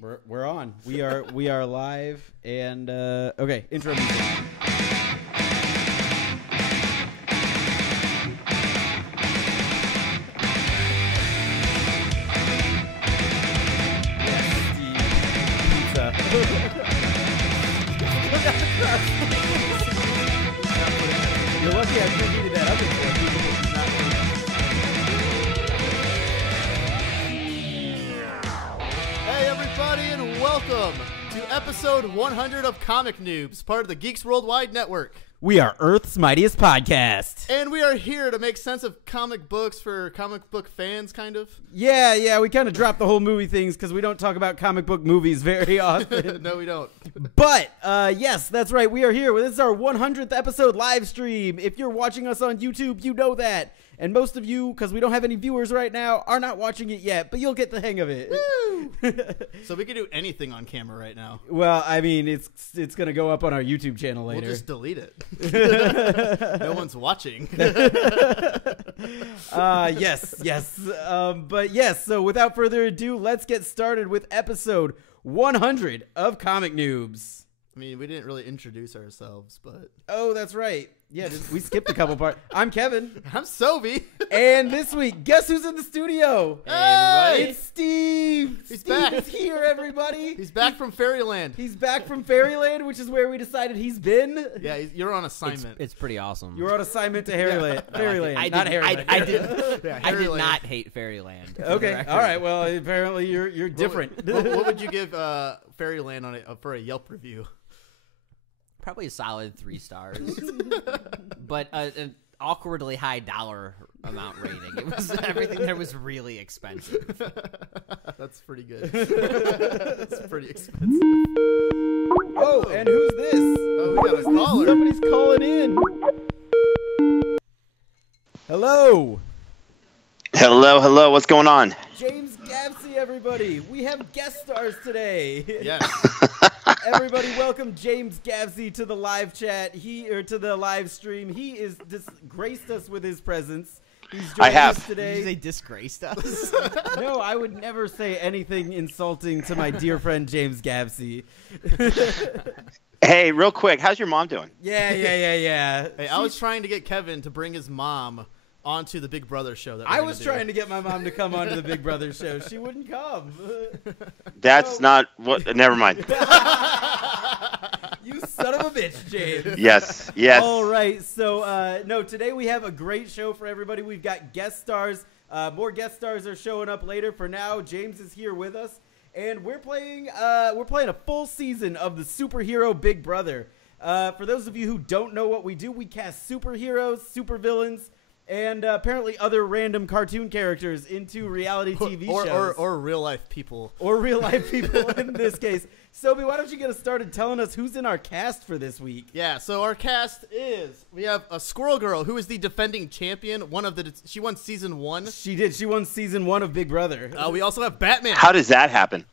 We're on. We are live and okay, intro music. You're lucky I preheated that oven for people who do not Hey everybody, and welcome to episode 100 of Comic Noobs, part of the Geeks Worldwide Network. We are Earth's mightiest podcast. And we are here to make sense of comic books for comic book fans, kind of. Yeah, we kind of dropped the whole movie things because we don't talk about comic book movies very often. No, we don't. But, yes, that's right. We are here. This is our 100th episode live stream. If you're watching us on YouTube, you know that. And most of you, because we don't have any viewers right now, are not watching it yet, but you'll get the hang of it. Woo! So we can do anything on camera right now. Well, I mean, it's going to go up on our YouTube channel later. We'll just delete it. No one's watching. Yes. But yes, so without further ado, let's get started with episode 100 of Comic Noobs. I mean, we didn't really introduce ourselves, but... Oh, that's right. Yeah, we skipped a couple parts. I'm Kevin. I'm Sobe. And this week, guess who's in the studio? Hey, everybody. It's Steve. He's Steve back. is here, everybody. He's back from Fairyland. He's back from Fairyland, which is where we decided he's been. Yeah, you're on assignment. It's pretty awesome. You're on assignment to Fairyland. Fairyland, not Harryland. I did Fairyland. not hate Fairyland. Okay, all right. Well, apparently you're different. What would you give Fairyland on for a Yelp review? Probably a solid 3 stars, but an awkwardly high dollar amount rating. It was everything there was really expensive. That's pretty good. That's pretty expensive. Oh, and who's this? Oh, we got a caller. Somebody's calling in. Hello. Hello. What's going on? James Gavsey, everybody. We have guest stars today. Yes. Everybody, welcome James Gavsey to the live chat. To the live stream. He is graced us with his presence. He's joined us today. Did you say disgraced us? No, I would never say anything insulting to my dear friend James Gavsey. Hey, real quick, how's your mom doing? Yeah. Hey, I was trying to get Kevin to bring his mom onto the Big Brother show. I was trying to get my mom to come onto the Big Brother show. She wouldn't come. That's not what. Never mind. You son of a bitch, James. Yes. All right. So, no, today we have a great show for everybody. We've got guest stars. More guest stars are showing up later. For now, James is here with us, and we're playing a full season of the superhero Big Brother. For those of you who don't know what we do, we cast superheroes, supervillains, and apparently other random cartoon characters into reality TV shows. Or real life people. Or real life people in this case. Sobe, why don't you get us started telling us who's in our cast for this week? Yeah, so our cast is, we have a Squirrel Girl, who is the defending champion. She won season 1. She did. She won season 1 of Big Brother. We also have Batman. How does that happen?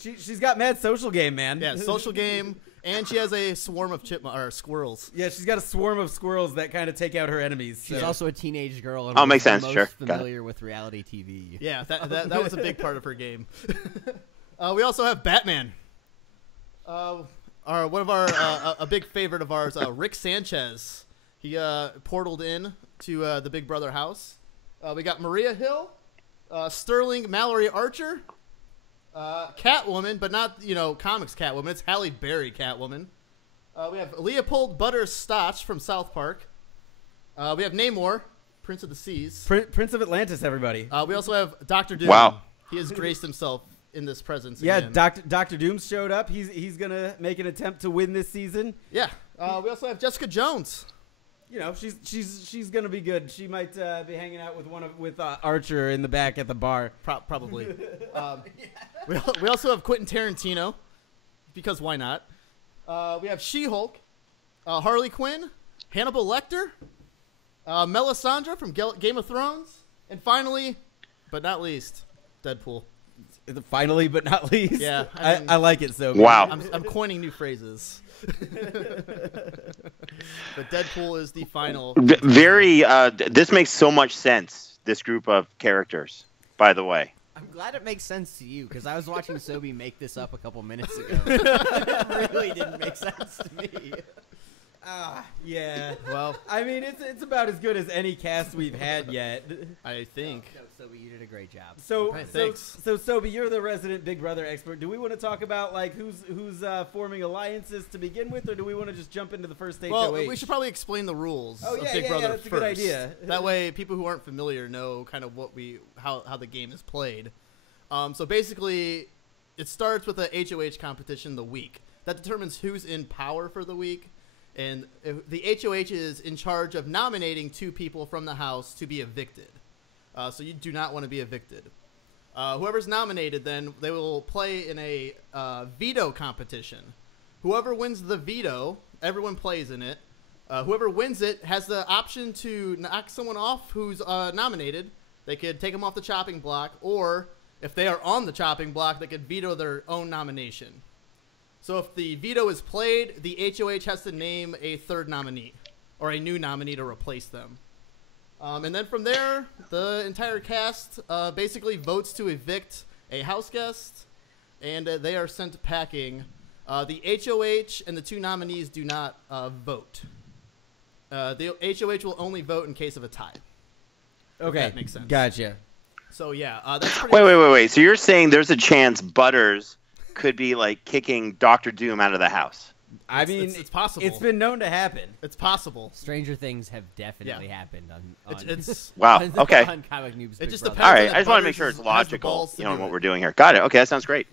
She's got mad social game, man. Yeah, social game. And she has a swarm of squirrels. Yeah, she's got a swarm of squirrels that kind of take out her enemies. She's also a teenage girl. And makes sense. Most Sure. familiar with reality TV. Yeah, that was a big part of her game. We also have Batman. A big favorite of ours, Rick Sanchez. He portaled in to the Big Brother house. We got Maria Hill, Sterling Mallory Archer. Catwoman, but not, comics Catwoman. It's Halle Berry Catwoman. We have Leopold Butters Stotch from South Park. We have Namor, Prince of the Seas. Prince of Atlantis, everybody. We also have Dr. Doom. Wow. He has graced himself in this presence. Yeah, again. Dr. Doom's showed up. He's going to make an attempt to win this season. Yeah. We also have Jessica Jones. She's gonna be good. She might be hanging out with Archer in the back at the bar. Probably. We also have Quentin Tarantino, because why not? We have She-Hulk, Harley Quinn, Hannibal Lecter, Melisandre from Game of Thrones, and finally, but not least, Deadpool. Finally, but not least. Yeah, I like it so. Wow. I'm coining new phrases. But Deadpool is the final. Very. This makes so much sense. This group of characters, by the way. I'm glad it makes sense to you because I was watching Sobi make this up a couple minutes ago. It really didn't make sense to me. Yeah. Well, I mean, it's about as good as any cast we've had yet. I think. No, Sobi, you did a great job. So, Right, so, thanks. so, Sobi, you're the resident Big Brother expert. Do we want to talk about like who's forming alliances to begin with, or do we want to just jump into the first HOH? Well, we should probably explain the rules Oh, of yeah, Big yeah, Brother that's a first. good idea. That way, people who aren't familiar know kind of how the game is played. So basically, it starts with a HOH competition the week that determines who's in power for the week. And the HOH is in charge of nominating 2 people from the house to be evicted. So you do not want to be evicted. Whoever's nominated, then they will play in a veto competition. Whoever wins the veto, everyone plays in it. Whoever wins it has the option to knock someone off who's nominated. They could take them off the chopping block, or if they are on the chopping block, they could veto their own nomination. So if the veto is played, the HOH has to name a 3rd nominee or a new nominee to replace them. And then from there, the entire cast basically votes to evict a house guest, and they are sent packing. The HOH and the 2 nominees do not vote. The HOH will only vote in case of a tie. Okay, that makes sense. Gotcha. So yeah, that's pretty Wait. So you're saying there's a chance Butters could be like kicking Dr. Doom out of the house? I mean, it's possible. It's been known to happen. It's possible. Stranger things have definitely happened on It's Wow. on, Okay. on Comic Noobs. It Big just Brother. depends. All right. that I just want to make Butters sure it's has the logical, balls to you know, do what it. we're doing here. Got it. Okay, that sounds great.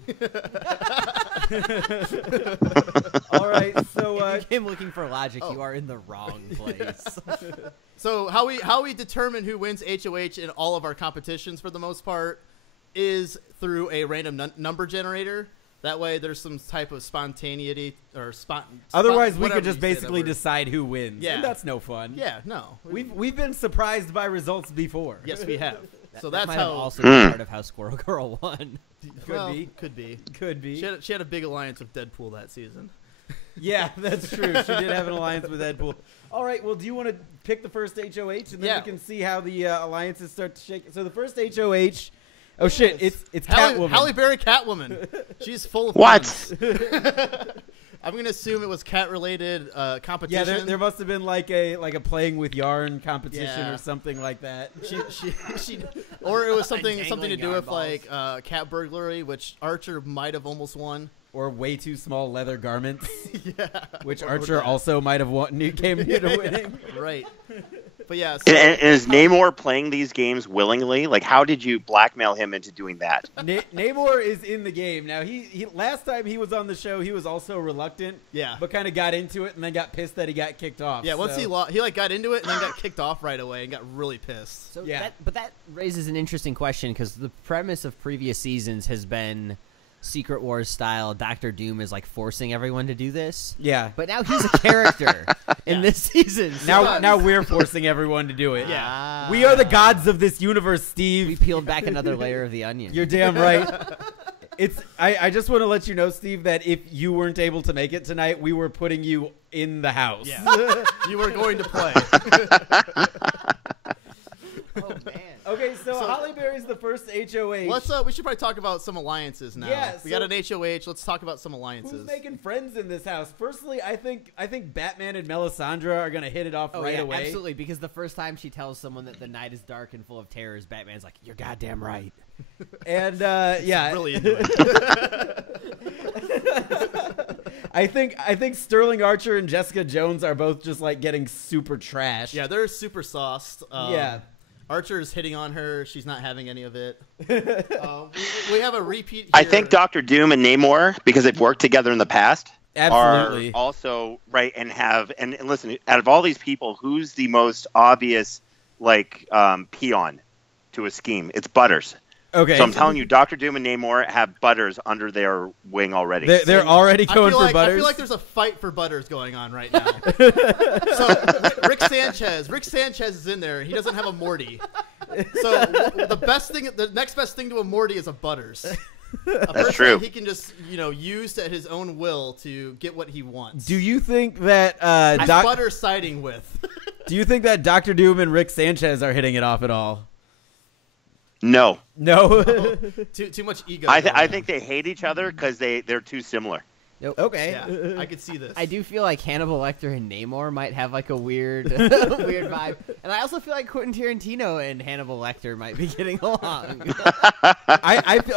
All right, so If you came looking for logic, you are in the wrong place. So how we determine who wins HOH in all of our competitions for the most part is through a random number generator. That way, there's some type of spontaneity or otherwise, we whatever could just you say that basically word. decide who wins. Yeah. And that's no fun. Yeah, no. We've been surprised by results before. Yes, we have. So that that's might how. have also been part of how Squirrel Girl won. well, be. Could be. Could be. She had a big alliance with Deadpool that season. Yeah, that's true. She did have an alliance with Deadpool. All right, well, do you want to pick the first HOH, and then Yeah. we can see how the alliances start to shake? So the first HOH, oh shit, it's Halle Catwoman. Halle Berry Catwoman. She's full of What? puns. I'm going to assume it was cat-related Yeah, competition. there must have been like a playing with yarn competition Yeah. or something like that. She or it was something to Dangling do yarn with balls. like cat burglary, which Archer might have almost won. Or way too small leather garments, Yeah, which Or Archer that. also might have came near to winning. Right. But yeah, so, And is Namor playing these games willingly? Like, how did you blackmail him into doing that? Namor is in the game now. He last time he was on the show, he was also reluctant. Yeah. but kind of got into it and then got pissed that he got kicked off. yeah, once so. he like got into it and then got kicked off right away and got really pissed. So Yeah. that raises an interesting question because the premise of previous seasons has been Secret Wars style. Dr. Doom is like forcing everyone to do this, Yeah, but now he's a character in this season. So now we're forcing everyone to do it. Yeah. We are the gods of this universe, we Steve. peeled back another layer of the onion. You're damn right. I just want to let you know, Steve, that if you weren't able to make it tonight, we were putting you in the house. Yeah. You were going to play. oh man. Okay, so So- Halle Berry's the first HOH. We should probably talk about some alliances now. Yeah, we got so- an HOH. Let's talk about some alliances. Who's making friends in this house? Personally, I think Batman and Melisandre are gonna hit it off right away. Absolutely. Because the first time she tells someone that the night is dark and full of terrors, Batman's like, "You're goddamn right." And yeah, Really into it. I think Sterling Archer and Jessica Jones are both just like getting super trash. Yeah, they're super sauced. Yeah. Archer's hitting on her. She's not having any of it. We have a repeat here. I think Dr. Doom and Namor, because they've worked together in the past, Absolutely. are also right and listen, out of all these people, who's the most obvious like peon to a scheme? It's Butters. Okay. So I'm telling you, Dr. Doom and Namor have Butters under their wing already. They're already going for Butters. I feel like there's a fight for Butters going on right now. So Rick Sanchez is in there. He doesn't have a Morty. So the next best thing to a Morty is a Butters. A person true. He can just use at his own will to get what he wants. Do you think that Who's Butters siding with? Do you think that Dr. Doom and Rick Sanchez are hitting it off at all? No. No. Too much ego. I think they hate each other because they're too similar. Okay. Yeah, I could see this. I do feel like Hannibal Lecter and Namor might have like a weird, weird vibe, and I also feel like Quentin Tarantino and Hannibal Lecter might be getting along.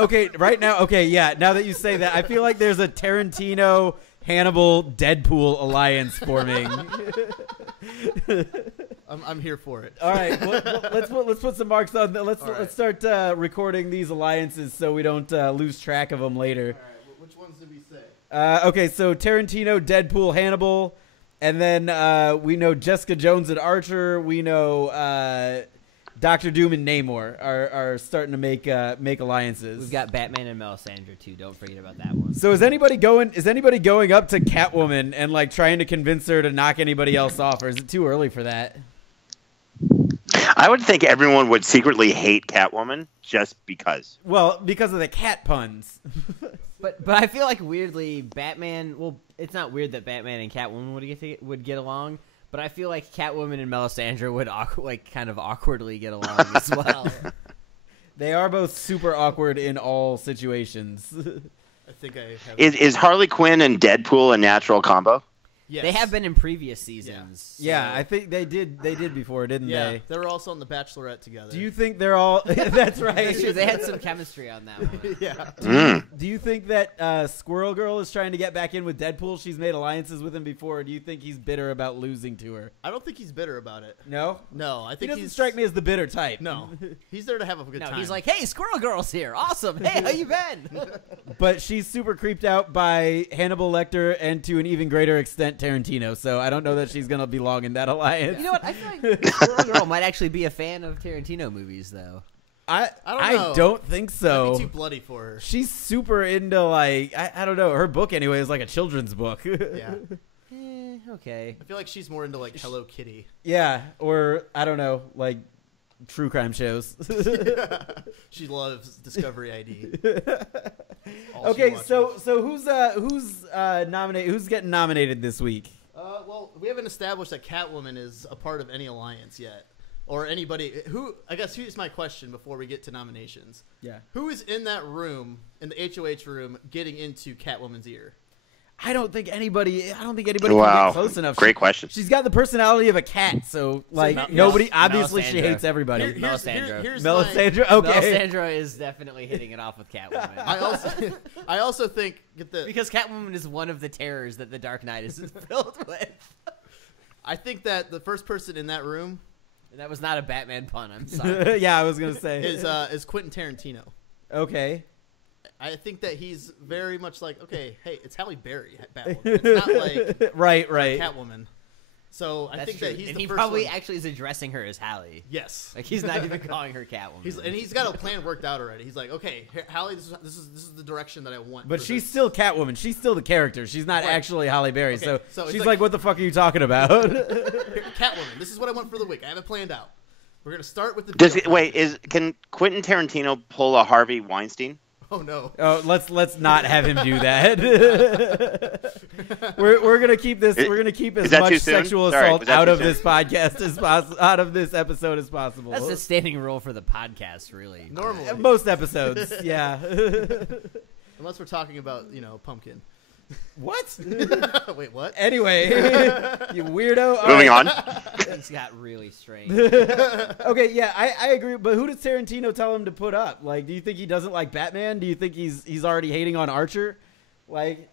Okay, right now, okay, yeah, now that you say that, I feel like there's a Tarantino, Hannibal, Deadpool alliance forming. I'm here for it. All right, let's put some marks on. Let's start recording these alliances so we don't lose track of them later. All right, which ones did we say? Okay, so Tarantino, Deadpool, Hannibal, and then we know Jessica Jones and Archer. We know Doctor Doom and Namor are starting to make alliances. We've got Batman and Melisandre too. Don't forget about that one. So is anybody going up to Catwoman and like trying to convince her to knock anybody else off, or is it too early for that? I would think everyone would secretly hate Catwoman just because. Well, because of the cat puns. But I feel like weirdly Batman. Well, it's not weird that Batman and Catwoman would get along. But I feel like Catwoman and Melisandre would kind of awkwardly get along as well. They are both super awkward in all situations. I think I have. Is Harley Quinn and Deadpool a natural combo? Yes. They have been in previous seasons. Yeah, so- I think they did before, didn't they? They were also on The Bachelorette together. Do you think they're all? That's right. That's true. They had some chemistry on that one. Yeah. Do you think that Squirrel Girl is trying to get back in with Deadpool? She's made alliances with him before. Or do you think he's bitter about losing to her? I don't think he's bitter about it. No? No, I He think doesn't strike me as the bitter type. No, he's there to have a good No, time. he's like, hey, Squirrel Girl's here. Awesome. Hey, how you been? But she's super creeped out by Hannibal Lecter and to an even greater extent Tarantino. So I don't know that she's going to belong in that alliance. You know what? I feel like Squirrel Girl might actually be a fan of Tarantino movies, though. I don't know. don't think so. That'd be too bloody for her. She's super into like I don't know. Her book anyway is like a children's book. Yeah. Okay. I feel like she's more into like Hello Kitty. Yeah, or I don't know, like true crime shows. She loves Discovery ID. Okay, so who's nominated? Who's getting nominated this week? Well, we haven't established that Catwoman is a part of any alliance yet, or anybody who. I guess here's my question before we get to nominations. Yeah, Who is in that room, in the HOH room, getting into Catwoman's ear? I don't think anybody Wow. can get close enough. Great question. She's got the personality of a cat, so like Mel- nobody. Mel- Obviously, she Melisandre. hates everybody. Melisandre. Melisandre. Okay. Melisandre is definitely hitting it off with Catwoman. I also think because Catwoman is one of the terrors that the Dark Knight is filled with. I think that the first person in that room And that was not a Batman pun. I'm sorry. Yeah, I was gonna say is Quentin Tarantino. Okay. I think that he's very much like, okay, hey, it's Halle Berry, Batwoman. It's not like right. Catwoman. So I That's think true. that he's and the he first probably one. actually is addressing her as Hallie. Yes. Like he's not even calling her Catwoman. He's got a plan worked out already. He's like, okay, Halle, this is the direction that I want. But for she's this. still Catwoman. She's still the character. She's not Right. actually Halle Berry. Okay, So, so it's she's like- like, what the fuck are you talking about? Here, Catwoman. This is what I want for the week. I have it planned out. We're gonna start with the. Can Quentin Tarantino pull a Harvey Weinstein? Oh no. Oh, let's not have him do that. we're gonna keep this. We're gonna keep as that much too soon? sexual Sorry, assault was that out too of soon? this podcast as possible, out of this episode as possible. That's a standing rule for the podcast, really. Normally, Most episodes, yeah. unless we're talking about Pumpkin. What? Wait, what? Anyway, you weirdo. All Moving right. on. Things got really strange. Okay, yeah, I agree. But who does Tarantino tell him to put up? Like, do you think he doesn't like Batman? Do you think he's already hating on Archer? Like,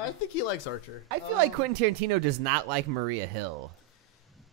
I think he likes Archer. I feel like Quentin Tarantino does not like Maria Hill.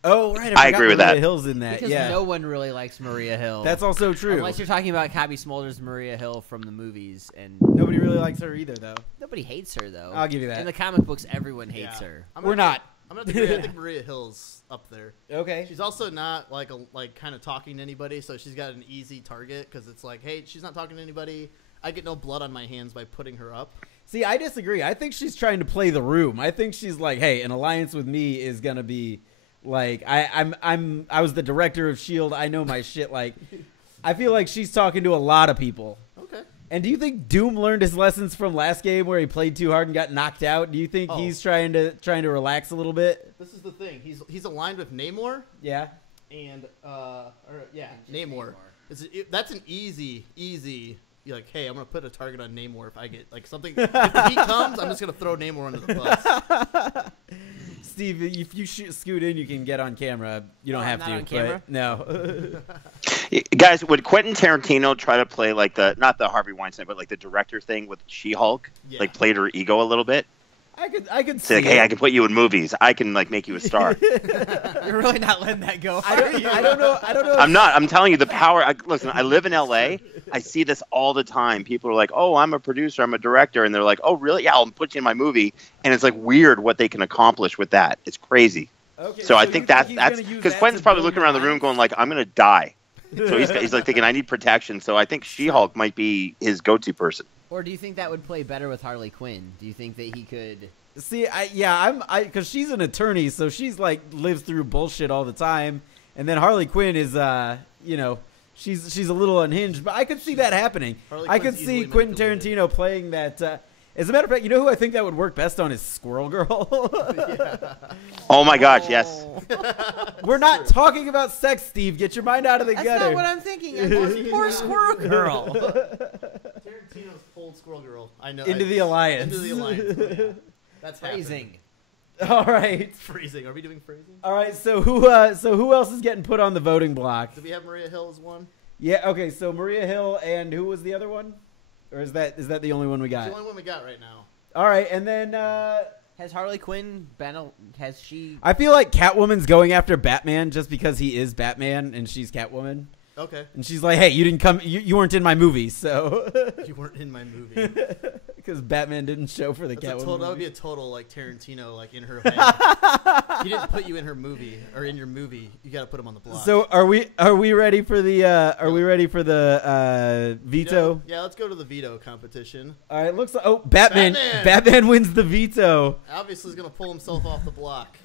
oh right, I forgot agree with Maria that. Hill's in that. Because Yeah, no one really likes Maria Hill. that's also true. Unless you're talking about Cobby Smulders' Maria Hill from the movies, and Nobody really likes her either, though. nobody hates her though. I'll give you that. In the comic books, everyone hates Yeah. her. We're not. I'm not agree. I think Maria Hill's up there. Okay. She's also not like kind of talking to anybody, so she's got an easy target because it's like, hey, she's not talking to anybody. I get no blood on my hands by putting her up. See, I disagree. I think she's trying to play the room. I think she's like, hey, an alliance with me is gonna be like I was the director of S.H.I.E.L.D. I know my shit. Like, I feel like she's talking to a lot of people. Okay. And do you think Doom learned his lessons from last game where he played too hard and got knocked out? Do you think he's trying to relax a little bit? This is the thing. He's aligned with Namor Yeah. and Namor. That's an easy. You're like, hey, I'm gonna put a target on Namor if I get like something. If the heat comes, I'm just gonna throw Namor under the bus. Steve, if you scoot in, you can get on camera. You don't have not to. on camera? No. Guys, would Quentin Tarantino try to play like not the Harvey Weinstein, but like the director thing with She-Hulk, like played her ego a little bit? I could Say see like, hey, I it. can put you in movies. I can like make you a star. You're really not letting that go. I don't know. I'm not. I'm telling you the power. Listen, I live in LA. I see this all the time. People are like, "Oh, I'm a producer. I'm a director," and they're like, "Oh, really? Yeah, I'll put you in my movie." And it's like weird what they can accomplish with that. It's crazy. Okay, So I you think he's that's gonna use because that Quentin's to probably build looking around the room, alliance? going like, "I'm gonna die." So he's like thinking, "I need protection." So I think She-Hulk might be his go-to person. Or do you think that would play better with Harley Quinn? Do you think that he could? See, because she's an attorney, so she's like lives through bullshit all the time, and then Harley Quinn is, she's a little unhinged. But I could see that happening. Harley I could Quinn's see easily Quentin manipulated. Tarantino playing that. As a matter of fact, you know who I think that would work best on is Squirrel Girl. Oh my gosh, yes. We're not talking about sex, Steve. Get your mind out of the That's gutter. not what I'm thinking. Poor Squirrel Girl. Tarantino's pulled Squirrel Girl. I know. Into the alliance. Into the alliance. Oh, yeah. That's Phrasing. All right. Phrasing. Are we doing phrasing? All right. So who else is getting put on the voting block? Do we have Maria Hill as one? Yeah. Okay. So Maria Hill and who was the other one? Or is that the only one we It's got? the only one we got right now. All right. And then Has Harley Quinn been? Has she? I feel like Catwoman's going after Batman just because he is Batman and she's Catwoman. Okay. And she's like, "Hey, you didn't come. You weren't in my movie, so." You weren't in my movie. Because Batman didn't show for the That's Catwoman. that would be movie. a total like Tarantino like in her head. He didn't put you in her movie or in your movie. You got to put him on the block. So are we ready for the veto? Yeah, let's go to the veto competition. All right, looks like Batman wins the veto. Obviously, he's gonna pull himself off the block.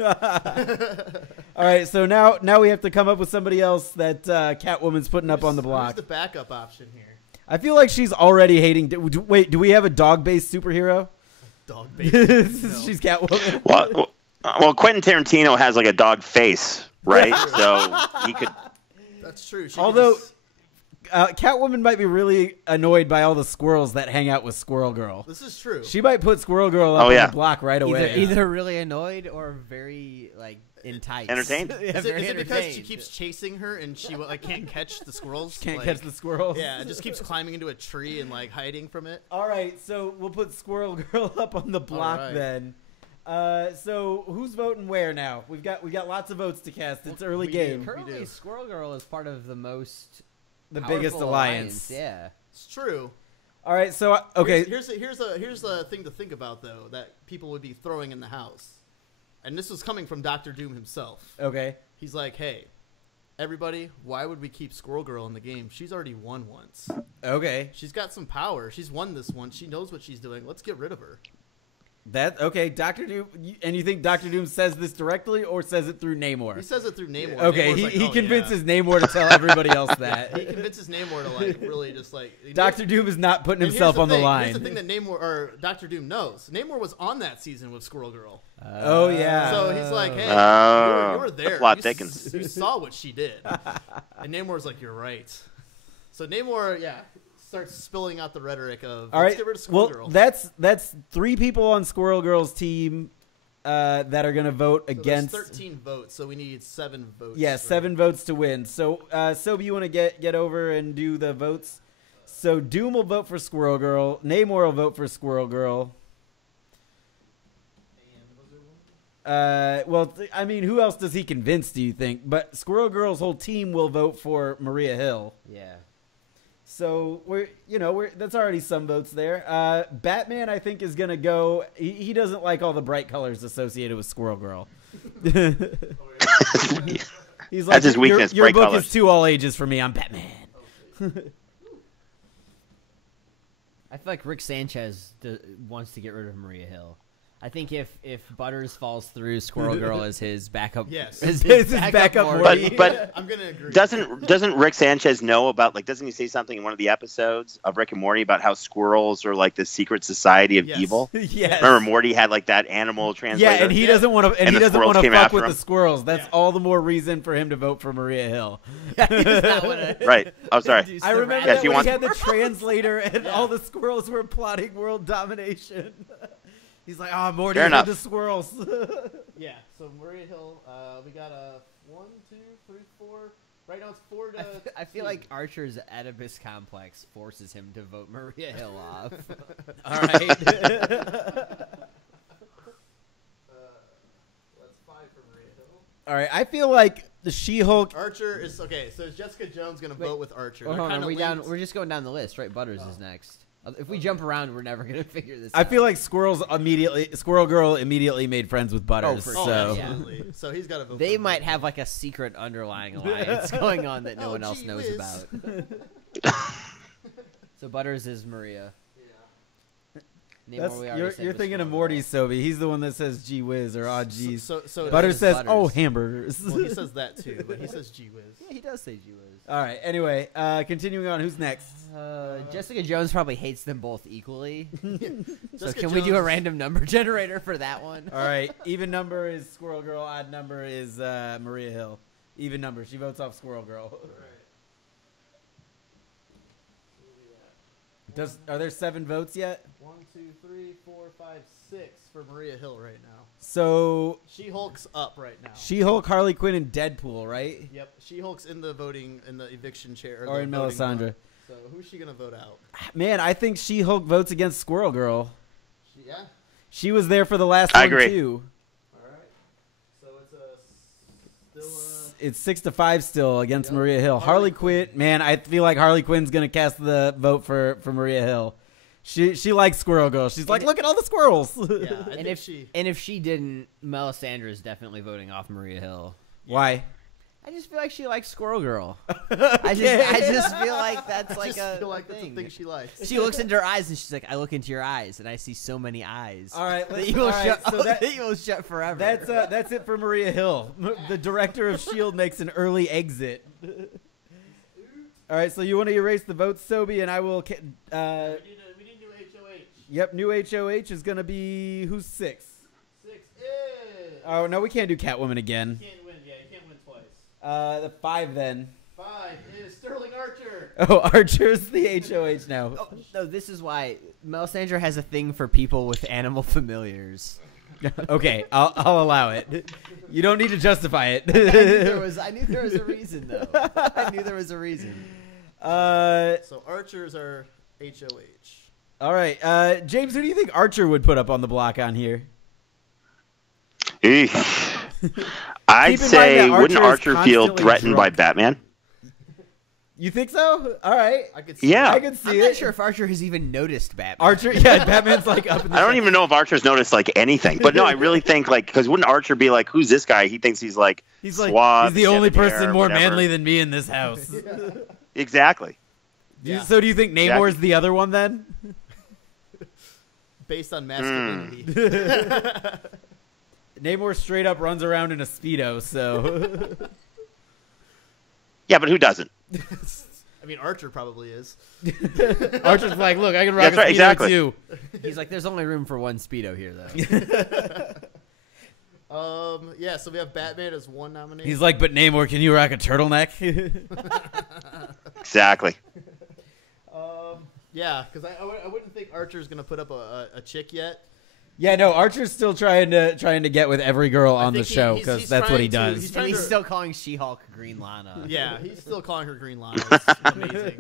All right, so now we have to come up with somebody else that Catwoman's putting up on the block. Who's the backup option here? I feel like she's already hating. Wait, do we have a dog-based superhero? Dog baby. She's Catwoman. Well, Quentin Tarantino has like a dog face, right? So he could. That's true. Although Catwoman might be really annoyed by all the squirrels that hang out with Squirrel Girl. This is true. She might put Squirrel Girl up on the block right away. Either really annoyed or very enticed. Entertained? Is it because she keeps chasing her and she can't catch the squirrels? Can't catch the squirrels. Yeah, it just keeps climbing into a tree and hiding from it. All right, so we'll put Squirrel Girl up on the block then. So who's voting where now? We got lots of votes to cast. It's early game. Currently, Squirrel Girl is part of the Biggest alliance. Yeah, it's true. All right, so okay. Here's a thing to think about though that people would be throwing in the house, and this was coming from Dr. Doom himself. Okay. He's like, hey, everybody, why would we keep Squirrel Girl in the game? She's already won once. Okay. She's got some power. She's won this one. She knows what she's doing. Let's get rid of her. Dr. Doom, and you think Dr. Doom says this directly or says it through Namor? He says it through Namor. Okay, Namor's he convinces Namor to tell everybody else that. He convinces Namor to really just Dr. Doom is not putting himself on the line. Here's the thing that Dr. Doom knows. Namor was on that season with Squirrel Girl. Oh yeah. So he's like, hey, you were there. The plot thickens. You saw what she did. And Namor's like, you're right. So Namor, starts spilling out the rhetoric of let's get rid of Squirrel Girl. That's 3 people on Squirrel Girl's team that are going to vote against. There's 13 votes, so we need 7 votes. Yeah, 7 votes to win. So, Sobi, you want to get over and do the votes? So Doom will vote for Squirrel Girl. Namor will vote for Squirrel Girl. I mean, who else does he convince, do you think? But Squirrel Girl's whole team will vote for Maria Hill. Yeah. So that's already some votes there. Batman, I think, is gonna go. He doesn't like all the bright colors associated with Squirrel Girl. He's like, that's his weakness. Your bright book colors. is too all ages for me. I'm Batman. I feel like Rick Sanchez wants to get rid of Maria Hill. I think if Butters falls through, Squirrel Girl is his backup. Yes. is His backup Morty. But I'm gonna agree. doesn't Rick Sanchez know about, like, doesn't he say something in one of the episodes of Rick and Morty about how squirrels are like the secret society of Yes. evil? Yes. Remember Morty had like that animal translator? Yeah, and he doesn't want to. And And he the doesn't squirrels want to came fuck after with him. the squirrels. That's Yeah. all the more reason for him to vote for Maria Hill. Right. Oh, sorry. I remember Yes, that he when wants- he had the translator and all the squirrels were plotting world domination. He's like, "Oh, Morty, Fair with enough. the squirrels." Yeah. So Maria Hill, we got a 1, 2, 3, 4. Right now it's 4 to. I feel like Archer's Oedipus complex forces him to vote Maria Hill off. All right. That's 5 for Maria Hill. All right. I feel like the She-Hulk. Archer is okay. So is Jessica Jones gonna vote with Archer? Well, They're hold on, kinda linked. we're just going down the list, right? Butters is next. If we jump around, we're never gonna figure this I out. feel like Squirrel Girl immediately made friends with Butters. for Oh, so yeah. absolutely. So he's got to vote. They for might Maria have like a secret underlying alliance going on that no Oh, one else gee knows whiz. about. So Butters is Maria. Name That's, where we already you're said you're was thinking of Squirrel Morty, Girl. Sobe. He's the one that says "gee whiz" or "odd Hill. geez." So Butters is says, Butters. "Oh, hamburgers." Well, he says that too, but he says gee whiz. Yeah, he does say G Wiz. All right. Anyway, continuing on. Who's next? Jessica Jones probably hates them both equally. So Jessica can we do a Jones- random number generator for that one? All right. Even number is Squirrel Girl. Odd number is Maria Hill. Even number. She votes off Squirrel Girl. Are there 7 votes yet? 1, 2, 3, 4, 5, 6 for Maria Hill right now. So She-Hulk's up right now. She-Hulk, Harley Quinn, and Deadpool, right? Yep, She-Hulk's in the voting in the eviction chair Or the in voting Melisandre. block. So who's she gonna vote out? Man, I think She-Hulk votes against Squirrel Girl. Yeah. She was there for the last I one agree. too. All right. So it's still It's 6-5 still against Yep. Maria Hill. Harley Harley Quinn, man, I feel like Harley Quinn's gonna cast the vote for Maria Hill. She likes Squirrel Girl. She's like, look at all the squirrels. yeah. I And think if she didn't, Melisandre is definitely voting off Maria Hill. Why? I just feel like she likes Squirrel Girl. I just feel like that's I like just a feel like that's a thing. thing she likes. She looks into her eyes and she's like, "I look into your eyes and I see so many eyes." All right, that you will all right, shut. so that- that you will shut forever. That's it for Maria Hill. The director of S.H.I.E.L.D. makes an early exit. All right, so you want to erase the votes, Sobe, and I will. We didn't do HOH. Yep, new HOH is gonna be who's 6? 6 is. Oh no, we can't do Catwoman again. Can't win. Yeah, you can't win twice. The 5 then. 5 is Sterling Archer. Oh, Archer's the HOH now. Oh, no, this is why Melisandre has a thing for people with animal familiars. Okay, I'll allow it. You don't need to justify it. I knew there was a reason though. I knew there was a reason. So Archers are HOH. All right, James, who do you think Archer would put up on the block on here? Eesh. I'd Keep in mind say, that wouldn't Archer is Archer feel constantly threatened by drunk. Batman? You think so? All right, I could see Yeah. I can see I'm it. not sure if Archer has even noticed Batman. Archer, yeah, Batman's like up in the. I don't even know if Archer's noticed like anything, but no, I really think like because wouldn't Archer be like, "Who's this guy?" He thinks he's like He's like suave, he's the only debonair, person more whatever. manly than me in this house. Exactly. Yeah. So do you think Namor's the other one then? based on masculinity. Namor straight up runs around in a Speedo, so. Yeah, but who doesn't? I mean, Archer probably is. Archer's like, look, I can rock That's a right, Speedo exactly. too. He's like, there's only room for one Speedo here, though. Yeah, so we have Batman as one nomination. He's like, but Namor, can you rock a turtleneck? Exactly. Yeah, because I wouldn't think Archer's going to put up a chick yet. Yeah, no, Archer's still trying to get with every girl on the think show he's because that's what he trying to- does. he's And trying he's to- still calling She-Hulk Green Lana. Yeah, he's still calling her Green Lana. It's amazing.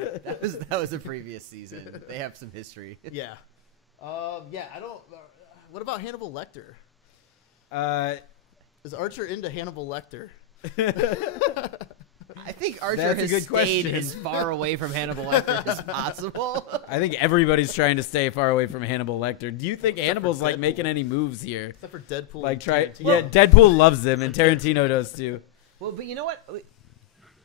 That was a previous season. They have some history. Yeah. Yeah, I don't... what about Hannibal Lecter? Is Archer into Hannibal Lecter? I think Archer That's a has good stayed question. as far away from Hannibal Lecter as possible. I think everybody's trying to stay far away from Hannibal Lecter. Do you think Except for Hannibal's like Deadpool. making any moves here? Except for Deadpool. Like and try, Tarantino. yeah, Deadpool loves him and Tarantino does too. Well, but you know what?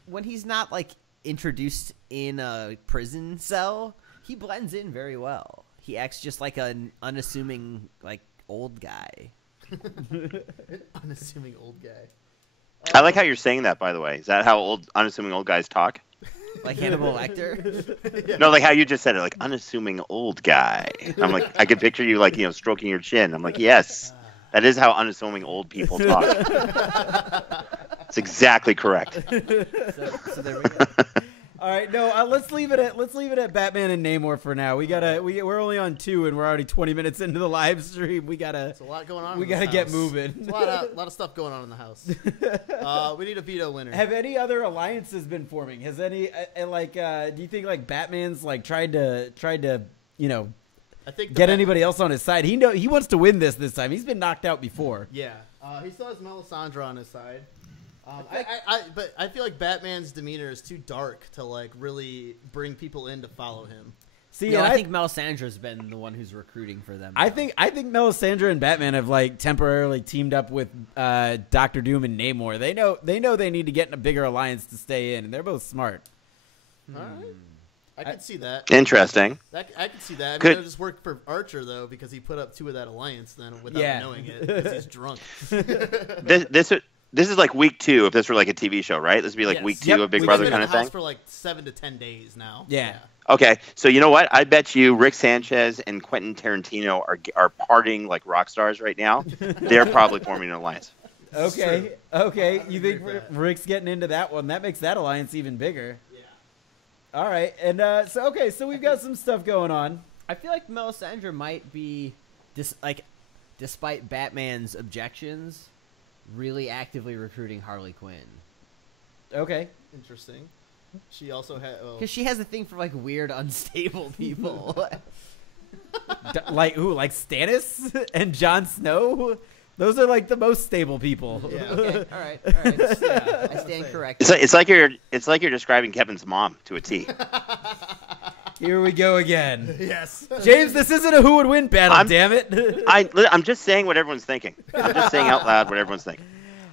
When he's not like introduced in a prison cell, he blends in very well. He acts just like an unassuming like old guy. An unassuming old guy. I like how you're saying that, by the way. Is that how unassuming old guys talk? Like Hannibal Lecter? Yeah. No, like how you just said it, like unassuming old guy. I'm like, I could picture you like, stroking your chin. I'm like, yes, that is how unassuming old people talk. It's exactly correct. So there we go. All right, no, let's leave it at Batman and Namor for now. We're only on 2 and we're already 20 minutes into the live stream. It's a lot going on. We in this gotta get house. moving. It's a lot of stuff going on in the house. We need a veto winner. Have any other alliances been forming? Has any do you think like Batman's like tried to I think get anybody else on his side? He wants to win this time. He's been knocked out before. Yeah, he still has Melisandre on his side. But I feel like Batman's demeanor is too dark to like really bring people in to follow him. See, No, and I think Melisandre's been the one who's recruiting for them. I think Melisandre and Batman have like temporarily teamed up with Doctor Doom and Namor. They know they need to get in a bigger alliance to stay in, and they're both smart. All right, I could see that. Interesting. I could see that. I mean, Could- it'll just work for Archer though because he put up 2 of that alliance then without knowing it because he's drunk. This is like week 2 if this were like a TV show, right? This would be like Yes. week 2 Yep. of Big We've Brother been kind in of the house thing. for like 7 to 10 days now. Yeah. Okay, so you know what? I bet you Rick Sanchez and Quentin Tarantino are partying like rock stars right now. They're probably forming an alliance. Okay. true. Okay. I You agree think with that. Rick's getting into that one? That makes that alliance even bigger. Yeah. All right. And so we've got some stuff going on. I feel like Melisandre might be, despite Batman's objections, really actively recruiting Harley Quinn. Okay. Interesting. She also had. Oh, Because she has a thing for like weird, unstable people. Like who? Like Stannis and Jon Snow? Those are like the most stable people. Yeah. Okay, all right. Yeah, I stand corrected. It's like you're describing Kevin's mom to a T. Here we go again. yes. James, this isn't a who would win battle, I'm- damn it. I'm just saying what everyone's thinking. I'm just saying out loud what everyone's thinking.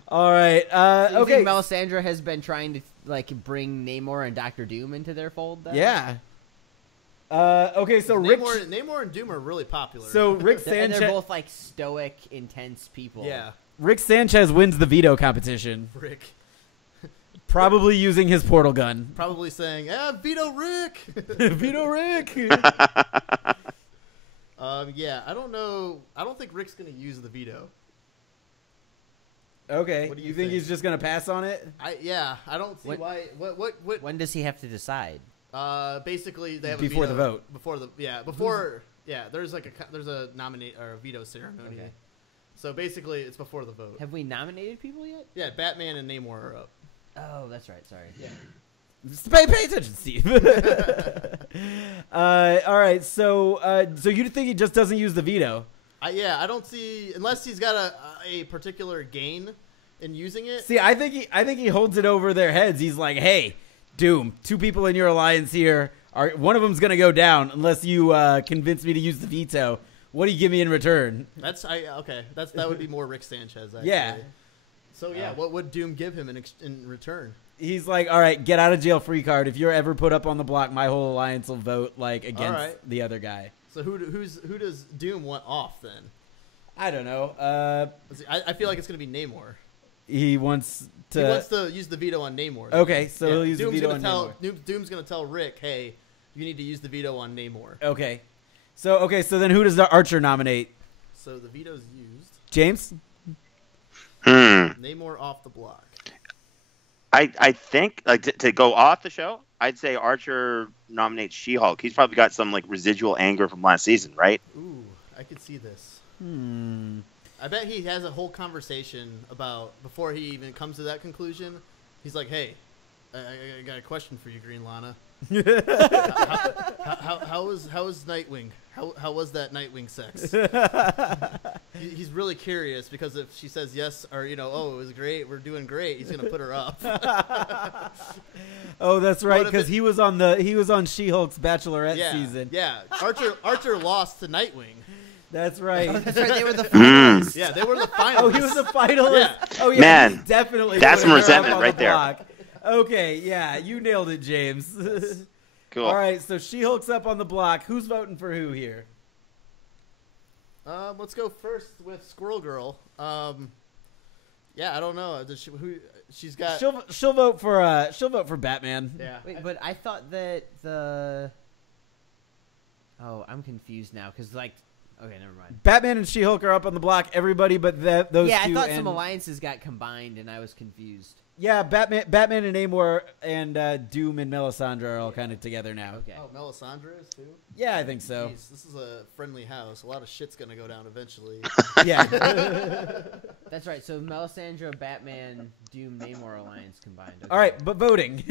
All right. So you Okay. think Melisandre has been trying to like bring Namor and Doctor Doom into their fold? Then? Yeah. Okay, so Rick. Namor and Doom are really popular. So Rick And they're Sanchez. both like stoic, intense people. yeah, Rick Sanchez wins the veto competition, Rick probably using his portal gun. probably saying, veto Rick." Veto Rick. Yeah, I don't know. I don't think Rick's gonna use the veto. Okay. What do you you think think? he's just gonna pass on it? I don't see What- why. What? When does he have to decide? Basically, they have Before a the veto, vote. Before there's like there's a nominate or a veto ceremony. Okay. So basically, it's before the vote. Have we nominated people yet? Yeah, Batman and Namor are up. Oh, that's right. Sorry. Yeah. Just pay attention, Steve. All right. So you think he just doesn't use the veto? I don't see unless he's got a particular gain in using it. See, I think he holds it over their heads. He's like, "Hey, Doom, 2 people in your alliance here. One of them's gonna go down unless you convince me to use the veto. What do you give me in return?" That would be more Rick Sanchez. Actually. Yeah. So what would Doom give him in return? He's like, "All right, get out of jail free card. If you're ever put up on the block, my whole alliance will vote like against right. the other guy." So who does Doom want off then? I don't know. I feel like it's gonna be Namor. He wants to. He wants to use the veto on Namor. Okay, so Yeah, he'll use Doom's the veto gonna on tell, Namor. Doom's gonna tell Rick, "Hey, you need to use the veto on Namor." Okay, so then who does the Archer nominate? So the veto's used. James? Namor off the block. I think like to go off the show, I'd say Archer nominates She-Hulk. He's probably got some like residual anger from last season, right? Ooh, I could see this. Hmm. I bet he has a whole conversation about before he even comes to that conclusion. He's like, "Hey, I got a question for you, Green Lana. How was Nightwing? How was that Nightwing sex?" He's really curious because if she says yes or oh it was great, we're doing great, he's gonna put her up. Oh, that's right, What if because he was on She-Hulk's Bachelorette season. Yeah. Archer lost to Nightwing. That's right. That's right. They were the finalists. Yeah, they were the finalists. Oh, he was a finalist. Yeah. Oh yeah, Man, he's definitely. that's putting some her up resentment on right the there. block. Okay, yeah, you nailed it, James. Cool. All right, so She-Hulk's up on the block. Who's voting for who here? Let's go first with Squirrel Girl. Yeah, I don't know. She's got. She'll vote for Batman. Yeah. Wait, but I thought that the. Oh, I'm confused now because okay, never mind. Batman and She-Hulk are up on the block. Everybody but those Yeah, two. I thought and, some alliances got combined, and I was confused. Yeah, Batman and Namor and Doom and Melisandre are all kind of together now. Okay. Oh, Melisandre is too? Yeah, I think so. Jeez, this is a friendly house. A lot of shit's gonna go down eventually. Yeah. That's right. So Melisandre, Batman, Doom, Namor alliance combined. Okay. All right, but voting.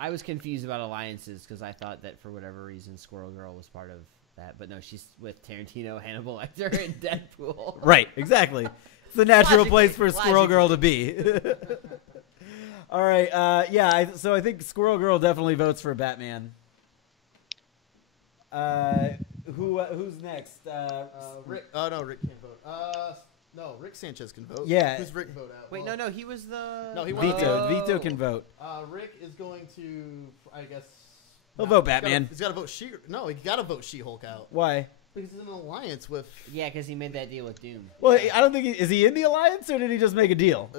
I was confused about alliances because I thought that for whatever reason Squirrel Girl was part of that, but no, she's with Tarantino, Hannibal Lecter, and Deadpool. Right, exactly. It's the natural Logically, place for Squirrel Girl to be. All right, yeah. So I think Squirrel Girl definitely votes for Batman. Who's next? Rick. Oh no, Rick can't vote. No, Rick Sanchez can vote. Yeah. Who's Rick vote out? Wait, Well, no, he was the. No, he won. Vito can vote. Rick is going to, I guess. He'll vote Batman. He's got to vote No, he got to vote She-Hulk out Why? because he's in an alliance with. Yeah, because he made that deal with Doom. Well, I don't think is he in the alliance or did he just make a deal?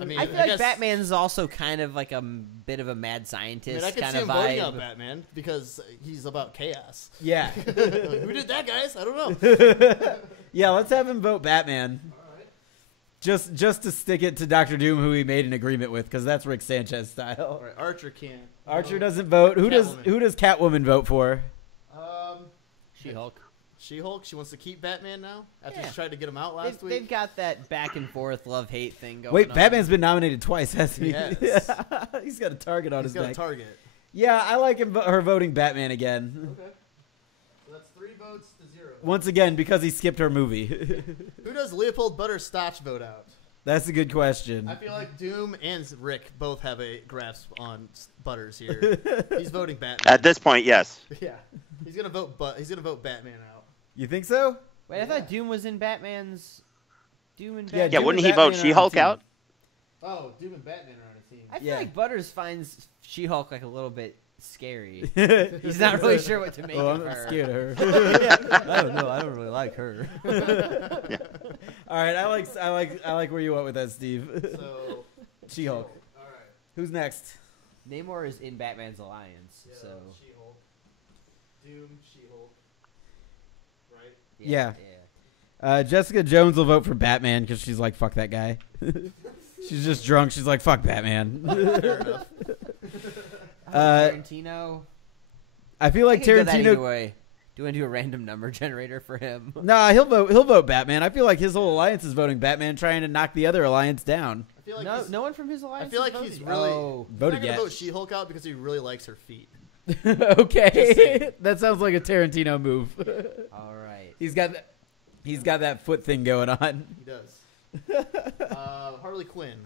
I mean, I feel like guess, Batman's also kind of like a bit of a mad I scientist mean, I could kind see of him voting out vibe. Batman because he's about chaos. Yeah. Like, who did that, guys? I don't know. Yeah, let's have him vote Batman. All right. Just to stick it to Dr. Doom, who he made an agreement with, because that's Rick Sanchez style. All right, Archer can't. Archer doesn't vote. Who does Catwoman vote for? She-Hulk. She-Hulk. She wants to keep Batman now after Yeah. she tried to get him out last They've week. got that back and forth love-hate thing going Wait, on. Batman's been nominated twice, hasn't he? He Yeah. has. He's got a target on He's his got a neck. target. Yeah, I like her voting Batman again. Okay. So that's 3 votes to 0. Once again, because he skipped her movie. Who does Leopold Butterscotch vote out? That's a good question. I feel like Doom and Rick both have a grasp on Butters here. He's voting Batman. At this point, yes. Yeah, he's gonna vote. He's gonna vote Batman out. You think so? Wait, I thought Doom was in Batman's. Doom and Yeah, Batman. Yeah, Doom wouldn't and he vote Batman are on She-Hulk the team. out? Oh, Doom and Batman are on a team. I feel Yeah. like Butters finds She-Hulk like a little bit scary. He's not really sure what to make Oh, of I'm her. scared of her. I don't know. I don't really like her. All right, I like where you went with that, Steve. So She-Hulk. All right. Who's next? Namor is in Batman's alliance, Yeah, so She-Hulk. Doom, She-Hulk. Right. Yeah. Jessica Jones will vote for Batman because she's like, fuck that guy. She's just drunk. She's like, fuck Batman. Fair enough. Tarantino. I feel like I could go that either Tarantino. way. Do you want to do a random number generator for him? Nah, he'll vote Batman. I feel like his whole alliance is voting Batman, trying to knock the other alliance down. I feel like No, he's, no one from his alliance. I feel like has he's voted? really Oh. he's Voted not gonna yet. vote She-Hulk out because he really likes her feet. Just Okay, saying. that sounds like a Tarantino move. All right. He's got that foot thing going on. He does. Harley Quinn.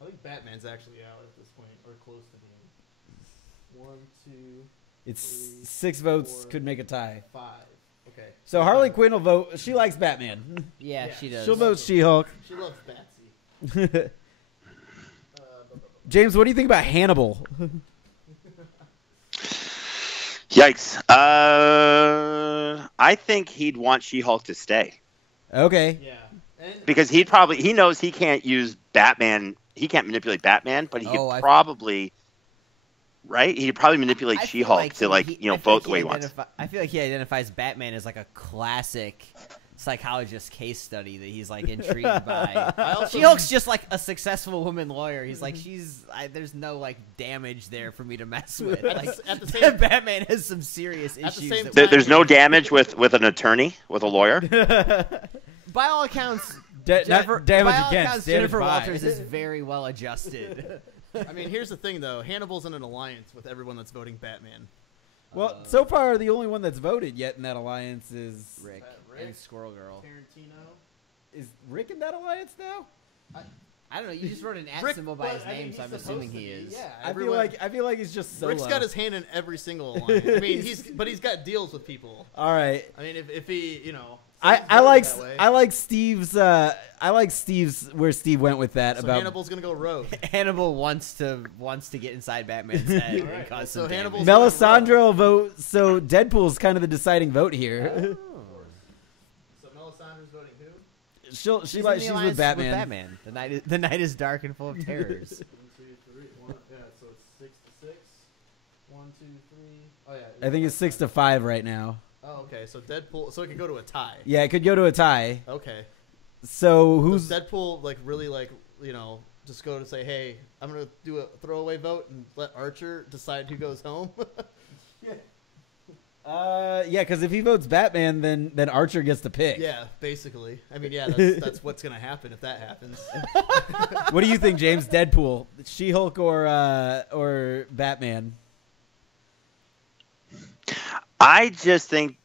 I think Batman's actually out at this point, or close to being. 1, 2, It's 3, 6 votes, 4, could make a tie. 5. Okay. So Harley Quinn will vote. She likes Batman. Yeah, Yeah. she does. She'll vote She-Hulk. She loves Batsy. James, what do you think about Hannibal? Yikes. I think he'd want She-Hulk to stay Okay. Yeah. And because he knows he can't use Batman. He can't manipulate Batman, but he Oh, could probably, right? He'd probably manipulate I feel She-Hulk to I feel vote the he way he wants. I feel like he identifies Batman as like a classic psychologist case study that he's like intrigued by. I also She-Hulk's just like a successful woman lawyer. He's like, there's no like damage there for me to mess with. At Like, the same- Batman has some serious At the issues. same that time- There's no damage with an attorney, with a lawyer. by all accounts, Not Jennifer, damage by all against, accounts, damage Jennifer by. Walters is very well adjusted. I mean, here's the thing, though. Hannibal's in an alliance with everyone that's voting Batman. Well, so far the only one that's voted yet in that alliance is Rick Rick? and Squirrel Girl. Tarantino. Is Rick in that alliance now? I don't know. You just wrote an at Rick- symbol by his but, I mean, name, so I'm he's assuming supposed he to be, is. Yeah, I feel like he's just solo. Rick's got his hand in every single line. I mean, he's got deals with people. All right. I mean, if he, you know, I like Steve's where Steve went with that so about Hannibal's gonna go rogue. Hannibal wants to get inside Batman's head and Alright, cause so some Hannibal's damage. Melisandre vote. So Deadpool's kind of the deciding vote here. So Melisandre's voting who? She's in the with alliance Batman. The night is dark and full of terrors. 1, 2, 3. Yeah, so it's 6 to 6. 1, 2, 3. Oh yeah. I think it's 6-5 right now. Oh, okay. So Deadpool. So it could go to a tie. Yeah, it could go to a tie. Okay. So Does who's Deadpool really just go to say, hey, I'm gonna do a throwaway vote and let Archer decide who goes home? yeah, because if he votes Batman, then Archer gets to pick. Yeah, basically. I mean, yeah, that's what's gonna happen if that happens. What do you think, James? Deadpool, She-Hulk, or Batman? I just think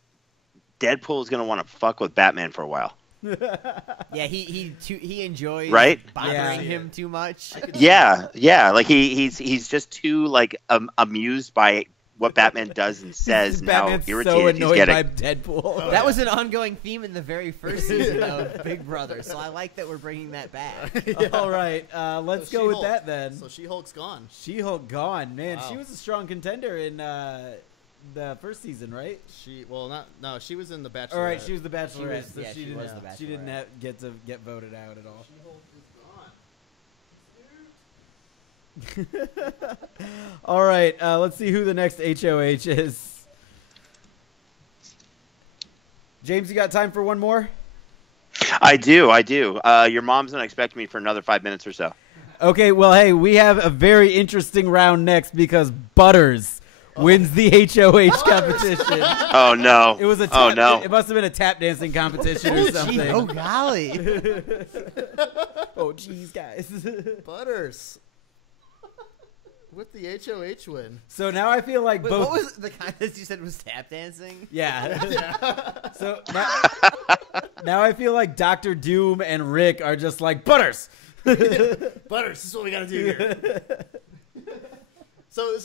Deadpool is going to want to fuck with Batman for a while. Yeah, he enjoys Right? bothering Yeah. him too much. Yeah. Like he's just too like amused by what Batman does and says and how Batman's so irritated he's annoyed getting. by Deadpool. That was an ongoing theme in the very first season of Big Brother, so I like that we're bringing that back. All right, let's So go with She-Hulk. that then. So She-Hulk's gone. She-Hulk gone, man. Wow. She was a strong contender in the first season, right? She was in the Bachelor. All right, she was the Bachelorette, so yeah, she she didn't. was the She didn't Bachelorette. get to get voted out at all. She-Hulk is gone. All right, let's see who the next HOH is. James, you got time for one more? I do. Your mom's going to expect me for another 5 minutes or so. Okay, well, hey, we have a very interesting round next because Butters wins the HOH competition. Oh, no. It was a Oh, tap, no. It must have been a tap dancing competition or something. Gee, oh golly! Oh, jeez, guys. Butters. With the HOH win. So now I feel like Wait, both. what was the contest you said was tap dancing? Yeah. So now I feel like Dr. Doom and Rick are just like Butters. Butters, this is what we gotta do here. So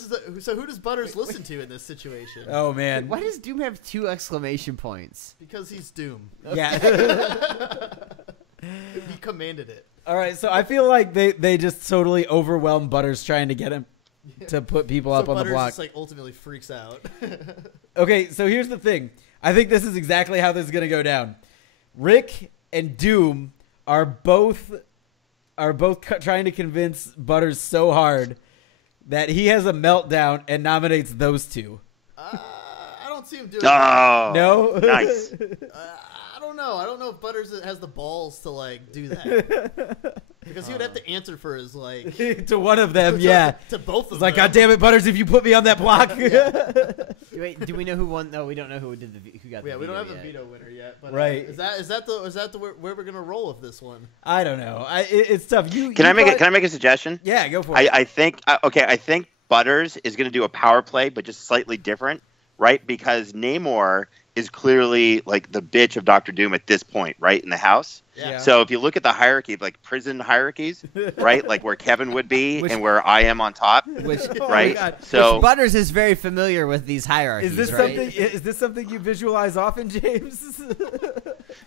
who does Butters listen to in this situation? Oh man. Why does Doom have 2 exclamation points? Because he's Doom. Yeah. He commanded it. All right. So I feel like they just totally overwhelm Butters trying to get him to put people up So on the Butters block. just ultimately freaks out. Okay. So here's the thing. I think this is exactly how this is gonna go down. Rick and Doom are both trying to convince Butters so hard that he has a meltdown and nominates those two. I don't see him doing Oh, No? nice. I don't know. I don't know if Butters has the balls to do that. Because he would have to answer for his To one of them, yeah. to both of It's them. like, God damn it, Butters, if you put me on that block. Wait, do we know who won? No, we don't know who did who got the Yeah, we don't have yet. the veto winner yet. But, Right. Is that the where we're gonna roll with this one? I don't know. It's tough. Can I make a suggestion? Yeah, go for it. I think Butters is going to do a power play, but just slightly different, right? Because Namor is clearly like the bitch of Doctor Doom at this point, right, in the house. Yeah. So if you look at the hierarchy, like prison hierarchies, right, like where Kevin would be and where I am on top, Which, Oh my right? God. So Butters is very familiar with these hierarchies. Is this right? something? Is this something you visualize often, James?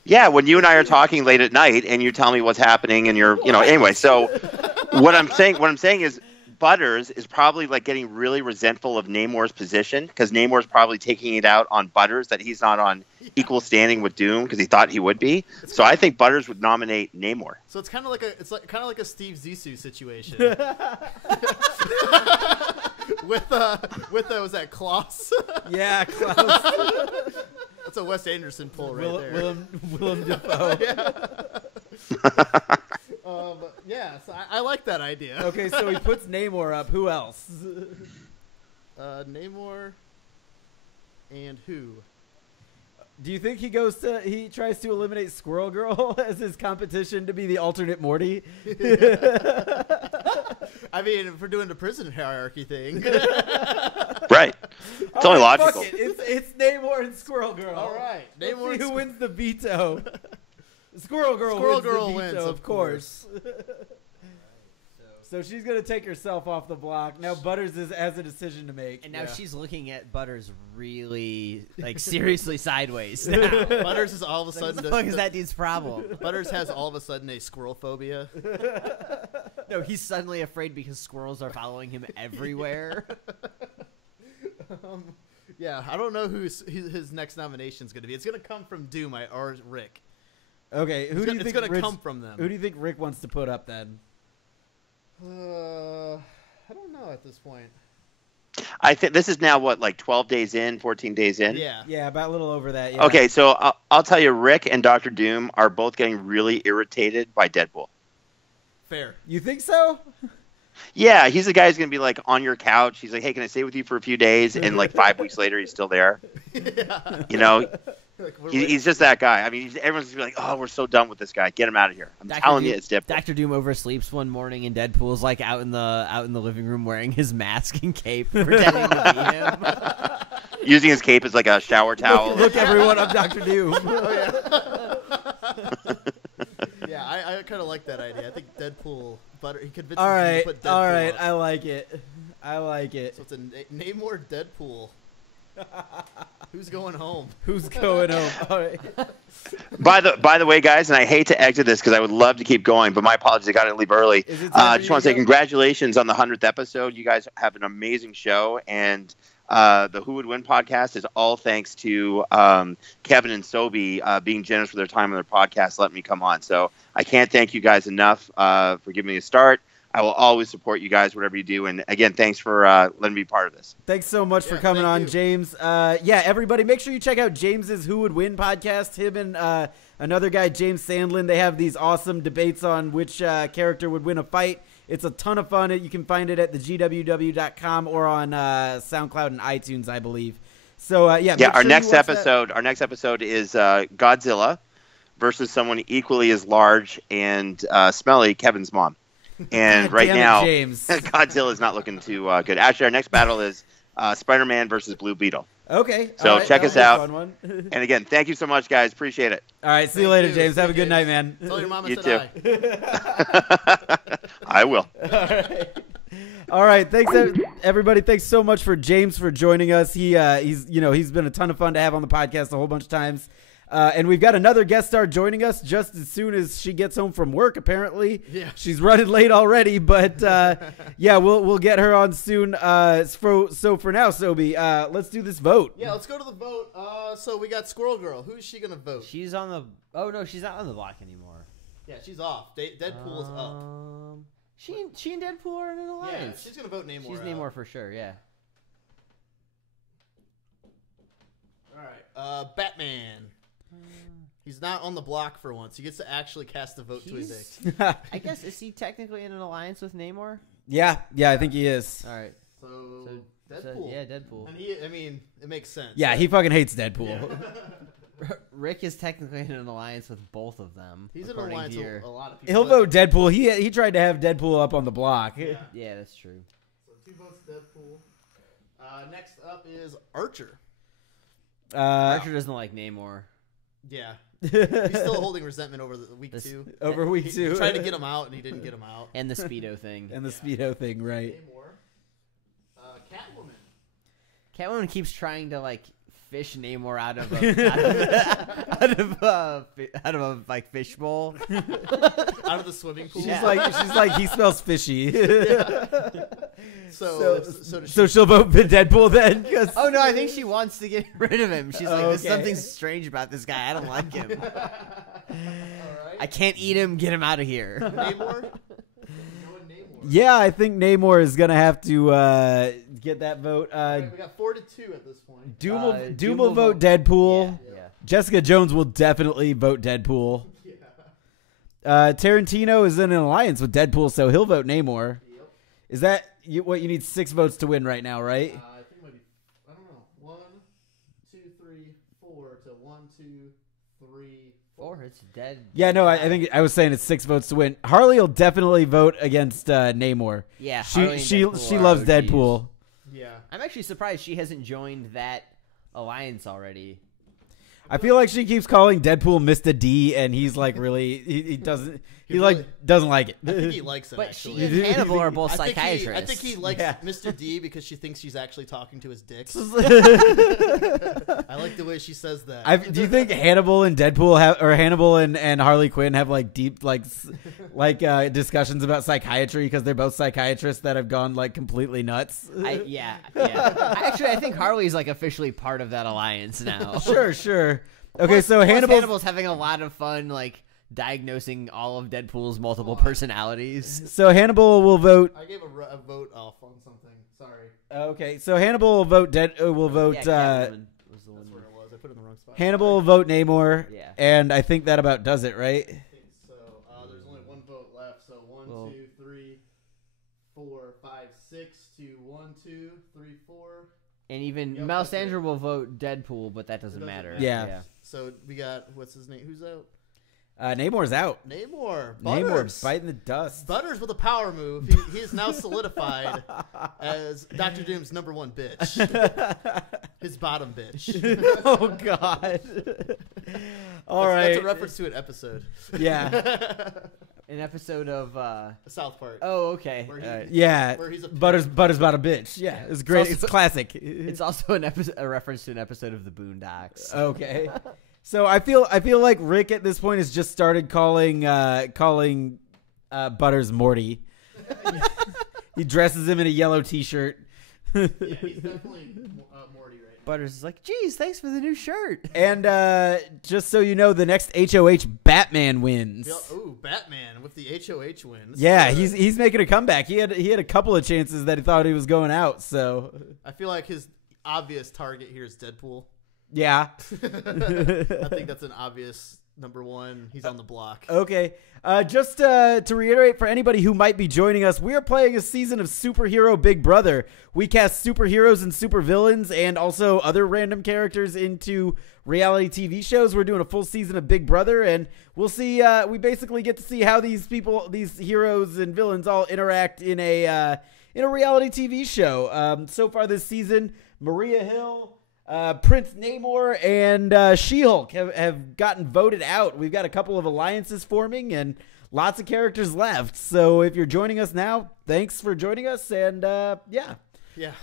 yeah, when you and I are talking late at night and you tell me what's happening and you're, anyway. So what I'm saying is Butters is probably like getting really resentful of Namor's position because Namor's probably taking it out on Butters that he's not on equal standing with Doom because he thought he would be. So I think Butters would nominate Namor. So it's kind of like a Steve Zissou situation. with was that Klaus? Yeah, Klaus. That's a Wes Anderson pull right there. Willem Dafoe. Yeah, so I like that idea. Okay, so he puts Namor up. Who else? Namor and who? Do you think he tries to eliminate Squirrel Girl as his competition to be the alternate Morty? I mean, if we're doing the prison hierarchy thing. Right. It's only Alright, logical. fuck it. It's Namor and Squirrel Girl. All right. Let's Namor see and who wins the veto. Squirrel Girl wins the veto, wins, of course. So she's gonna take herself off the block. Now Butters has a decision to make. And now she's looking at Butters really, like, seriously sideways now. Butters is all of a sudden. What the fuck is that dude's problem? Butters has all of a sudden a squirrel phobia. No, he's suddenly afraid because squirrels are following him everywhere. Yeah, I don't know who his next nomination is going to be. It's going to come from Doom or Rick. Okay, who do you think it's going to come from them? Who do you think Rick wants to put up then? I don't know at this point. I think this is now what, like 12 days in, 14 days in. Yeah, about a little over that. Yeah. Okay, so I'll tell you, Rick and Dr. Doom are both getting really irritated by Deadpool. Fair. You think so? Yeah, he's the guy who's gonna be like on your couch. He's like, "Hey, can I stay with you for a few days?" And like 5 weeks later, he's still there. Yeah. You know, Like, he's just that guy. I mean, everyone's gonna be like, "Oh, we're so done with this guy. Get him out of here." I'm telling you, it's Deadpool. Dr. Doom oversleeps one morning, and Deadpool's like out in the living room wearing his mask and cape, pretending to be him. Using his cape as like a shower towel. Look everyone, I'm Dr. Doom. Yeah, I kind of like that idea. I think Deadpool, he convinces All him right, to put Deadpool all right, up. I like it. I like it. So it's a Namor Deadpool. Who's going home? Who's going home? All right. By the way, guys, and I hate to exit this because I would love to keep going, but my apologies, I got to leave early. Is it time for I you just want to to say go? congratulations on the 100th episode. You guys have an amazing show, and the Who Would Win podcast is all thanks to Kevin and Sobe being generous with their time on their podcast, letting me come on. So I can't thank you guys enough for giving me a start. I will always support you guys, whatever you do. And again, thanks for letting me be part of this. Thanks so much for coming on, James. Everybody, make sure you check out James's Who Would Win podcast. Him and another guy, James Sandlin, they have these awesome debates on which character would win a fight. It's a ton of fun. You can find it at thegww.com or on SoundCloud and iTunes, I believe. So our next episode is Godzilla versus someone equally as large and smelly, Kevin's mom. And right now, James. Godzilla is not looking too good. Actually, our next battle is Spider-Man versus Blue Beetle. Okay. So check us out. Fun one. And again, thank you so much, guys. Appreciate it. All right. See you later, James. Have a good night, man. Tell your mama You said too. hi. I will. All right. Thanks, everybody. Thanks so much for James for joining us. He's been a ton of fun to have on the podcast a whole bunch of times. And we've got another guest star joining us just as soon as she gets home from work, apparently. Yeah. She's running late already, but we'll get her on soon. So for now, Sobe, let's do this vote. Yeah, let's go to the vote. So we got Squirrel Girl. Who's she going to vote? She's on the... Oh, no, she's not on the block anymore. Yeah, she's off. Deadpool is up. She and Deadpool are in an alliance. Yeah, she's going to vote Namor. She's Namor for sure, yeah. All right. Batman. He's not on the block for once. He gets to actually cast a vote to evict. I guess, is he technically in an alliance with Namor? Yeah, I think he is. All right. So Deadpool. Yeah, Deadpool. And it makes sense. Yeah, he fucking hates Deadpool. Rick is technically in an alliance with both of them. He's in an alliance with a lot of people. He'll vote Deadpool. He tried to have Deadpool up on the block. Yeah, that's true. So 2 votes Deadpool. Next up is Archer. Archer doesn't like Namor. Yeah. He's still holding resentment over week 2. Over week 2. He tried to get him out, and he didn't get him out. And the Speedo thing. And the Speedo thing, right. Namor. Catwoman. Catwoman keeps trying to, like, fish Namor out of a like fishbowl. Out of the swimming pool. She's like he smells fishy. So she'll vote for Deadpool then. Oh no, I think she wants to get rid of him. She's like, there's okay. something strange about this guy. I don't like him. Alright. I can't eat him. Get him out of here. Namor. Yeah, I think Namor is gonna have to get that vote. Right, we got 4-2 at this point. Doom will vote Deadpool. Yeah. Jessica Jones will definitely vote Deadpool. Tarantino is in an alliance with Deadpool, so he'll vote Namor. Yep. Is that what you need 6 votes to win right now, right? I think it might be. I don't know. 1, 2, 3, 4 to 1, 2, 3, 4. Or it's dead. Yeah, no, I think I was saying it's 6 votes to win. Harley will definitely vote against Namor. Yeah, she loves Deadpool. Yeah. I'm actually surprised she hasn't joined that alliance already. I feel like she keeps calling Deadpool Mr. D, and he's like really he doesn't he really- like doesn't like it. I think he likes it. But actually. she and Hannibal are both I psychiatrists. think he likes Yeah. Mr. D because she thinks she's actually talking to his dicks. I like the way she says that. Do you think Hannibal and Deadpool have, or Hannibal and Harley Quinn have like deep discussions about psychiatry because they're both psychiatrists that have gone like completely nuts? Yeah. Actually, I think Harley's like officially part of that alliance now. Sure. Okay, so Plus Hannibal's having a lot of fun, like diagnosing all of Deadpool's multiple personalities. so Hannibal will vote. I gave a vote off on something. Sorry. Okay, so Hannibal will vote. Will vote. Yeah, Catwoman was the one. That's where it was. I put it in the wrong spot. Hannibal will vote Namor. Yeah. And I think that about does it, right? I think so. There's only one vote left. So 1, Well- 2, 3, 4, 5, 6 to 1, 2, 3, 4. And even Yep, Melisandre will vote Deadpool, but that doesn't matter. Yeah. So we got what's his name? Who's out? Namor's out. Namor. Namor Butters. biting the dust. Butters with a power move. He is now solidified as Doctor Doom's #1 bitch. His bottom bitch. Oh God. All right. That's a reference to an episode. Yeah. An episode of. South Park. Oh, okay. Where he- Yeah. Where he's a Butters about a bitch. Yeah, it's great. It's classic. It's also a reference to an episode of the Boondocks. Okay. So I feel like Rick at this point has just started calling Butters Morty. He dresses him in a yellow T-shirt. Yeah, he's definitely Morty right now. Butters is like, geez, thanks for the new shirt. And just so you know, the next HOH Batman wins. Ooh, Batman with the HOH win. This Yeah, is, he's making a comeback. He had a couple of chances that he thought he was going out. So I feel like his obvious target here is Deadpool. yeah. I think that's an obvious #1. He's on the block. Okay. Just to reiterate for anybody who might be joining us, we are playing a season of Superhero Big Brother. We cast superheroes and supervillains and also other random characters into reality TV shows. We're doing a full season of Big Brother, and we'll see. We basically get to see how these heroes and villains all interact in a reality TV show. So far this season, Maria Hill, Prince Namor, and She-Hulk have gotten voted out. We've got a couple of alliances forming and lots of characters left. So if you're joining us now, thanks for joining us. And yeah. Yeah.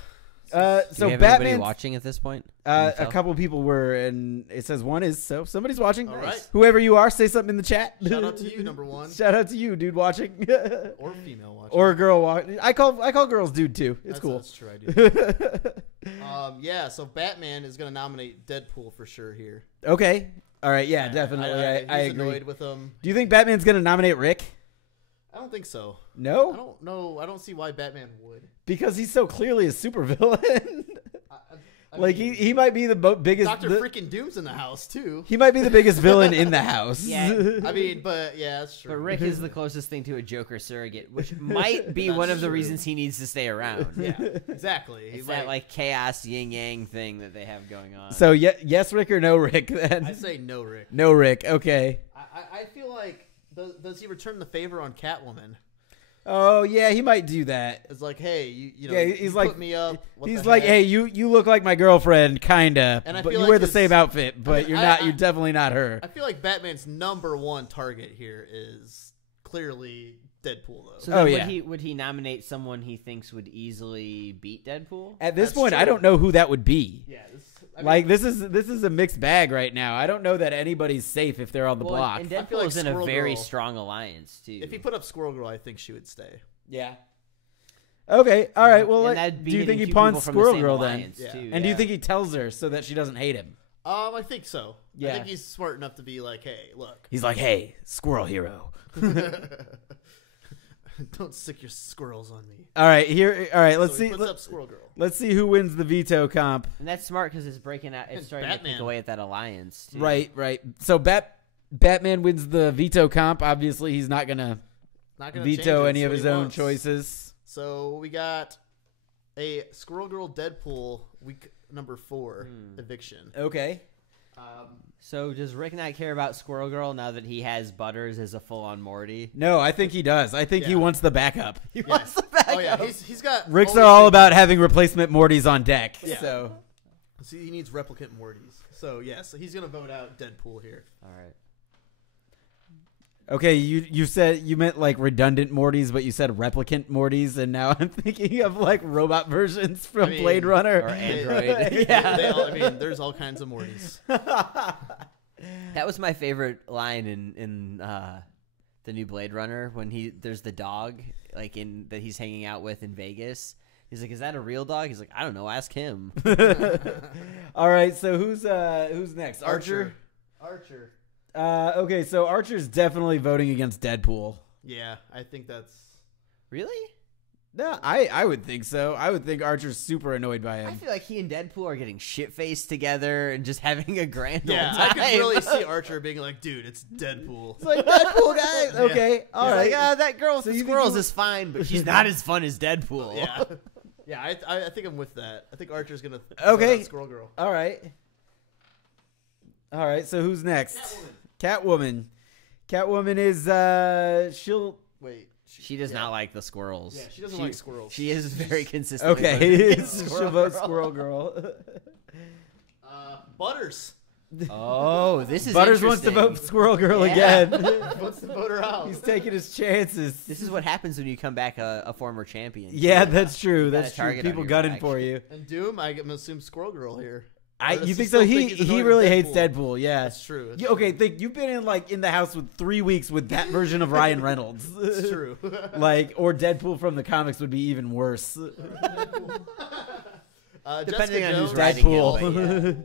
So Do we have anybody Batman. watching at this point? A couple of people were, and it says one is, so somebody's watching. All right. Whoever you are, say something in the chat. Shout out to you, #1. Shout out to you, dude, watching. Or female watching. Or a girl watching. I call girls dude too. It's cool. That's true. I do. Yeah. So Batman is going to nominate Deadpool for sure here. Okay. All right. Yeah, definitely. I he's agree. annoyed with him. Do you think Batman's gonna nominate Rick? I don't think so. No, I don't know. I don't see why Batman would. because he's so clearly a supervillain. I Like mean, he might be the biggest. Dr. Freaking Doom's in the house too. He might be the biggest villain in the house. Yeah. I mean, but yeah, that's true. But Rick is the closest thing to a Joker surrogate, which might be That's one of the true. reasons he needs to stay around. Yeah, exactly. It's that like chaos yin yang thing that they have going on. So yes, Rick or no Rick then? I say no, Rick. No Rick. Okay. I feel like does he return the favor on Catwoman? Oh yeah, he might do that. It's like, hey, you know, Yeah, he's you like- put me up. What He's the like, heck? hey, you look like my girlfriend, kinda, And I but feel you like wear the his- same outfit, but you're I- not. I- You're definitely not her. I feel like Batman's #1 target here is clearly Deadpool, though. So Oh, then yeah. would he nominate someone he thinks would easily beat Deadpool? At this That's point, I true. don't know who that would be. Yeah, This is a mixed bag right now. I don't know that anybody's safe if they're on the Well, block. and I feel like Deadpool's in a Squirrel very Girl- strong alliance too. if he put up Squirrel Girl, I think she would stay. Yeah. Okay. All right. Well, And that'd be do you think he hitting two people pawns from the Squirrel same Girl then? alliance, Yeah. too, And do you yeah. think he tells her so that she doesn't hate him? I think so. Yeah. I think he's smart enough to be like, hey, look, He's like, "Hey, Squirrel Hero." don't stick your squirrels on me. All right. Here. All right. Let's So he see. puts up Squirrel Girl. Let's see who wins the veto comp. And that's smart because it's breaking out. It's And starting to Batman. pick away at that alliance. Too. Right. Right. So Batman wins the veto comp. Obviously, he's not gonna Not gonna veto change it. any It's of what his he own wants. choices. So we got a Squirrel Girl Deadpool week #4 eviction. Okay. So does Rick not care about Squirrel Girl now that he has Butters as a full-on Morty? No, I think he does. I think he Yeah. wants the backup. He Yeah. wants the backup. Oh yeah, he's got. Ricks always are all been- about having replacement Mortys on deck. Yeah. So See, he needs replicant Mortys. So yes, he's gonna vote out Deadpool here. All right. Okay, you said you meant like redundant Mortys, but you said replicant Mortys, and now I'm thinking of like robot versions from Blade Runner or Android. Yeah. There's all kinds of Mortys. That was my favorite line in the new Blade Runner when there's the dog like that he's hanging out with in Vegas. He's like, "Is that a real dog?" He's like, "I don't know. Ask him." All right, so who's next? Archer. Okay, so Archer's definitely voting against Deadpool. Yeah, I think that's Really? No, I would think so. I would think Archer's super annoyed by I him. feel like he and Deadpool are getting shit-faced together and just having a grand old I time. could really see Archer being like, "Dude, it's Deadpool." It's like Deadpool, guys. Yeah. Okay, all He's right. like, that girl with So the you think squirrels you- is fine, but she's not as fun as Deadpool. Yeah, yeah. I think I'm with that. I think Archer's gonna Okay. vote out Squirrel Girl. All right. All right. So who's next? Catwoman. Catwoman is She'll wait. She does not like the squirrels. Yeah, she doesn't like squirrels. She is very consistent. okay. She'll vote Squirrel Girl. Butters Oh, this is Butters wants to interesting. vote Squirrel Girl Yeah. again. wants to vote her out. He's taking his chances. This is what happens when you come back a former champion. Yeah, that's true. got That's a true. target on People your gunning back. for you. And Doom, I'm gonna assume Squirrel Girl here. You think so? He really hates Deadpool. Yeah. That's true. Yeah, okay, you've been in the house with 3 weeks with that version of Ryan Reynolds. It's true. Or Deadpool from the comics would be even worse. Depending on who's Jones. writing Deadpool. it.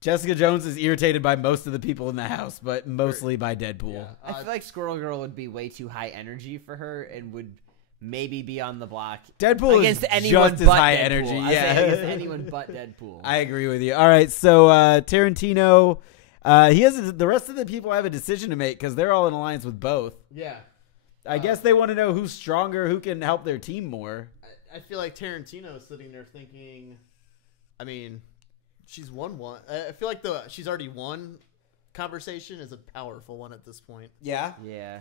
Jessica Jones is irritated by most of the people in the house, but mostly by Deadpool. Yeah. I feel like Squirrel Girl would be way too high energy for her and would maybe be on the block Deadpool against is anyone just but as high Deadpool. energy. I say Yeah, against anyone but Deadpool. I agree with you. All right, so Tarantino, he has the rest of the people have a decision to make because they're all in alliance with both. Yeah. I guess they want to know who's stronger, who can help their team more. I feel like Tarantino is sitting there thinking, I mean, she's won one. I feel like the she's already won conversation is a powerful one at this point. Yeah. Yeah.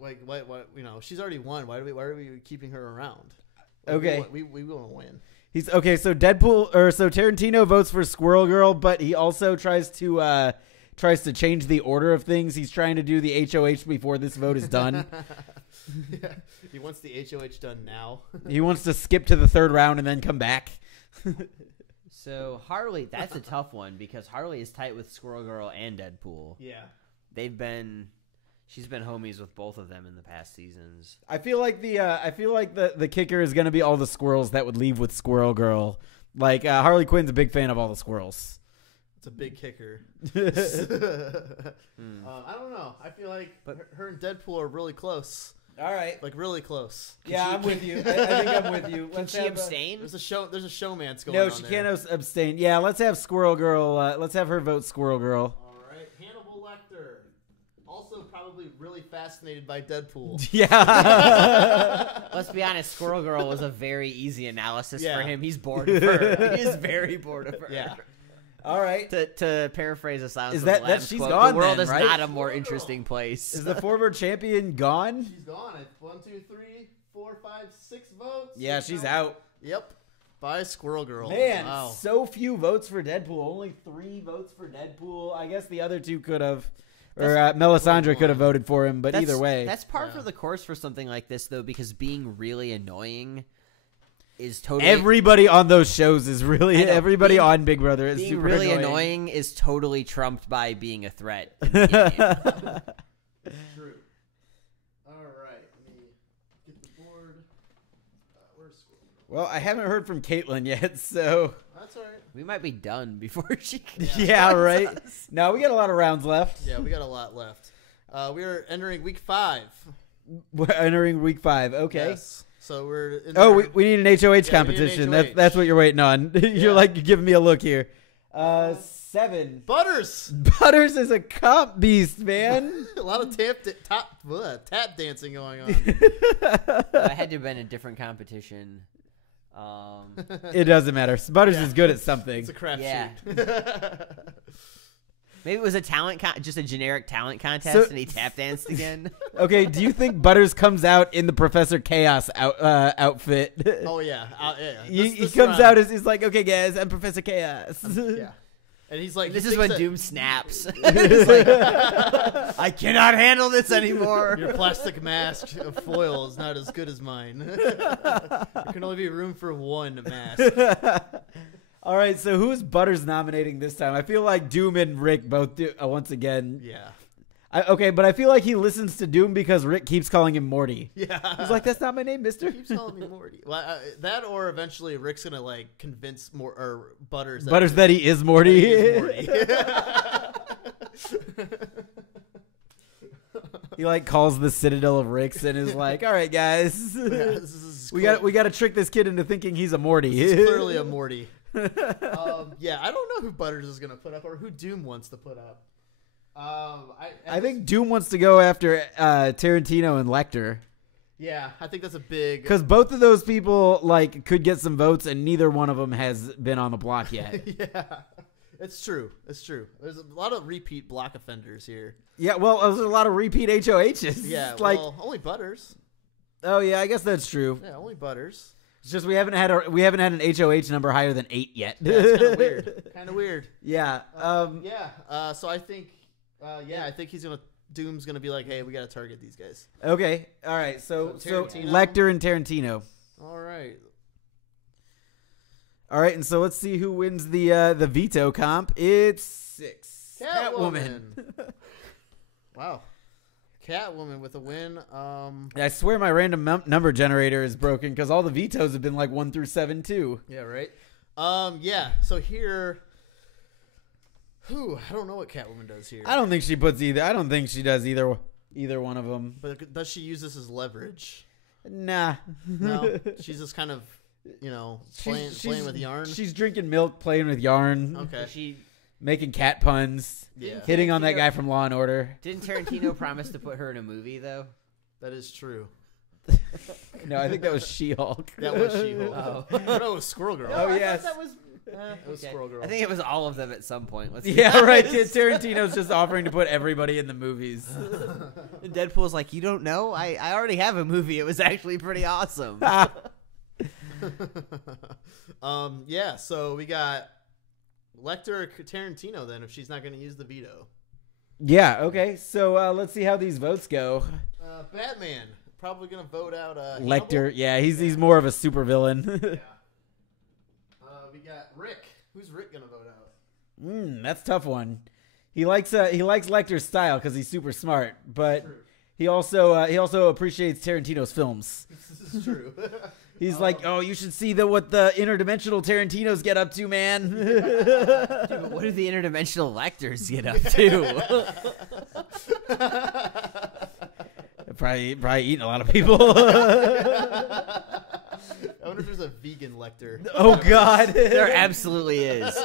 Like what she's already won. Why are we keeping her around? Okay. we want to win. He's okay. So Tarantino votes for Squirrel Girl, but he also tries to change the order of things. He's trying to do the HOH before this vote is done. Yeah. He wants the HOH done now. He wants to skip to the third round and then come back. So Harley, that's a tough one because Harley is tight with Squirrel Girl and Deadpool. Yeah. She's been homies with both of them in the past seasons. I feel like the kicker is going to be all the squirrels that would leave with Squirrel Girl. Like Harley Quinn's a big fan of all the squirrels. It's a big kicker. I don't know. I feel like her and Deadpool are really close. All right. Like really close. Yeah, I'm with you. I think I'm with you. Can she abstain? There's a showmance going No, on she there. can't abstain. Yeah, let's have Squirrel Girl. Let's have her vote Squirrel Girl. All right, Hannibal Lecter, also probably really fascinated by Deadpool. Yeah. Let's be honest, Squirrel Girl was a very easy analysis Yeah. for him. He's bored of her. He is very bored of her. Yeah. All right. To paraphrase a Silence Is of the that Lambs she's quote, gone the world then, is right? not a more interesting place. Is the former champion gone? She's gone. It's 1, 2, 3, 4, 5, 6 votes. Yeah, she's out. Yep. By Squirrel Girl. Man, Wow. so few votes for Deadpool. Only 3 votes for Deadpool. I guess the other 2 could have, or Melisandre could have voted for him. But either way, That's par Yeah. for the course for something like this, though, because being really annoying is totally... everybody on those shows is really I know. everybody on Big Brother is being super really annoying. annoying is totally trumped by being a threat in the game. True. All right. Let me get the board. Where's Squirrel Girl? Well, I haven't heard from Caitlin yet, so That's all right. We might be done before she yeah, right. No, we got a lot of rounds left. Yeah, we got a lot left. We are entering week 5. We're entering week 5. Okay. Yes. So we're in Oh, there. we need an HOH we need an competition. HOH. That's what you're waiting on. You're Yeah. like giving me a look here. 7. Butters. Butters is a comp beast, man. A lot of tap dancing going on. I had to have been a different competition. It doesn't matter. Butters Yeah. is good at something. It's a crapshoot. Yeah. Maybe it was a just a generic talent contest, and he tap danced again. Okay, do you think Butters comes out in the Professor Chaos outfit? Oh yeah, He comes out as he's like, okay, guys, I'm Professor Chaos. Yeah, and he's like, This he is when thinks Doom snaps. He's like, I cannot handle this anymore. your plastic mask of foil is not as good as mine. There can only be room for one mask. All right, so who's Butters nominating this time? I feel like Doom and Rick both do once again. Yeah. Okay, but I feel like he listens to Doom because Rick keeps calling him Morty. Yeah. He's like, that's not my name, mister. He keeps calling me Morty. Well, that or eventually Rick's gonna like convince Butters That he is Morty. He is Morty. He like calls the Citadel of Ricks and is like, all right, guys, we got to trick this kid into thinking he's a Morty. He's clearly a Morty. Yeah, I don't know who Butters is gonna put up or who Doom wants to put up. I think Doom wants to go after Tarantino and Lecter. Yeah, I think that's a big Because both of those people like could get some votes, and neither one of them has been on the block yet. Yeah, it's true. It's true. There's a lot of repeat block offenders here. Yeah, well, there's a lot of repeat HOHs. Yeah, like only Butters. oh yeah, I guess that's true. Yeah, only Butters. It's just we haven't had an HOH number higher than 8 yet. Yeah, it's kind of weird. Kind of weird. Yeah. Yeah. So I think. I think Doom's gonna be like, hey, we gotta target these guys. Okay. All right. So Tarantino? Lecter and Tarantino. All right. All right, and so let's see who wins the veto comp. It's 6. Catwoman. Wow. Catwoman with a win. I swear my random number generator is broken because all the vetoes have been like 1 through 7 too. Yeah. Right. Yeah. So here. I don't know what Catwoman does here. I don't think she puts either. I don't think she does either one of them. But does she use this as leverage? Nah. No. She's just kind of, playing with yarn. She's drinking milk, playing with yarn. Okay. Making cat puns. Yeah. Hitting on that guy from Law and Order. Didn't Tarantino promise to put her in a movie though? That is true. No, I think that was She-Hulk. That was She-Hulk. Oh. No, it was Squirrel Girl. Oh, yes. That was. It was Okay. Squirrel Girl. I think it was all of them at some point. Let's be Yeah, right. honest. Tarantino's just offering to put everybody in the movies. And Deadpool's like, you don't know? I already have a movie. It was actually pretty awesome. Yeah, so we got Lecter or Tarantino then if she's not going to use the veto. Yeah, okay. So let's see how these votes go. Batman probably going to vote out Lecter, yeah, he's more of a supervillain. Yeah. We got Rick. Who's Rick going to vote out? That's a tough one. He likes Lecter's style because he's super smart, but he also appreciates Tarantino's films. This is true. He's like, oh, you should see what the interdimensional Tarantinos get up to, man. Dude, but what do the interdimensional Lecters get up to? Probably eating a lot of people. I wonder if there's a vegan Lecter. Oh, God. There absolutely is.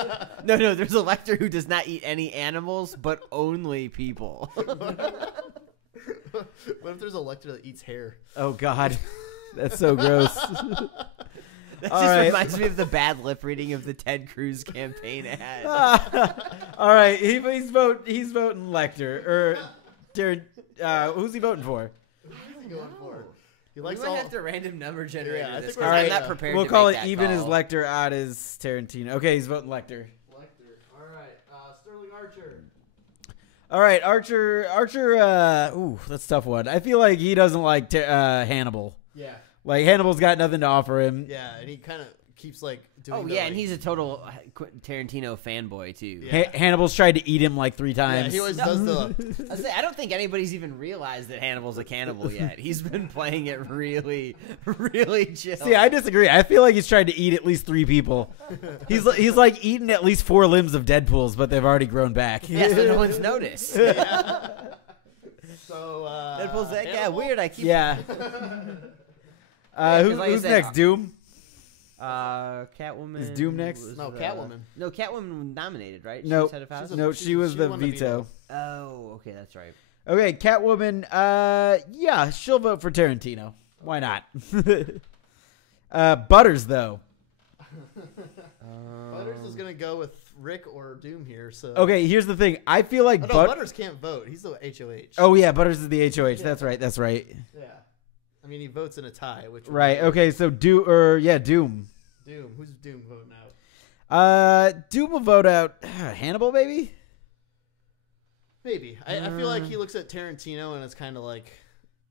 No, there's a Lecter who does not eat any animals, but only people. What if there's a Lecter that eats hair? Oh, God. That's so gross. That All just right. reminds me of the bad lip reading of the Ted Cruz campaign ad. All right. He's voting Lecter. Or who's he voting for? Who's he going for? He We likes might all. have to random number generator Yeah, I this think because we're- I'm yeah. not prepared We'll to call make it that even as call. Lecter, odd as Tarantino. Okay, he's voting Lecter. Lecter. All right. Sterling Archer. All right, Archer. Ooh, that's a tough one. I feel like he doesn't like Hannibal. Yeah. Like Hannibal's got nothing to offer him. Yeah, and he kind of keeps like doing. Oh the, yeah, like, and he's a total Tarantino fanboy too. Yeah. Hannibal's tried to eat him like 3 Yeah, times. he always does the. I don't think anybody's even realized that Hannibal's a cannibal yet. He's been playing it really, really chill. See, I disagree. I feel like he's tried to eat at least 3 people. He's like eaten at least 4 limbs of Deadpool's, but they've already grown back. Yes, but no one's noticed. Yeah. So Deadpool's like, yeah, Hannibal? weird. I keep Yeah. 'cause like I Who's said, next? Doom? Catwoman. Is Doom next? No, Catwoman. No, Catwoman was nominated, right? No. She was head of house? No, she was she the won the veto. Oh, okay, that's right. Okay, Catwoman. Yeah, she'll vote for Tarantino. Why not? Butters though. Butters is gonna go with Rick or Doom here. So Okay, here's the thing. I feel like oh, no, Butters can't vote. He's the HOH. Oh yeah, Butters is the HOH. That's right. That's right. Yeah. I mean, he votes in a tie, which Right. Okay. So Doom. Doom. Who's Doom voting out? Doom will vote out Hannibal, maybe. Maybe. I feel like he looks at Tarantino and it's kind of like,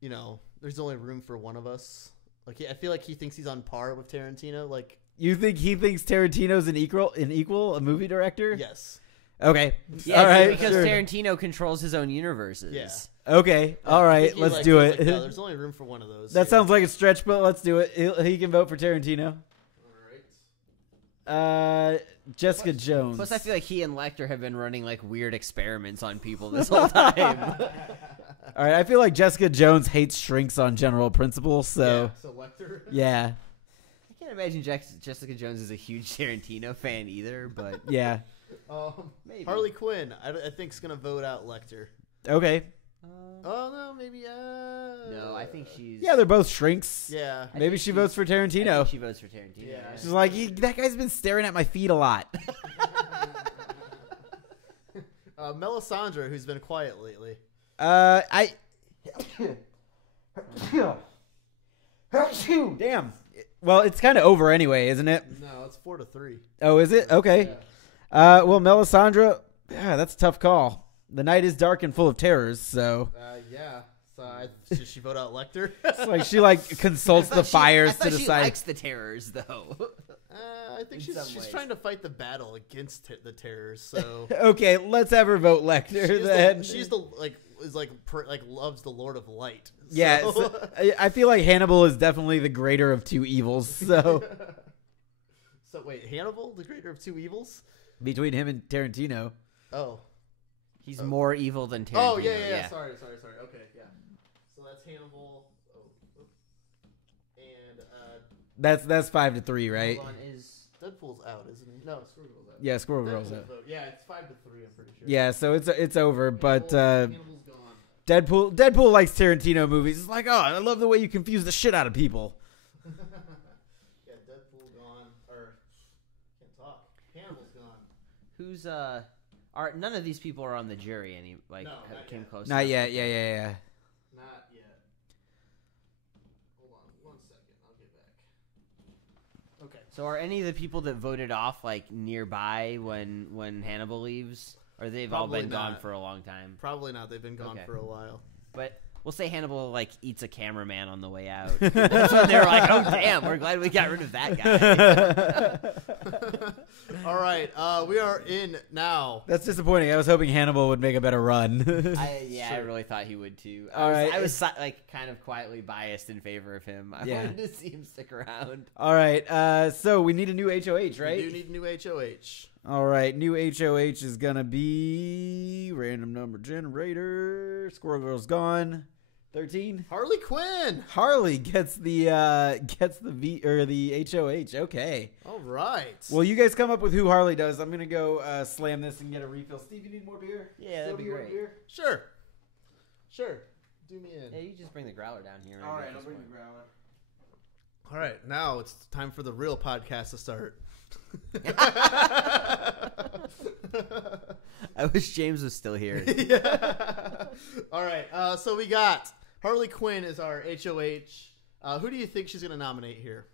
there's only room for one of us. Like I feel like he thinks he's on par with Tarantino. Like you think he thinks Tarantino's an equal, a movie director? Yes. Okay. Yeah, all right. because Sure. Tarantino controls his own universes. Yeah. Okay. All right. Let's do it. Like, no, there's only room for one of those. That sounds like a stretch, but let's do it. He can vote for Tarantino. All right. Jessica Jones. Plus, I feel like he and Lecter have been running like weird experiments on people this whole time. All right. I feel like Jessica Jones hates shrinks on general principle. So So Lecter. yeah. I can't imagine Jessica Jones is a huge Tarantino fan either, but Yeah. maybe. Harley Quinn, I think is gonna vote out Lecter. Okay. Oh no, maybe. No, I think she's. Yeah, they're both shrinks. Yeah. I Maybe think she she's- votes for I Tarantino. think she votes for Tarantino. Yeah. She's like, that guy's been staring at my feet a lot. Melisandre, who's been quiet lately. Damn. Well, it's kind of over anyway, isn't it? No, it's 4-3. Oh, is it? Okay. Well, Melisandre, that's a tough call. The night is dark and full of terrors, so Yeah. So should she vote out Lecter? it's like she consults the fires I to thought she decide. likes the terrors, though. I think In some she's ways. trying to fight the battle against the terrors. So Okay, let's have her vote Lecter then. she's loves the Lord of Light. So. Yeah, I feel like Hannibal is definitely the greater of two evils. So So wait, Hannibal, the greater of two evils? between him and Tarantino, Oh. He's more evil than Tarantino. Oh yeah. Sorry. Okay, yeah. So that's Hannibal. And that's 5-3, right? Hold on, is Deadpool's out, isn't he? No, Squirrel Girl's out. Yeah, Squirrel Girl's Deadpool's out. out. Yeah, it's 5-3. I'm pretty sure. Yeah, so it's over. But Hannibal's gone. Deadpool likes Tarantino movies. It's like, oh, I love the way you confuse the shit out of people. Yeah, Deadpool gone. Or can't talk. Hannibal's gone. who's none of these people are on the jury any No, not came yet. close. Not enough. yet. Yeah. Not yet. Hold on 1 second. I'll get back. Okay. So are any of the people that voted off like nearby when Hannibal leaves, or they've Probably all been gone not. for a long time? Probably not. They've been gone Okay. for a while. But we'll say Hannibal like eats a cameraman on the way out. That's when they're like, "Oh damn, we're glad we got rid of that guy." All right. We are in now. That's disappointing. I was hoping Hannibal would make a better run. I really thought he would too. All right. I was like kind of quietly biased in favor of him. I wanted to see him stick around. All right. So we need a new HOH, right? We do need a new HOH. All right. New HOH is gonna be random number generator. Squirrel Girl's gone. 13. Harley Quinn. Harley gets the HOH. Okay. All right. Well, you guys come up with who Harley does. I'm gonna go slam this and get a refill. Steve, you need more beer? Yeah, that'd Still be need more great. beer? Sure. Do me in. Yeah, you just bring the growler down here. All maybe right, at I'll this bring point. the growler. All right. Now it's time for the real podcast to start. I wish James was still here. Yeah. All right. So we got Harley Quinn as our HOH. Who do you think she's going to nominate here?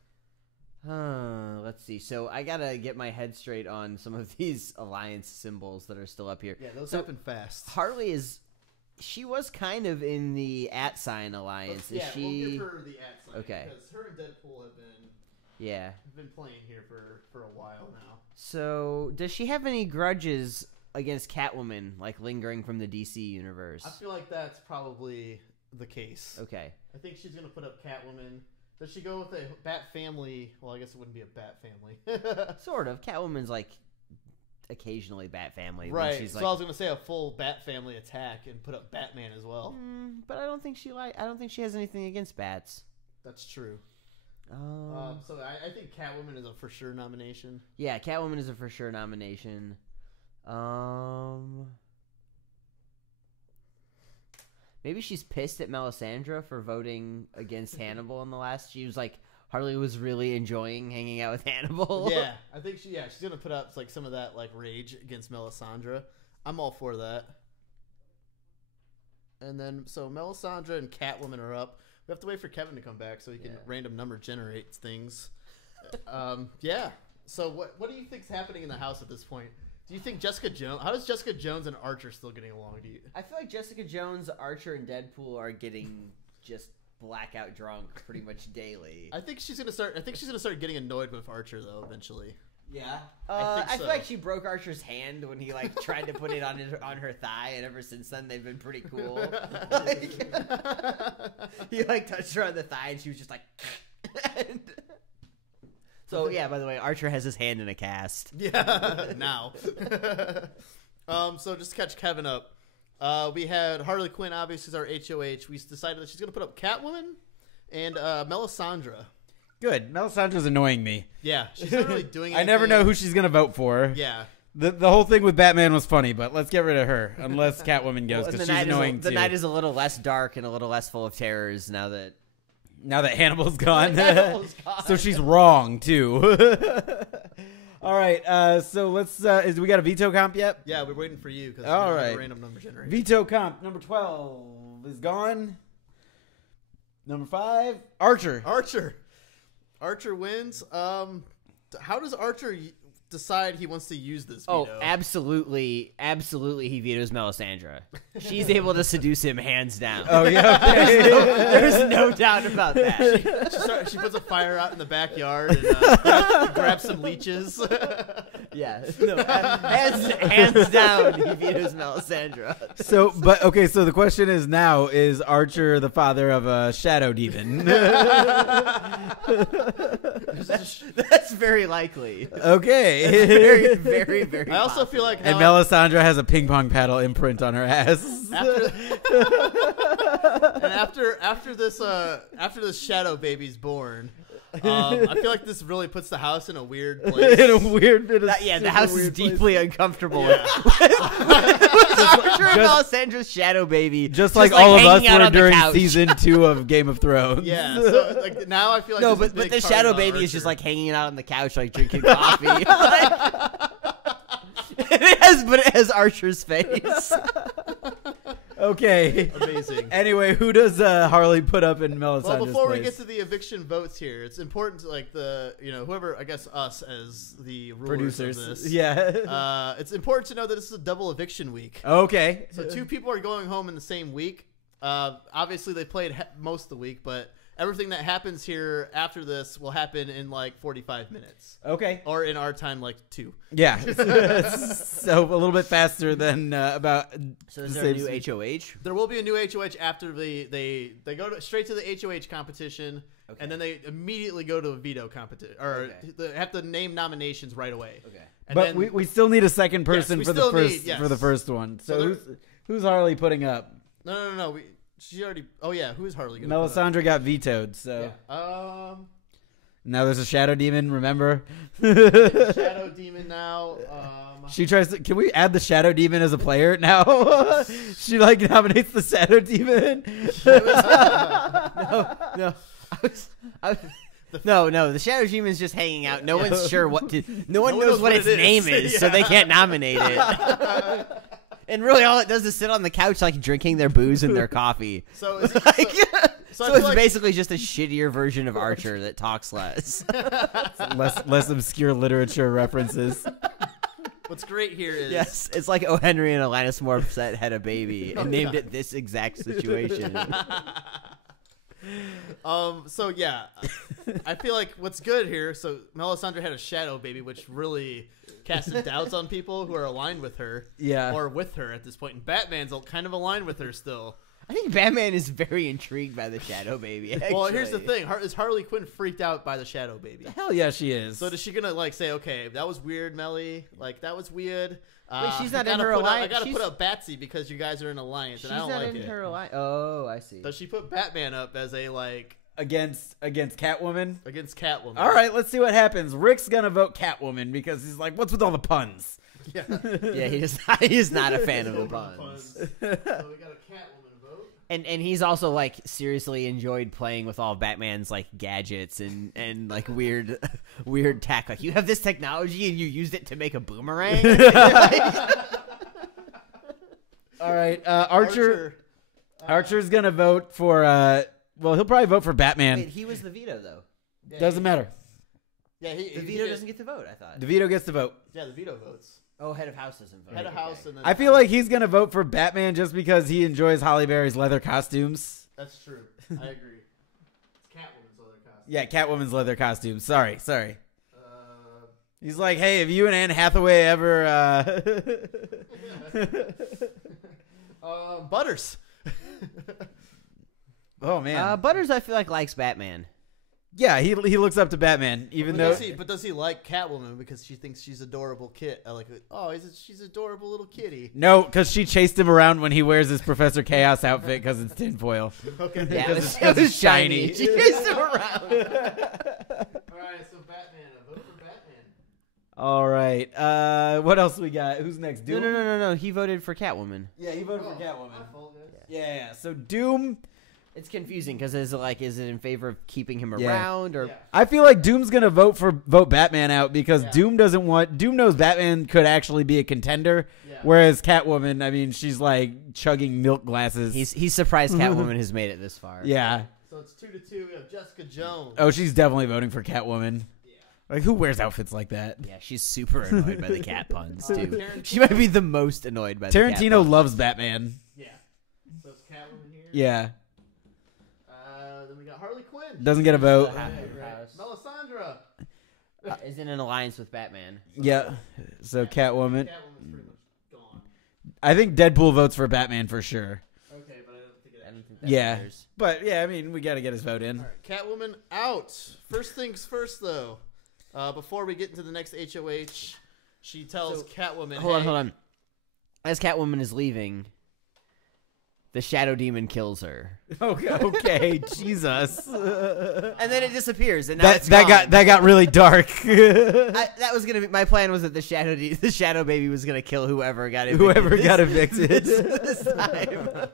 Let's see. So I gotta get my head straight on some of these alliance symbols that are still up here. Yeah, those So happen fast. Harley she was kind of in the @sign alliance. Is she? We'll give her the @ sign. Okay. Because her and Deadpool have been playing here for a while now. So does she have any grudges against Catwoman, like lingering from the DC universe? I feel like that's probably the case. Okay. I think she's going to put up Catwoman. Does she go with a Bat family? Well, I guess it wouldn't be a Bat family. Sort of. Catwoman's like occasionally Bat family. Right. She's So like, I was going to say a full Bat family attack and put up Batman as well. But I don't think she has anything against bats. That's true. So I think Catwoman is a for sure nomination. Yeah, Catwoman is a for sure nomination. Maybe she's pissed at Melisandre for voting against Hannibal in the last. She was like, Harley was really enjoying hanging out with Hannibal. Yeah, I think she's gonna put up like some of that like rage against Melisandre. I'm all for that. And then so Melisandre and Catwoman are up. We have to wait for Kevin to come back so he can random number generate things. Yeah. So what do you think's happening in the house at this point? Do you think Jessica Jones? How is Jessica Jones and Archer still getting along? Do you? I feel like Jessica Jones, Archer, and Deadpool are getting just blackout drunk pretty much daily. I think she's gonna start getting annoyed with Archer though eventually. Yeah, I feel like she broke Archer's hand when he like tried to put it on her thigh, and ever since then they've been pretty cool. He like touched her on the thigh, and she was just like. So yeah, by the way, Archer has his hand in a cast. Yeah, now. So just to catch Kevin up, we had Harley Quinn obviously is our HOH. We decided that she's gonna put up Catwoman and Melisandre. Good. Melisandre's annoying me. Yeah, she's not really doing anything. I never know who she's going to vote for. Yeah. The whole thing with Batman was funny, but let's get rid of her, unless Catwoman goes, because she's annoying too. The night is a little less dark and a little less full of terrors now that Hannibal's gone. Hannibal's gone. So she's wrong, too. All right, so let's, we got a veto comp yet? Yeah, we're waiting for you, because All we right. have a random number generator. Veto comp, number 12 is gone. Number 5, Archer. Archer wins. How does Archer decide he wants to use this veto? Oh, absolutely, he vetoes Melisandre. She's able to seduce him hands down. Oh, yeah. Okay. There's no doubt about that. She puts a fire out in the backyard and grabs some leeches. Yeah, no, hands down, he vetoes Melisandre. So the question is now, is Archer the father of a shadow demon? That's very likely. Okay. Very, very, very. I also feel like and Melisandre has a ping pong paddle imprint on her ass. After this shadow baby's born, I feel like this really puts the house in a weird place. The house is deeply uncomfortable. Yeah. Archer and Melisandre's shadow baby, just like all of us were during couch. season 2 of Game of Thrones. Yeah, so like now I feel like but the shadow baby is just like hanging out on the couch, like drinking coffee. It has Archer's face. Okay. Amazing. Anyway, who does Harley put up in Melisandre's Well, before place? we get to the eviction votes here, it's important to like whoever, I guess us as the rulers producers of this. Yeah. It's important to know that this is a double eviction week. Okay. So 2 people are going home in the same week. Obviously they played most of the week, but everything that happens here after this will happen in like 45 minutes. Okay. Or in our time, like 2. Yeah. So a little bit faster than about. So is there a new HOH? There will be a new HOH after they go straight to the HOH competition, and then they immediately go to a veto competition, or they have to name nominations right away. Okay. And but then, we still need a second person we for still the first need- for the first one. So So who's Harley putting up? No. She already. Oh yeah, who is Harley? Gonna Melisandre got vetoed. So put up? now there's a shadow demon. Remember? Shadow demon now. She tries to. Can we add the shadow demon as a player now? She like nominates the shadow demon. No. The Shadow Demon's just hanging out. No one's sure what to. No one knows what its name is, so they can't nominate it. And really, all it does is sit on the couch, like drinking their booze and their coffee. So is it, so it's basically just a shittier version of Archer that talks less. less obscure literature references. What's great here is It's like O. Henry and Alanis Morissette had a baby and named it this exact situation. So yeah, I feel like what's good here. So Melisandre had a shadow baby, which really casted doubts on people who are aligned with her, or with her at this point. And Batman's kind of aligned with her still. I think Batman is very intrigued by the shadow baby. Actually. Well, here's the thing: is Harley Quinn freaked out by the shadow baby? Hell yeah, she is. So is she gonna like say, okay, that was weird, Melly? Like that was weird. Wait, she's not in her alliance. I gotta put up Batsy because you guys are in alliance, and I don't like it. She's not in her alliance. Oh, I see. Does she put Batman up as a like against Catwoman? Against Catwoman. All right, let's see what happens. Rick's gonna vote Catwoman because he's like, what's with all the puns? Yeah. Yeah, he is not a fan of the puns. So we got a Catwoman vote. And he's also like seriously enjoyed playing with all of Batman's like gadgets and like weird tech. Like, you have this technology and you used it to make a boomerang. All right, Archer's gonna vote for. Well, he'll probably vote for Batman. Wait, he was the veto though. Yeah, Doesn't matter. Yeah, The veto doesn't get to vote. I thought. DeVito gets to vote. Yeah, the veto votes. Oh, head of house doesn't vote. Head of house, and then I feel like he's gonna vote for Batman just because he enjoys Halle Berry's leather costumes. that's true. I agree. It's Catwoman's leather costume. Yeah, Catwoman's leather costumes. Sorry. He's like, hey, have you and Anne Hathaway ever? Butters. Oh man. Butters, I feel like likes Batman. Yeah, he looks up to Batman, even though. Does he like Catwoman because she thinks she's adorable kid? She's adorable little kitty. No, because she chased him around when he wears his Professor Chaos outfit because it's tinfoil. Okay. Yeah, Because it's shiny. She chased him around. All right, so Batman. I vote for Batman. All right. What else we got? Who's next? Doom? No. He voted for Catwoman. Yeah, he voted for Catwoman. My fault, guys. Yeah. So Doom. It's confusing because is it in favor of keeping him around or? Yeah. I feel like Doom's gonna vote Batman out because Yeah. Doom knows Batman could actually be a contender, Yeah. whereas Catwoman, I mean, she's like chugging milk glasses. He's surprised Catwoman has made it this far. Yeah. So it's 2-2. We have Jessica Jones. Oh, she's definitely voting for Catwoman. Yeah. Like, who wears outfits like that? Yeah, she's super annoyed by the cat puns too. Tarantino. She might be the most annoyed by the cat Tarantino puns. loves Batman. Yeah. So it's Catwoman here. Yeah. Then we got Harley Quinn. Doesn't get a vote. Yeah. Melisandre. Is in an alliance with Batman. Yeah. So Catwoman. Catwoman's pretty much gone. I think Deadpool votes for Batman for sure. Okay, but I don't think it. I don't think that Yeah. matters. But yeah, I mean, we got to get his vote in. All right, Catwoman out. First things first, though. Before we get into the next HOH, she tells Catwoman. Hold on. As Catwoman is leaving, the Shadow Demon kills her, Okay, Jesus. and then it disappears. And now it's That gone. got really dark. That was gonna be my plan. Was that the Shadow Baby was gonna kill whoever got evicted this time.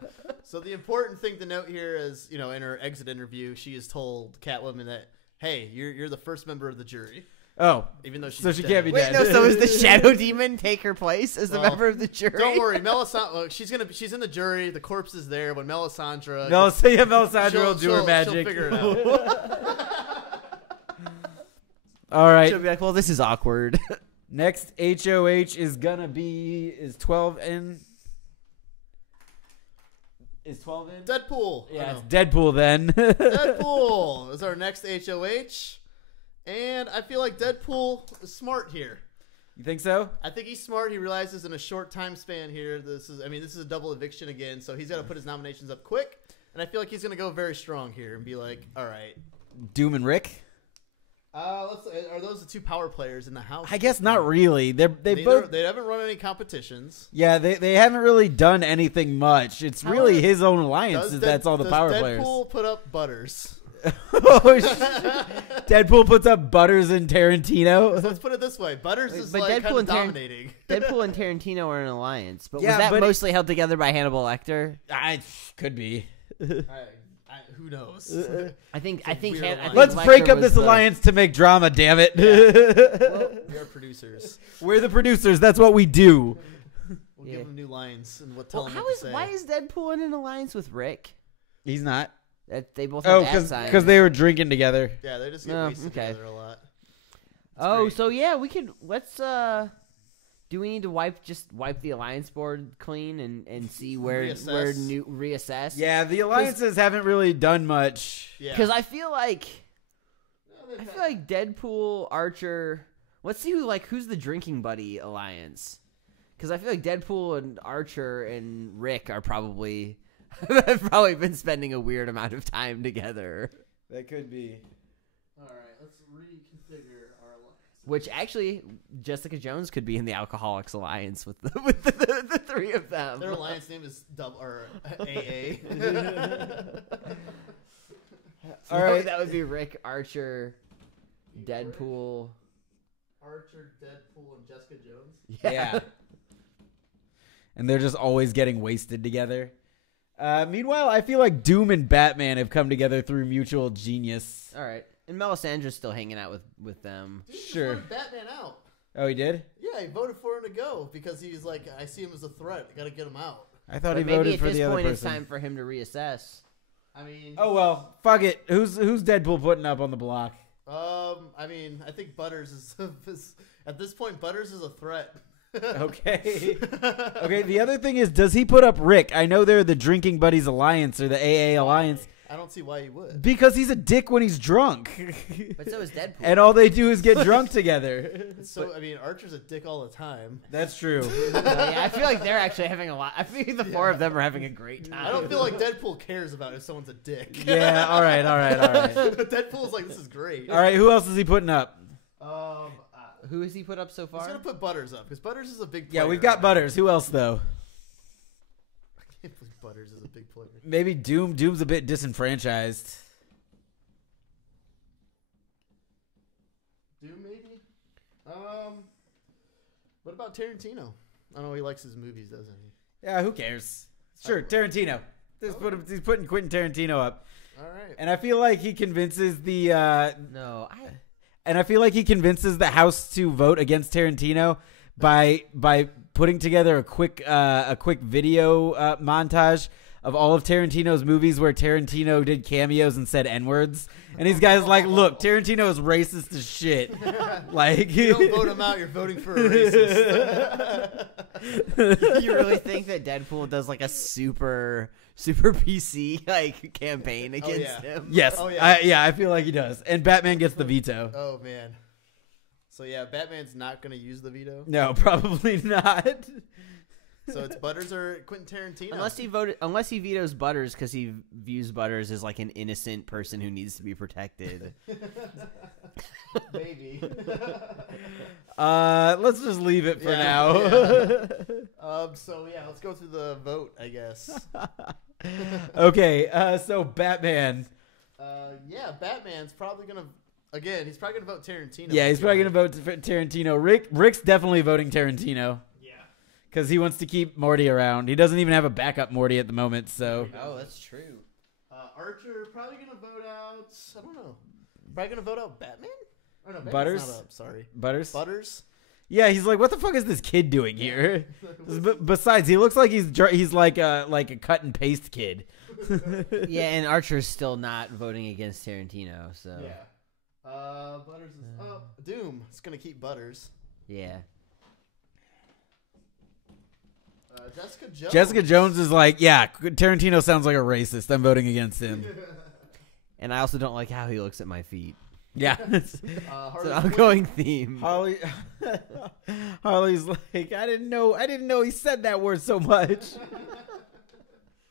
So the important thing to note here is, in her exit interview, she has told Catwoman that, hey, you're the first member of the jury, Oh, even though she's so she dead. can't be Wait, dead. no. So is the Shadow Demon take her place as a Well, member of the jury? Don't worry, Melisandre. She's in the jury. The corpse is there. When Melisandre. Melisandre will do her she'll magic. figure it out. All right. She'll be like, "Well, this is awkward." Next HOH is gonna be 12 in. Is 12 in? Deadpool. Yeah, Oh, it's Deadpool then. no. Deadpool is our next HOH, and I feel like Deadpool is smart here. You think so? I think he's smart. He realizes in a short time span here, this is a double eviction again, so he's got to put his nominations up quick. And I feel like he's going to go very strong here and be like, all right. Doom and Rick? Are those the two power players in the house? I guess not really. They haven't run any competitions. Yeah, they haven't really done anything much. It's really his own alliance. That's all the power players. Deadpool put up Butters. Oh, Deadpool puts up Butters and Tarantino. So let's put it this way: Butters is but like Deadpool kind of and dominating. Deadpool and Tarantino are in an alliance, but Yeah, was that but mostly held together by Hannibal Lecter? I could be. Who knows? I think weird alliance. Let's Lecter break up was this the- alliance to make drama. Damn it! We are producers. We're the producers. That's what we do. We'll Yeah. give them new lines and tell them How what is to say. why is Deadpool in an alliance with Rick? He's not. That they both Oh, have signs. because they were drinking together. Yeah, they just get Oh, wasted okay. together a lot. Oh, great. so yeah, we could do we need to wipe the alliance board clean and see where reassess? Yeah, the alliances haven't really done much. Yeah. Because I feel like Deadpool, Archer. Let's see who's the drinking buddy alliance. Because I feel like Deadpool and Archer and Rick are probably have probably been spending a weird amount of time together. That could be. All right, let's reconfigure our alliance. Which actually, Jessica Jones could be in the Alcoholics Alliance with the three of them. Their alliance name is AA. All right, that would be Rick, Archer, Deadpool. Archer, Deadpool, and Jessica Jones. Yeah. And they're just always getting wasted together. Meanwhile, I feel like Doom and Batman have come together through mutual genius. All right. And Melisandre's still hanging out with them. Dude, just Sure. voted Batman out. Oh, he did? Yeah, he voted for him to go because he's like, I see him as a threat. I gotta get him out. I thought But he maybe voted at for this the other point person. it's time for him to reassess. I mean, Oh well, fuck it. Who's Deadpool putting up on the block? I mean, I think Butters is at this point. Butters is a threat. Okay. Okay. The other thing is, does he put up Rick? I know they're the Drinking Buddies Alliance or the AA Alliance I don't see why he would. because he's a dick when he's drunk, But so is Deadpool. and all they do is get drunk together. So I mean, Archer's a dick all the time. That's true. Yeah, I feel like they're actually having a lot. I feel like the four of them are having a great time. I don't feel like Deadpool cares about if someone's a dick. Yeah. All right. Deadpool's like, this is great. All right. Who else is he putting up? Who has he put up so I'm far? just gonna put Butters up because Butters is a big. Yeah, player we've got right now. Butters. Who else though? I can't believe Butters is a big player. Maybe Doom. Doom's a bit disenfranchised. Doom maybe. What about Tarantino? I don't know. He likes his movies, doesn't he? Yeah. Who cares? Sure. Tarantino. He's putting Quentin Tarantino up, All right. and I feel like he convinces the. No, And I feel like he convinces the House to vote against Tarantino by putting together a quick video montage of all of Tarantino's movies where Tarantino did cameos and said N-words. And these guys like, look, Tarantino is racist as shit. Like, You don't vote him out. You're voting for a racist. you really think that Deadpool does like a super PC like campaign against yeah. him? yes, Oh, yeah. I feel like he does. And Batman gets the veto. Oh man. So yeah, Batman's not gonna use the veto. No, probably not. So it's Butters or Quentin Tarantino. Unless he vetoes Butters because he views Butters as like an innocent person who needs to be protected. Maybe. Let's just leave it for Yeah, now. So yeah, let's go through the vote, I guess. Okay, so Batman. Yeah, Batman's probably gonna. Again, he's probably gonna vote Tarantino. Yeah, he's probably gonna vote for Tarantino. Rick's definitely voting Tarantino Yeah. because he wants to keep Morty around. He doesn't even have a backup Morty at the moment, so Oh, that's true. Archer probably gonna vote out. I don't know. Probably gonna vote out Batman. Or no, Batman's Butters? Not up, sorry. Butters. Yeah, he's like, what the fuck is this kid doing here? Besides, he looks like he's like a cut and paste kid. Yeah, and Archer's still not voting against Tarantino, so Yeah. Butters is up. Doom. It's gonna keep Butters. yeah. Jessica Jones. Jessica Jones is like, yeah, Tarantino sounds like a racist. I'm voting against him. And I also don't like how he looks at my feet. Yeah. It's an Harley ongoing theme. Harley's like, I didn't know he said that word so much.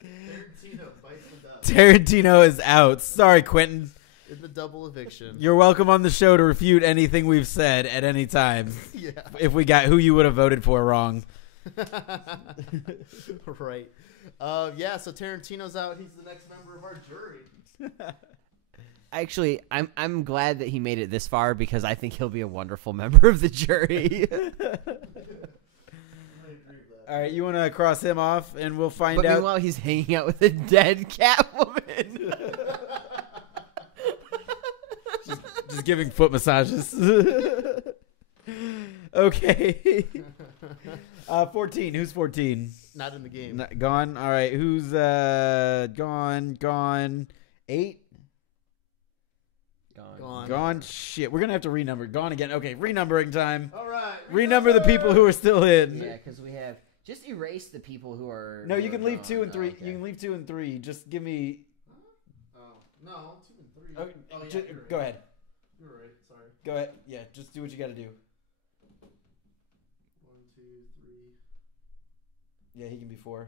Tarantino bites the dust. Tarantino is out. Sorry, Quentin. In the double eviction. You're welcome on the show to refute anything we've said at any time. Yeah. If we got who you would have voted for wrong. Right. Yeah, so Tarantino's out. He's the next member of our jury. Actually, I'm glad that he made it this far because I think he'll be a wonderful member of the jury. I agree with that. All right, you want to cross him off, and we'll find But out. meanwhile, he's hanging out with a dead Catwoman. Just giving foot massages. Okay. 14. Who's 14? Not in the game. Gone. All right. Who's gone? 8. Gone. Shit. We're gonna have to renumber. Gone again. Okay. Renumbering time. All right. Renumber the people who are still in. Yeah, because we have just erase the people who are. No, you who can are leave gone. 2 and 3. Okay. You can leave 2 and 3. Just give me. Oh, no, 2 and 3. Oh, yeah, ju- you're right. go ahead. You're right. Sorry. Go ahead. Yeah. Just do what you got to do. 1, 2, 3. Yeah, he can be 4. 4.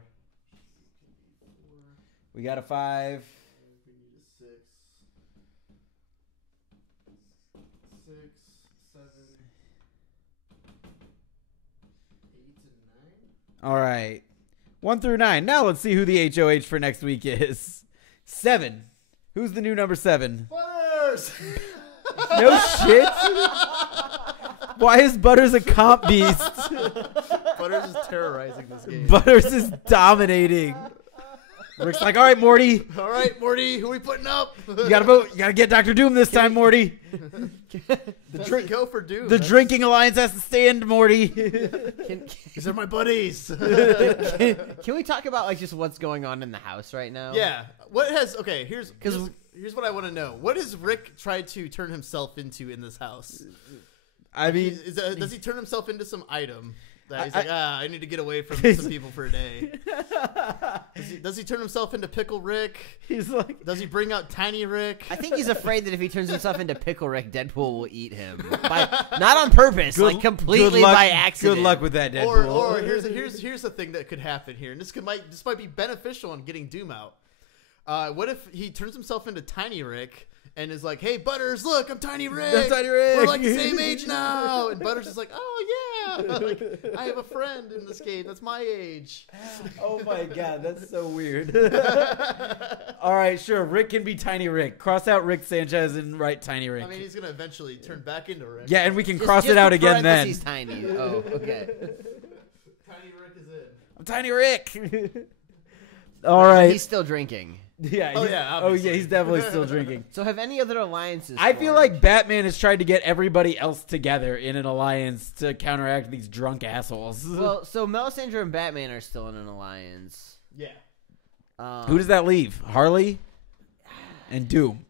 We got a 5. We need a 6. 6, 7, 8, and 9. All right. 1 through 9. Now let's see who the HOH for next week is. 7. Who's the new number 7? Butters! No shit. Why is Butters a comp beast? Butters is terrorizing this game. Butters is dominating. Rick's like, all right, Morty, All right, Morty, who we putting up? you gotta vote. You gotta get Dr. Doom this time, Morty. Go for Doom. The drinking alliance has to stand, Morty. These are my buddies. Can we talk about like just what's going on in the house right now? Yeah. Here's what I want to know. What has Rick tried to turn himself into in this house? I mean, does he turn himself into some item that he's I need to get away from some people for a day? Does he turn himself into Pickle Rick? he's like, Does he bring out Tiny Rick? I think he's afraid that if he turns himself into Pickle Rick, Deadpool will eat him. Not on purpose, like completely by accident. Good luck with that, Deadpool. Or here's the thing that could happen here, and this might be beneficial in getting Doom out. What if he turns himself into Tiny Rick and is like, "Hey, Butters, look, I'm Tiny Rick. I'm Tiny Rick. We're like the same age now." And Butters is like, "Oh yeah, like, I have a friend in this game that's my age." Oh my god, that's so weird. All right, sure. Rick can be Tiny Rick. Cross out Rick Sanchez and write Tiny Rick. I mean, he's gonna eventually turn back into Rick. Yeah, and we can cross it out again then. He's tiny. Oh, okay. Tiny Rick is in. I'm Tiny Rick. All right. He's still drinking. Yeah. Oh, he's- yeah, Oh yeah, obviously. he's definitely still drinking. So have any other alliances? I feel formed? like Batman has tried to get everybody else together in an alliance to counteract these drunk assholes. Well, so Melisandre and Batman are still in an alliance. Yeah. Who does that leave? Harley and Doom.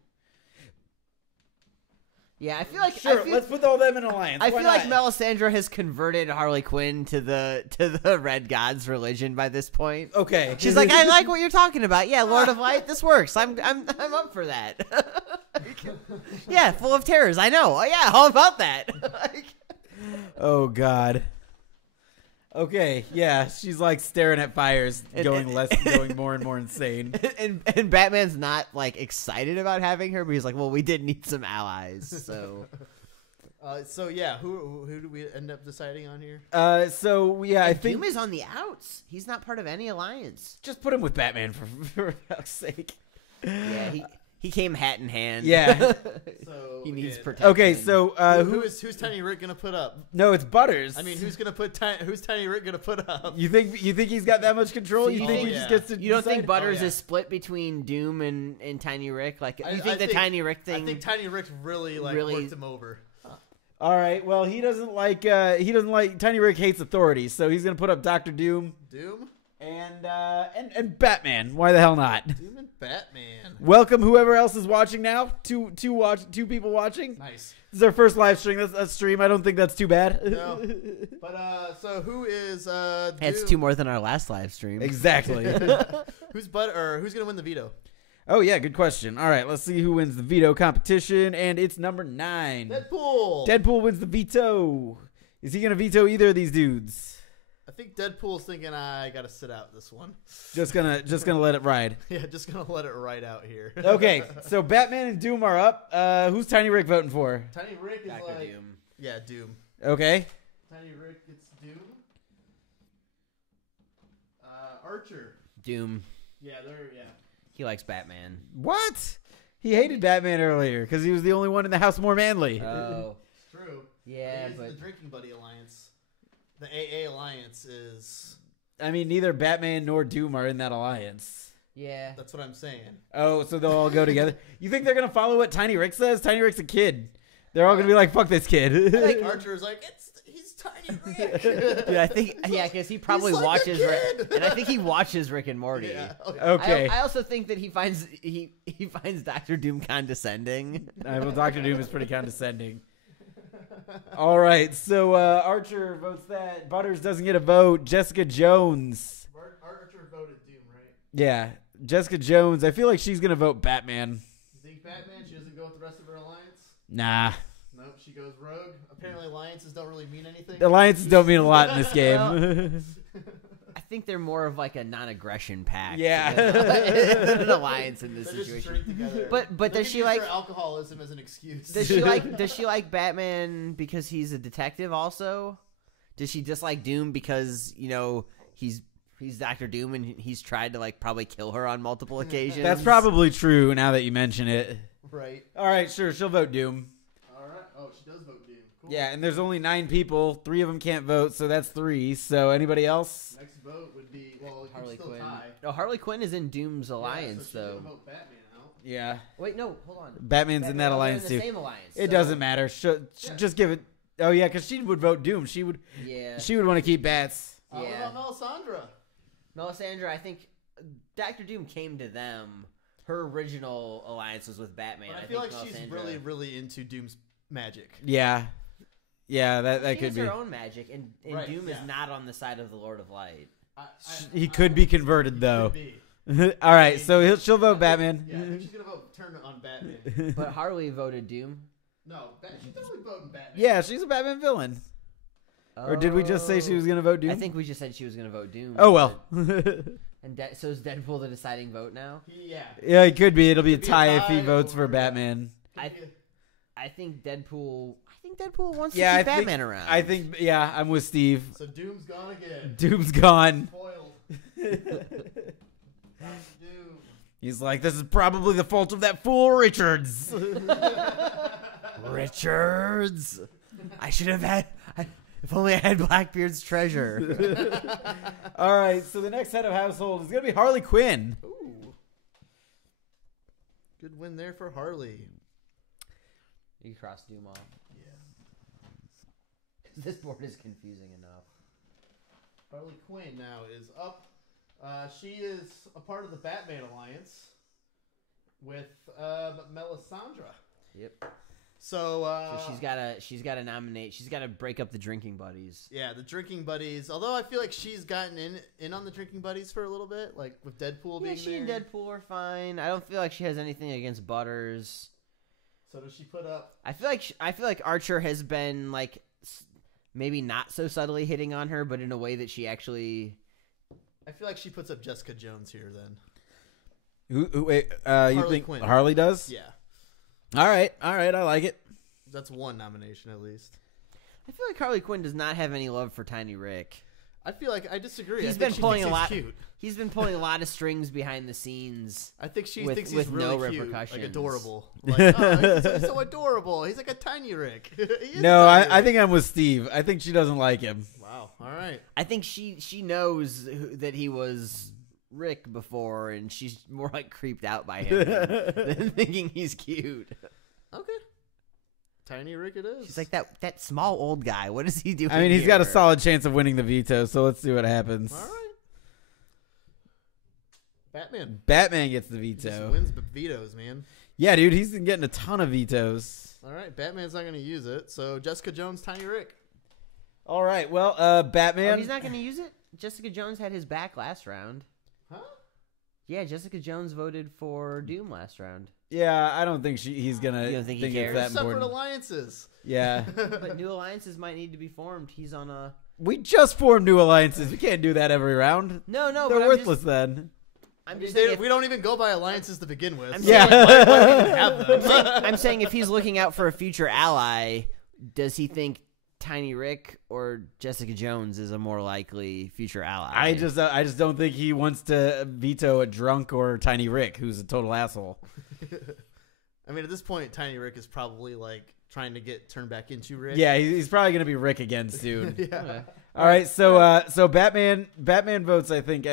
Yeah, I feel like Sure, let's put all them in an alliance. I Why feel like not? Melisandre has converted Harley Quinn to the Red God's religion by this point. Okay. She's like, I like what you're talking about. Yeah, Lord of Light, this works. I'm up for that. Yeah, full of terrors. I know. Oh yeah, all about that. Oh god. Okay, yeah, she's like staring at fires, going more and more insane. and Batman's not like excited about having her, but he's like, well, we did need some allies, so. So yeah, who do we end up deciding on here? So yeah, I think Doom is on the outs. He's not part of any alliance. just put him with Batman for fuck's sake. Yeah, he came hat in hand. Yeah. So He needs again, protection. Okay, so who's Tiny Rick gonna put up? No, it's Butters. I mean, who's Tiny Rick gonna put up? you think he's got that much control? So you you think think- he just gets to? You don't think decide? Butters yeah. is split between Doom and Tiny Rick? Like, I you think the Tiny Rick thing? I think Tiny Rick really worked him over. All right. Well, he doesn't like Tiny Rick hates authority, so he's gonna put up Dr. Doom Doom and Batman. Why the hell not? and Batman. Welcome whoever else is watching now. Two people watching. Nice. This is our first live stream. That's stream. I don't think that's too bad. No. But so who is Doom? It's two more than our last live stream. Exactly. Who's gonna win the veto? Oh yeah, good question. All right, let's see who wins the veto competition, and it's number 9. Deadpool. Deadpool wins the veto. Is he gonna veto either of these dudes? I think Deadpool's thinking I gotta sit out this one. Just gonna let it ride. Yeah, just gonna let it ride out here. Okay, so Batman and Doom are up. Who's Tiny Rick voting for? Tiny Rick is Dr. like Doom. yeah, Doom. Okay. Tiny Rick gets Doom. Archer. Doom. Yeah, He likes Batman. What? He hated Batman earlier because he was the only one in the house more manly. Oh. It's true. Yeah, It is but the Drinking Buddy Alliance. The AA Alliance is. I mean, neither Batman nor Doom are in that alliance. yeah. That's what I'm saying. Oh, so they'll all go together. You think they're gonna follow what Tiny Rick says? Tiny Rick's a kid. They're all gonna be like, "Fuck this kid." I think Archer's like he's Tiny Rick. Dude, I think because he probably like a watches kid. and I think he watches Rick and Morty. Yeah. Okay. I also think that he finds Dr. Doom condescending. Well, Dr. Doom is pretty condescending. All right, so Archer votes that. Butters doesn't get a vote. Jessica Jones. Archer voted Doom, right? Yeah, Jessica Jones. I feel like she's gonna vote Batman. You think Batman? She doesn't go with the rest of her alliance? Nah, Nope, she goes rogue. Apparently, alliances don't really mean anything. alliances don't mean a lot in this game. I think they're more of like a non-aggression pact. Yeah. than an alliance in this They just situation. drink together. But They does can she use like their alcoholism as an excuse? does she like Batman because he's a detective also? Does she dislike Doom because, he's Dr. Doom and he's tried to like probably kill her on multiple occasions? That's probably true now that you mention it. Right. All right, sure, she'll vote Doom. All right. Oh, she does vote Doom. Cool. Yeah, and there's only 9 people. 3 of them can't vote, so that's 3. So anybody else? Next vote would be it could Harley still Quinn. tie. Oh, Harley Quinn is in Doom's alliance, so she's gonna though. vote Batman out. Yeah. Wait, no, hold on. Batman's in that Batman, alliance they're in too. the same alliance. It so- doesn't matter. Just give it. Oh yeah, because she would vote Doom. She would. Yeah. She would want to keep Bats. What Yeah. about Melisandre? Melisandre, I think Dr. Doom came to them. Her original alliance was with Batman. But I feel like think she's Melisandre- really, really into Doom's magic. Yeah. Yeah, that she could has be. her own magic, and Right, Doom yeah. is not on the side of the Lord of Light. He could be converted He though. could be. All right, so she'll vote Batman. Yeah, I think she's gonna vote turn on Batman. But Harley voted Doom. No, she's definitely voting Batman. Yeah, she's a Batman villain. Or did we just say she was gonna vote Doom? I think we just said she was going to vote Doom. Oh well. And so is Deadpool the deciding vote now? Yeah. Yeah, it could be. It'll be a Could be a tie if he tie votes for or- Batman. I think Deadpool wants Yeah, to I keep think, Batman around. I think. Yeah, I'm with Steve. So Doom's gone again. Doom's gone. Spoiled. Doom. He's like, this is probably the fault of that fool Richards. Richards. I should have had. If only I had Blackbeard's treasure. All right, so the next head of household is gonna be Harley Quinn. Ooh. Good win there for Harley. You cross Doom off. Yeah. This board is confusing enough. Harley Quinn now is up. She is a part of the Batman alliance with Melisandre. Yep. So, So she's got to nominate. She's got to break up the drinking buddies. yeah, the drinking buddies. Although I feel like she's gotten in on the drinking buddies for a little bit, like with Deadpool Yeah, being she there. and Deadpool are fine. I don't feel like she has anything against Butters. So does she put up? I feel like Archer has been like maybe not so subtly hitting on her, but in a way that she actually. I feel like she puts up Jessica Jones here. Then Wait, you Harley think Quinn. Harley does? yeah, All right, I like it. that's one nomination at least. I feel like Harley Quinn does not have any love for Tiny Rick. I feel like I disagree. He's I think been she pulling thinks a he's lot. Cute. He's been pulling a lot of strings behind the scenes. I think she With- thinks he's with really no cute, repercussions. like adorable. Like, oh, he's so adorable. He's like a tiny Rick. He is No, a tiny I Rick. think I'm with Steve. I think she doesn't like him. Wow. All right. I think she knows that he was Rick before, and she's more like creeped out by him than thinking he's cute. Okay. Tiny Rick it is. She's like that small old guy. What is he doing? I mean, he's got a here? solid chance of winning the veto, so let's see what happens. All right. Batman. Batman gets the He just veto. wins vetoes, man. Yeah, dude, he's been getting a ton of vetoes. All right. Batman's not going to use it. So Jessica Jones, Tiny Rick. All right, well, Batman. Oh, he's not going to use it. Jessica Jones had his back last round. Huh? Yeah, Jessica Jones voted for Doom last round. Yeah, I don't think he's gonna You don't think he it's cares? that Separate important. alliances. Yeah, But new alliances might need to be formed. He's on a we just formed new alliances. We can't do that every round. no. They're But worthless then. I'm just saying. We don't even go by alliances to begin with. I'm so saying- why even have them? I'm saying if he's looking out for a future ally, does he think Tiny Rick or Jessica Jones is a more likely future ally? I just don't think he wants to veto a drunk or Tiny Rick, who's a total asshole. I mean, at this point, Tiny Rick is probably like trying to get turned back into Rick. Yeah, he's probably gonna be Rick again soon. Yeah. Okay. All right, so Batman votes. I think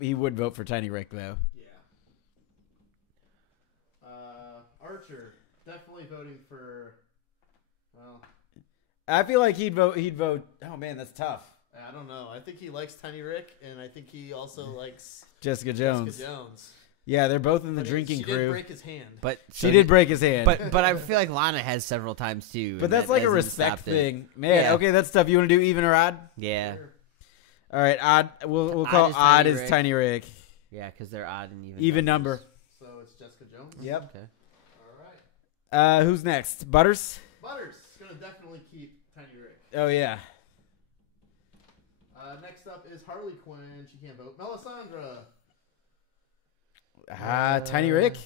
he would vote for Tiny Rick though. Yeah. Archer definitely voting for. Well, I feel like he'd vote. Oh man, that's tough. I don't know. I think he likes Tiny Rick, and I think he also likes Jessica Jones. Jessica Jones. Yeah, they're both in the But drinking she crew. did break his hand. But She did break his hand. But I feel like Lana has several times too. But and that's that like a hasn't respect stopped it. thing, man. Yeah. Okay, that's tough. You want to do even or odd? Yeah, All right, odd. We'll Odd call is odd Tiny is Rick. Tiny Rick. yeah, because they're odd and even. Even numbers. number. So it's Jessica Jones. Yep. Okay. All right. Who's next? Butters. Butters is gonna definitely keep Tiny Rick. Oh yeah. Next up is Harley Quinn. She can't vote. Melisandre. Tiny Rick.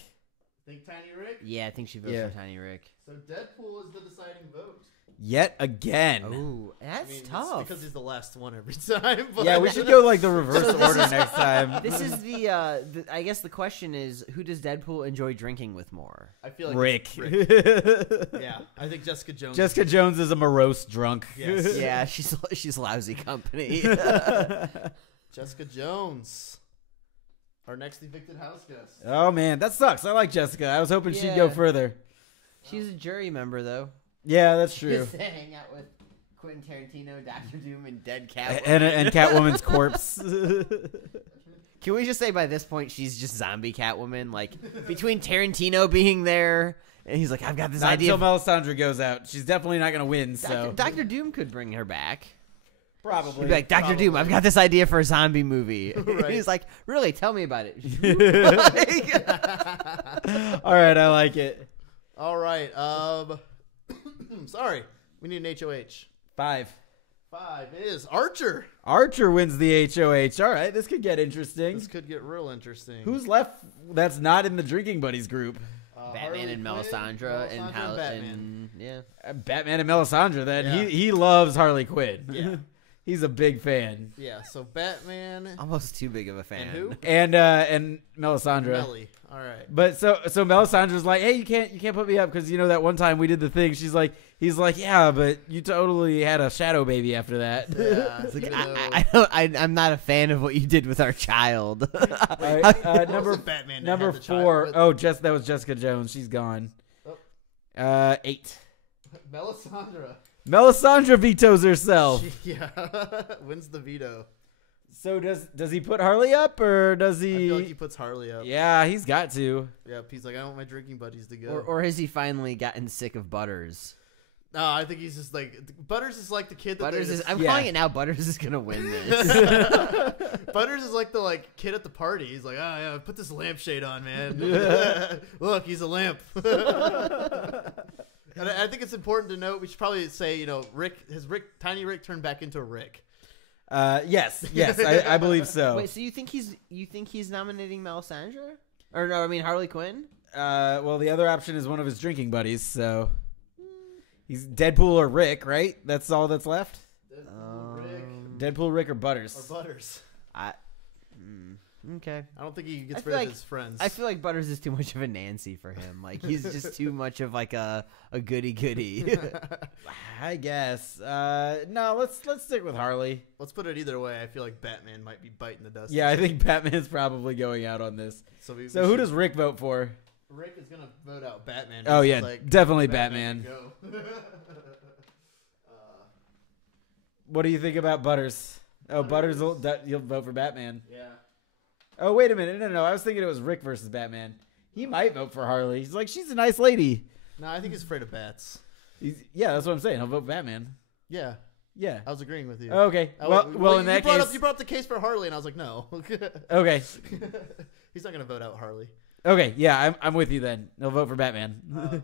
Think Tiny Rick. Yeah, I think she votes Yeah. for Tiny Rick. So Deadpool is the deciding vote. Yet again. Oh, that's I mean, it's tough. because he's the last one every time. But Yeah, we should go like the reverse So this order is- next time. This is the. I guess the question is, who does Deadpool enjoy drinking with more? I feel like Rick. it's Rick. Yeah, I think Jessica Jones. Jessica Jones is a morose drunk. Yes. Yeah, she's lousy company. Jessica Jones. Our next evicted house guest. Oh man, that sucks. I like Jessica. I was hoping she'd go Yeah. further. She's a jury member, though. Yeah, that's true. Just to hang out with Quentin Tarantino, Dr. Doom, and Dead Cat. And Catwoman's corpse. Can we just say by this point she's just zombie Catwoman? Like, between Tarantino being there, and he's like, I've got this Not idea. until Melisandre goes out. She's definitely not going to win, so. Dr. Doom could bring her back. Probably. He'd be like, Dr. Doom, I've got this idea for a zombie movie. Right. He's like, really? Tell me about it. All right, I like it. All right. Sorry. We need an HOH. 5. 5 is Archer. Archer wins the HOH. All right, this could get interesting. This could get real interesting. Who's left that's not in the Drinking Buddies group? Batman Harley and Quinn, Melisandre and how Batman. yeah. Batman and Melisandre, then. Yeah. He loves Harley Quinn. Yeah. He's a big fan. Yeah, so Batman Almost too big of a fan. and who? And Melisandre. Melly. All right. But so Melisandre's like, hey, you can't put me up because you know that one time we did the thing. He's like, yeah, but you totally had a shadow baby after that. Yeah, It's like, you I know, I'm not a fan of what you did with our child. All right, number Batman that number had the child 4. with- Oh, that was Jessica Jones. She's gone. Oh. 8. Melisandre. Melisandre vetoes herself. Yeah, wins the veto. So does he put Harley up or does I he? feel like he puts Harley up. Yeah, he's got to. Yep, he's like, I want my drinking buddies to go. or has he finally gotten sick of Butters? No, I think he's just like Butters is like the kid that Butters they is. just- I'm yeah. calling it now. Butters is gonna win this. Butters is like the kid at the party. He's like, oh yeah, put this lampshade on, man. Look, he's a lamp. And I think it's important to note. We should probably say, Tiny Rick turned back into a Rick. Yes, I believe so. Wait, so you think he's nominating Melisandre? Or no, I mean Harley Quinn? Well, the other option is one of his drinking buddies. So he's Deadpool or Rick, right? That's all that's left. Deadpool, Rick, or Butters. Or Butters. Okay. I don't think he gets I feel rid like- of his friends. I feel like Butters is too much of a Nancy for him. Like he's just too much of like a goody. I guess. No, let's stick with Harley. Let's put it either way. I feel like Batman might be biting the dust. Yeah, I think Batman's probably going out on this. So Who does Rick vote for? Rick is gonna vote out Batman. Oh He's yeah, like, definitely Batman. Batman. Go. What do you think about Butters? Oh, Butters, you'll vote for Batman. Yeah. Oh, wait a minute. No. I was thinking it was Rick versus Batman. He might vote for Harley. He's like, she's a nice lady. No, I think he's afraid of bats. Yeah, that's what I'm saying. He'll vote Batman. Yeah, Yeah. I was agreeing with you. Okay. Well, in that case. you brought up the case for Harley, and I was like, no. Okay. He's not gonna vote out Harley. Okay. Yeah, I'm with you then. He'll vote for Batman. Batman,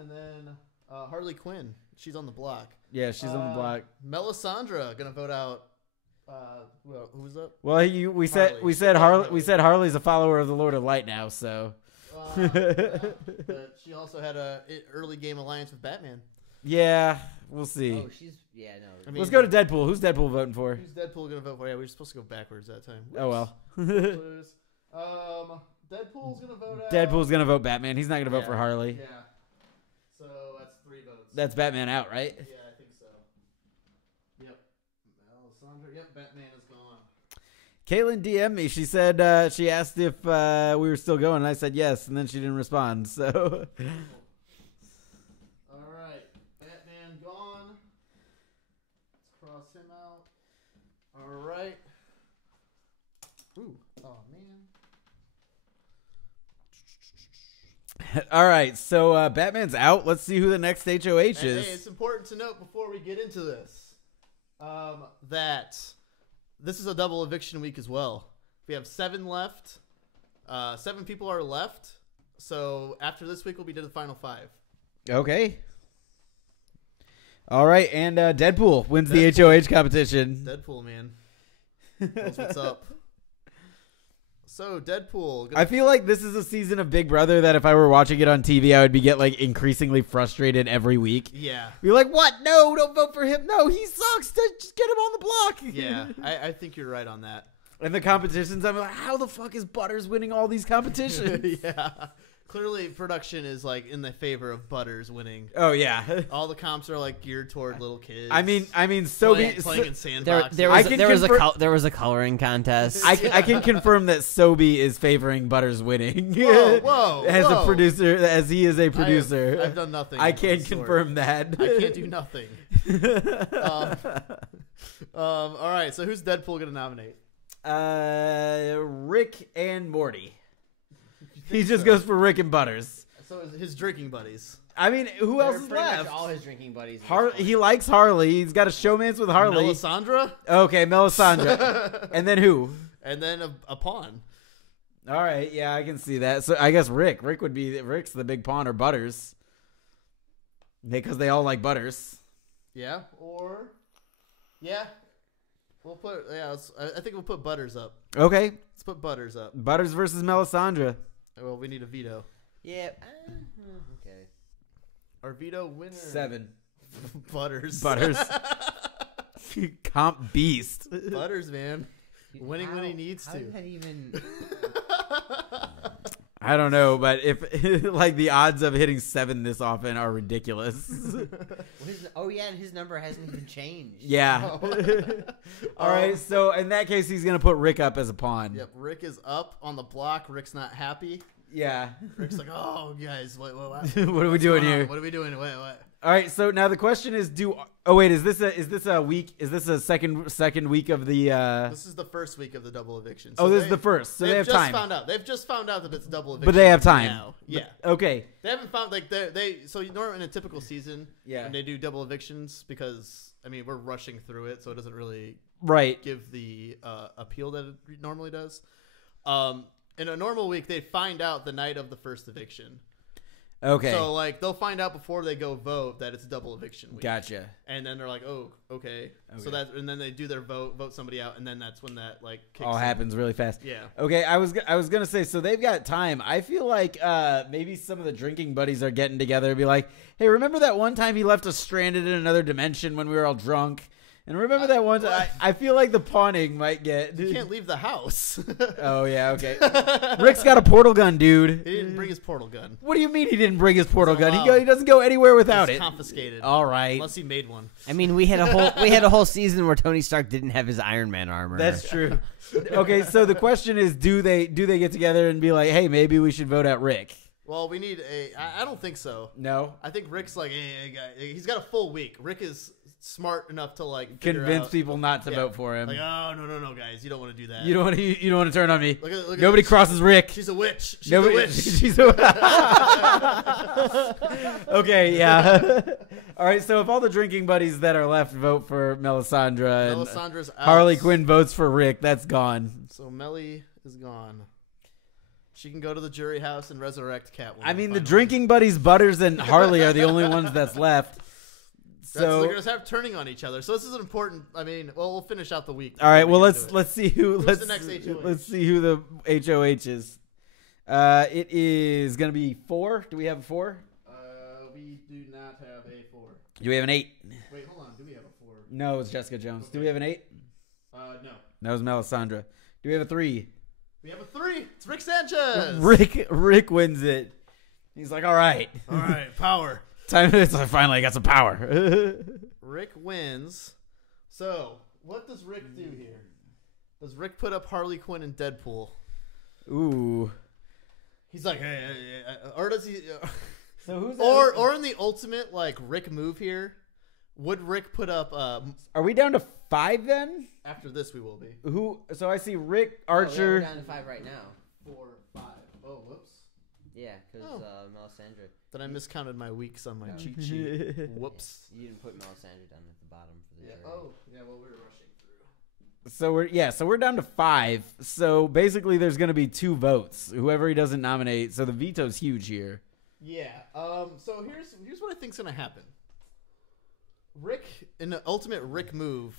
and then Harley Quinn. She's on the block. Yeah, she's on the block. Melisandre gonna vote out. Who was up? Well, we said Harley's a follower of the Lord of Light now, so. But she also had a early game alliance with Batman. Yeah, we'll see. no. I mean, Let's go to Deadpool. Who's Deadpool voting for? Who's Deadpool gonna vote for? Yeah, we were supposed to go backwards that time. Oh well. Whoops. Deadpool's gonna vote out. Deadpool's gonna vote Batman. He's not gonna vote for Harley. Yeah. So that's 3 votes. That's Batman out, right? Yeah, I think so. Yep. Melisandre. Yep, Batman is gone. Caitlin DM'd me. She said she asked if we were still going, and I said yes, and then she didn't respond. So. All right, Batman gone. Let's cross him out. All right. Ooh. Oh man. All right, so Batman's out. Let's see who the next HOH is. Hey, it's important to note before we get into this that this is a double eviction week as well. We have 7 left. 7 people are left. So after this week, we'll be to the final 5. Okay. All right, and Deadpool wins the HOH competition. Deadpool, man. Knows what's up. So Deadpool. I feel like this is a season of Big Brother that if I were watching it on TV, I would get like increasingly frustrated every week. Yeah. You're like, what? No, don't vote for him. No, he sucks. Just get him on the block. Yeah, I think you're right on that. And the competitions, I'm like, how the fuck is Butters winning all these competitions? Yeah. Clearly, production is like in the favor of Butters winning. Oh yeah. All the comps are like geared toward little kids. I mean, Sobe playing in sandboxes. There was a coloring contest. I can confirm that Sobe is favoring Butters winning. Whoa, a producer, as he is a producer. I've done nothing. I can't confirm that. I can't do nothing. All right, so who's Deadpool gonna nominate? Rick and Morty. He just goes for Rick and Butters. So his drinking buddies. I mean, who else is pretty left? much all his drinking buddies. He likes Harley. He's got a showmance with Harley. Melisandre? Okay, Melisandre. And then who? And then a pawn. All right, yeah, I can see that. So I guess Rick's the big pawn, or Butters. Because they all like Butters. Yeah, or I think we'll put Butters up. Okay. Let's put Butters up. Butters versus Melisandre. Well, we need a veto. Yeah. Okay. Our veto winner. 7. Butters. Comp beast. Butters, man. Winning when he needs how to. Did that even... I don't know, but if like the odds of hitting 7 this often are ridiculous. His number hasn't even changed. Yeah. All right, so in that case, he's gonna put Rick up as a pawn. Yep, Rick is up on the block. Rick's not happy. Yeah. Rick's like, oh, guys, what what are we doing here? What are we doing? What? All right, so now the question is, is this a week? Is this a second week of the? This is the first week of the double eviction. So this is the first, so they have time. They've just found out that it's double eviction. But they have time. Now. Yeah. Okay. They haven't found so normally in a typical season, when they do double evictions, because I mean we're rushing through it, so it doesn't really give the appeal that it normally does. In a normal week, they find out the night of the first eviction. Okay. So like they'll find out before they go vote that it's double eviction week. Gotcha. And then they're like, oh, okay. So and then they do their vote somebody out, and then that's when that like kicks all in. happens really fast. Yeah. Okay, I was gonna say, so they've got time. I feel like maybe some of the drinking buddies are getting together and be like, hey, remember that one time he left us stranded in another dimension when we were all drunk? And remember that one time? I feel like the pawning might get... You can't leave the house. Oh, yeah, okay. Rick's got a portal gun, dude. He didn't bring his portal gun. What do you mean he didn't bring his portal gun? allowed. He doesn't go anywhere without It's it. confiscated. All right. Unless he made one. I mean, we had a whole season where Tony Stark didn't have his Iron Man armor. That's true. Okay, so the question is, do they get together and be like, hey, maybe we should vote out Rick? Well, we need I don't think so. No? I think Rick's like, hey, guy. He's got a full week. Rick is smart enough to like Convince people not to vote for him. Like, oh no, guys, you don't want to do that. You don't want to turn on me. Look at Nobody crosses Rick. She's a witch. She's Nobody, a witch. She's a Okay, yeah. All right, so if all the drinking buddies that are left vote for Melisandre and Melisandre's out. Harley Quinn votes for Rick, that's gone. So Melly is gone. She can go to the jury house and resurrect Catwoman. I mean, the drinking buddies, Butters and Harley, are the only ones that's left. So they're going to have turning on each other. So this is an important. I mean, well, we'll finish out the week. All right. Well, let's see who. Who's the next HOH? Let's see who the HOH is. It is going to be 4. Do we have a 4? We do not have a 4. Do we have an 8? Wait, hold on. Do we have a 4? No, it's Jessica Jones. Okay. Do we have an 8? No. That was Melisandre. Do we have a 3? We have a 3. It's Rick Sanchez. Rick wins it. He's like, all right, power. Time. Finally, I got some power. Rick wins. So, what does Rick do here? Does Rick put up Harley Quinn and Deadpool? Ooh. He's like, hey, or does he? So who's or in the ultimate like Rick move here, would Rick put up? Are we down to 5 then? After this, we will be. Who? So I see Rick, Archer. We're down to 5 right now. 4, 5. Oh, whoops. Yeah, because Melisandre. Then I miscounted my weeks on my cheat sheet. Whoops. Yeah, you didn't put Melisandre down at the bottom for the jury. Oh, yeah. Well, we were rushing through. So we're down to 5. So basically, there's going to be 2 votes. Whoever he doesn't nominate. So the veto's huge here. Yeah. So here's what I think's gonna happen. Rick, in the ultimate Rick move,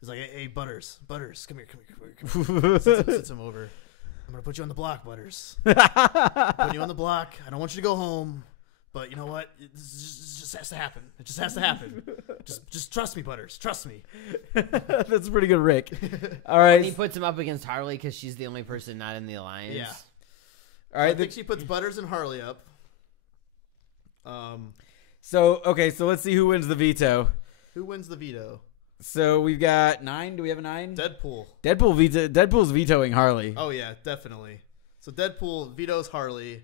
is like, hey, Butters, come here. Sits him over. I'm gonna put you on the block, Butters. Put you on the block. I don't want you to go home, but you know what? It just has to happen. It just has to happen. Just trust me, Butters. Trust me. That's pretty good, Rick. All right. And he puts him up against Harley because she's the only person not in the alliance. Yeah. All right. I think she puts Butters and Harley up. So let's see who wins the veto. Who wins the veto? So we've got 9. Do we have a 9? Deadpool. Deadpool's vetoing Harley. Oh yeah, definitely. So Deadpool vetoes Harley.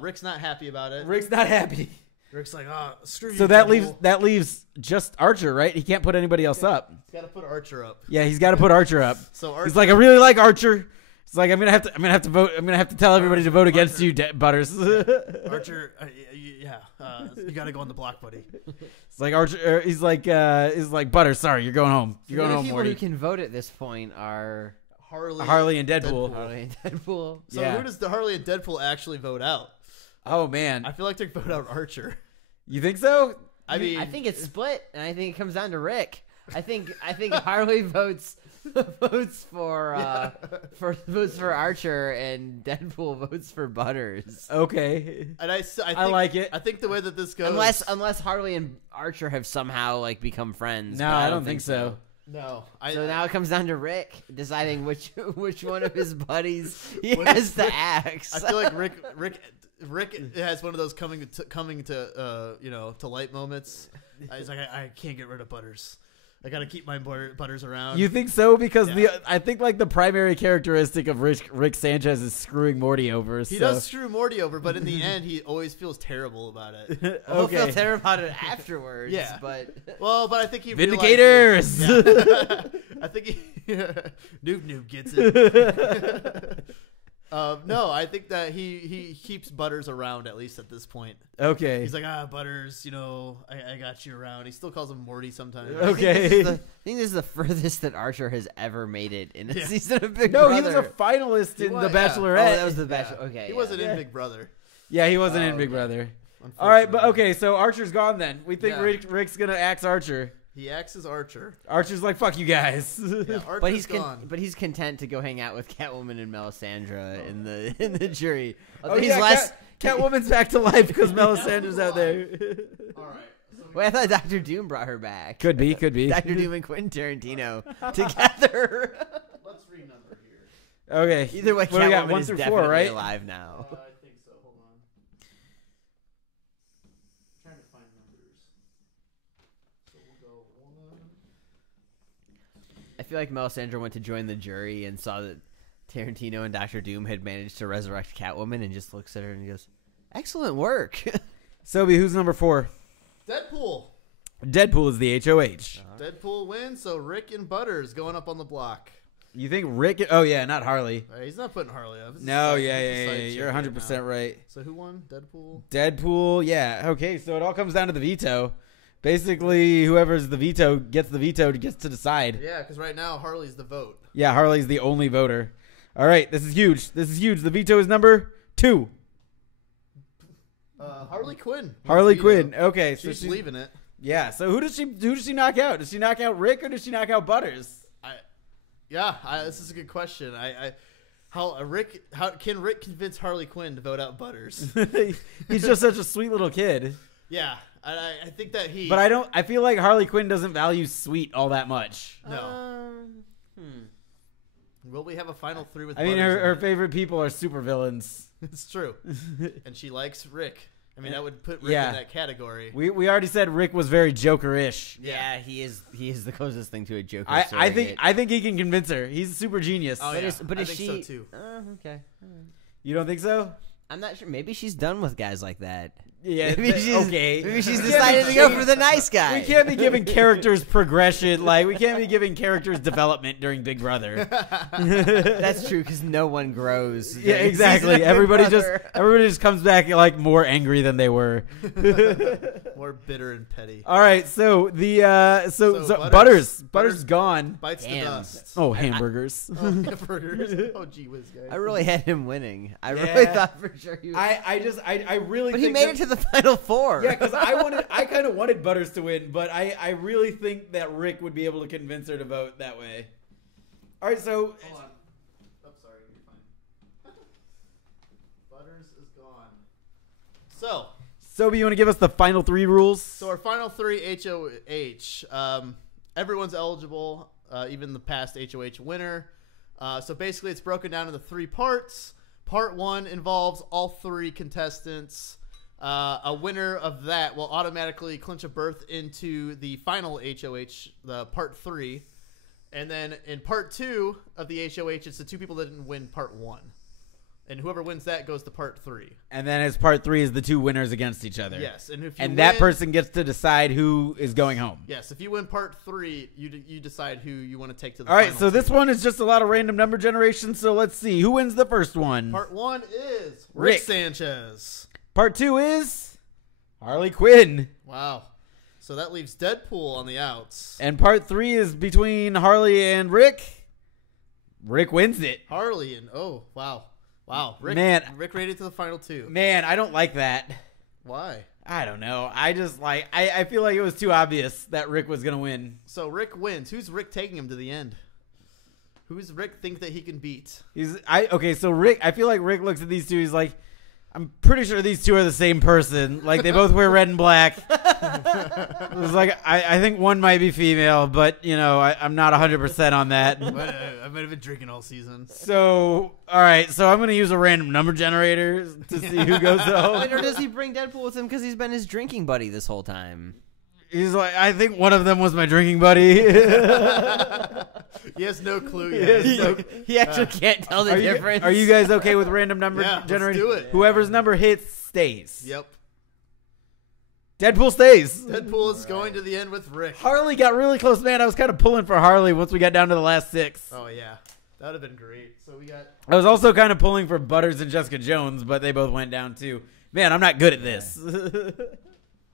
Rick's not happy about it. Rick's not happy. Rick's like, screw you. So Deadpool. that leaves just Archer, right? He can't put anybody else up. He's got to put Archer up. Yeah, he's got to put Archer up. So Archer, He's like, I really like Archer. It's like I'm gonna have to vote. I'm gonna have to tell everybody to vote against you, Butters. Archer, you got to go on the block, buddy. It's like Archer. He's like Butters. Sorry, you're going home. You're going home, people Morty. who can vote at this point are Harley and Deadpool. Harley and Deadpool. So Yeah. who does the Harley and Deadpool actually vote out? Oh man, I feel like they vote out Archer. you think so? I mean, I think it's split, and I think it comes down to Rick. I think Harley votes for Archer, and Deadpool votes for Butters. Okay, and I think, like it. I think the way that this goes, Unless Harley and Archer have somehow like become friends. No, but I don't think so. No, So now it comes down to Rick deciding which one of his buddies he has to axe. I feel like Rick has one of those coming to light moments. He's like, I can't get rid of Butters. I gotta keep my Butters around. You think so? Because Yeah. I think like the primary characteristic of Rick Sanchez is screwing Morty over. He does screw Morty over, but in the end, he always feels terrible about it. He'll feel terrible about it afterwards. Yeah. but Well, but I think he Vindicators. realizes- Yeah. I think Noob gets it. No, I think that he keeps Butters around at least at this point. Okay. He's like, Butters, I got you around. He still calls him Morty sometimes. Okay. I think this is the furthest that Archer has ever made it in a Yeah. season of Big No, Brother. he was a finalist He in was, The yeah. Bachelorette. Oh, that was the Bachelor. Okay, He yeah. wasn't Yeah. in Big Brother. Yeah, he wasn't in Oh, Big okay. Brother. All right, but Unfortunately. okay, so Archer's gone then. We think Yeah. Rick's gonna axe Archer. He axes Archer. Archer's like, fuck you guys. Yeah, Archer's But he's gone. but he's content to go hang out with Catwoman and Melisandre in the jury. Oh he's yeah, less. Catwoman's back to life because Melisandre's out there. All right. Wait, I thought Dr. Doom brought her back. Could be. Dr. Doom and Quentin Tarantino together. Let's renumber here. Okay. Either way, What do we got? Catwoman 1 is through definitely 4, right? alive now. I think so. Hold on. Trying to find numbers. So we'll go 1. I feel like Melisandre went to join the jury and saw that Tarantino and Dr. Doom had managed to resurrect Catwoman and just looks at her and goes, "Excellent work." Sobe, who's number 4? Deadpool. Deadpool is the HOH. Deadpool wins, so Rick and Butters going up on the block. You think Rick? Oh yeah, not Harley. He's not putting Harley up. This is No, side- yeah. this is side You're chick 100% now. right. So who won? Deadpool. Deadpool, yeah. Okay, so it all comes down to the veto. Basically, whoever's the veto gets to decide. Yeah, because right now Harley's the vote. Yeah, Harley's the only voter. All right, this is huge. The veto is number 2. Harley Quinn. Harley Veto. Quinn. Okay, so She's leaving it. Yeah. So who does she knock out? Does she knock out Rick or does she knock out Butters? This is a good question. How can Rick convince Harley Quinn to vote out Butters? He's just such a sweet little kid. Yeah, I think that he. But I feel like Harley Quinn doesn't value sweet all that much. No. Will we have a final 3 with? I mean, Butters her in it? favorite people are supervillains. It's true, and she likes Rick. I mean, that would put Rick Yeah. in that category. We already said Rick was very Joker-ish. Yeah, he is the closest thing to a Joker. I surrogate. think he can convince her. He's a super genius. Oh, But yeah. is, but I is think she? so too. Okay. You don't think so? I'm not sure. Maybe she's done with guys like that. Yeah. Maybe she's okay. Maybe she's We can't decided be to go changed. for the nice guy. We can't be giving characters progression. Like we can't be giving characters development during Big Brother. That's true because no one grows. Yeah, during exactly. season of Big Everybody Brother. just comes back like more angry than they were. More bitter and petty. All right, so the so Butters Butters gone. Bites Damn. the dust. Oh, hamburgers. Oh, hamburgers. Oh, gee whiz, guys. I really had him winning. I Yeah. really thought for sure he. I really. But he think made that- it to the final 4. Yeah, because I kind of wanted Butters to win, but I really think that Rick would be able to convince her to vote that way. All right, so Hold on. Oh, sorry. You're fine. Butters is gone. So Sobe, you want to give us the final 3 rules? our final 3 HOH. Everyone's eligible, even the past HOH winner. So basically, it's broken down into 3 parts. part 1 involves all 3 contestants. A winner of that will automatically clinch a berth into the final HOH, the part 3. And then in part 2 of the HOH, it's the 2 people that didn't win part 1. And whoever wins that goes to part 3. And then as part 3 is the 2 winners against each other. Yes, and if you and win, that person gets to decide who is going home. Yes, if you win part 3, you decide who you want to take to the All right, final so 2. this one is just a lot of random number generation. So let's see. Who wins the first one? Part 1 is Rick. Rick Sanchez. Part 2 is Harley Quinn. Wow. So that leaves Deadpool on the outs. And part 3 is between Harley and Rick. Rick wins it. Harley and wow. Rick made it to the final 2. Man, I don't like that. Why? I don't know. I just I feel like it was too obvious that Rick was going to win. So Rick wins. Who's Rick taking him to the end? Who's Rick think that he can beat? So Rick, I feel like Rick looks at these 2, he's like, I'm pretty sure these 2 are the same person. Like, they both wear red and black. It was like, I think one might be female, but, I'm not 100% on that. I might have been drinking all season. So, all right. So I'm going to use a random number generator to see who goes home. Wait, or does he bring Deadpool with him because he's been his drinking buddy this whole time? He's like, I think one of them was my drinking buddy. He has no clue yet. He actually can't tell the difference. Are you guys okay with random number generator? Let's do it. Whoever's number hits stays. Yep. Deadpool stays. Deadpool is going to the end with Rick. Harley got really close, man. I was kind of pulling for Harley once we got down to the last 6. Oh, yeah. That would have been great. So we got... I was also kind of pulling for Butters and Jessica Jones, but they both went down too. Man, I'm not good at this.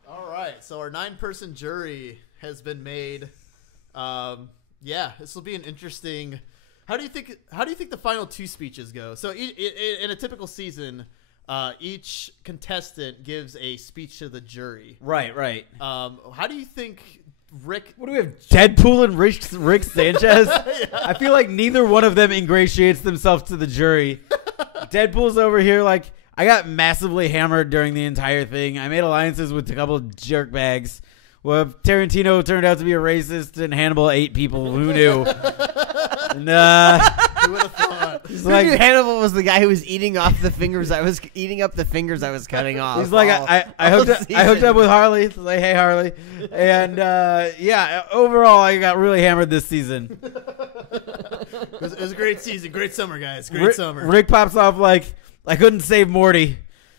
All right. So our 9-person jury has been made. This will be an interesting... How do you think the final 2 speeches go? So in a typical season... each contestant gives a speech to the jury. Right. How do you think Rick... What do we have? Deadpool and Rick Sanchez? I feel like neither one of them ingratiates themselves to the jury. Deadpool's over here like, I got massively hammered during the entire thing. I made alliances with a couple of jerk bags. Well, Tarantino turned out to be a racist and Hannibal ate people. Who knew? And, Who would have thought? Who knew Hannibal was the guy who was eating up the fingers I was cutting off. He's like, I hooked up with Harley. Like, hey, Harley. And, overall, I got really hammered this season. It was a great season. Great summer, guys. Great summer. Rick pops off like, I couldn't save Morty.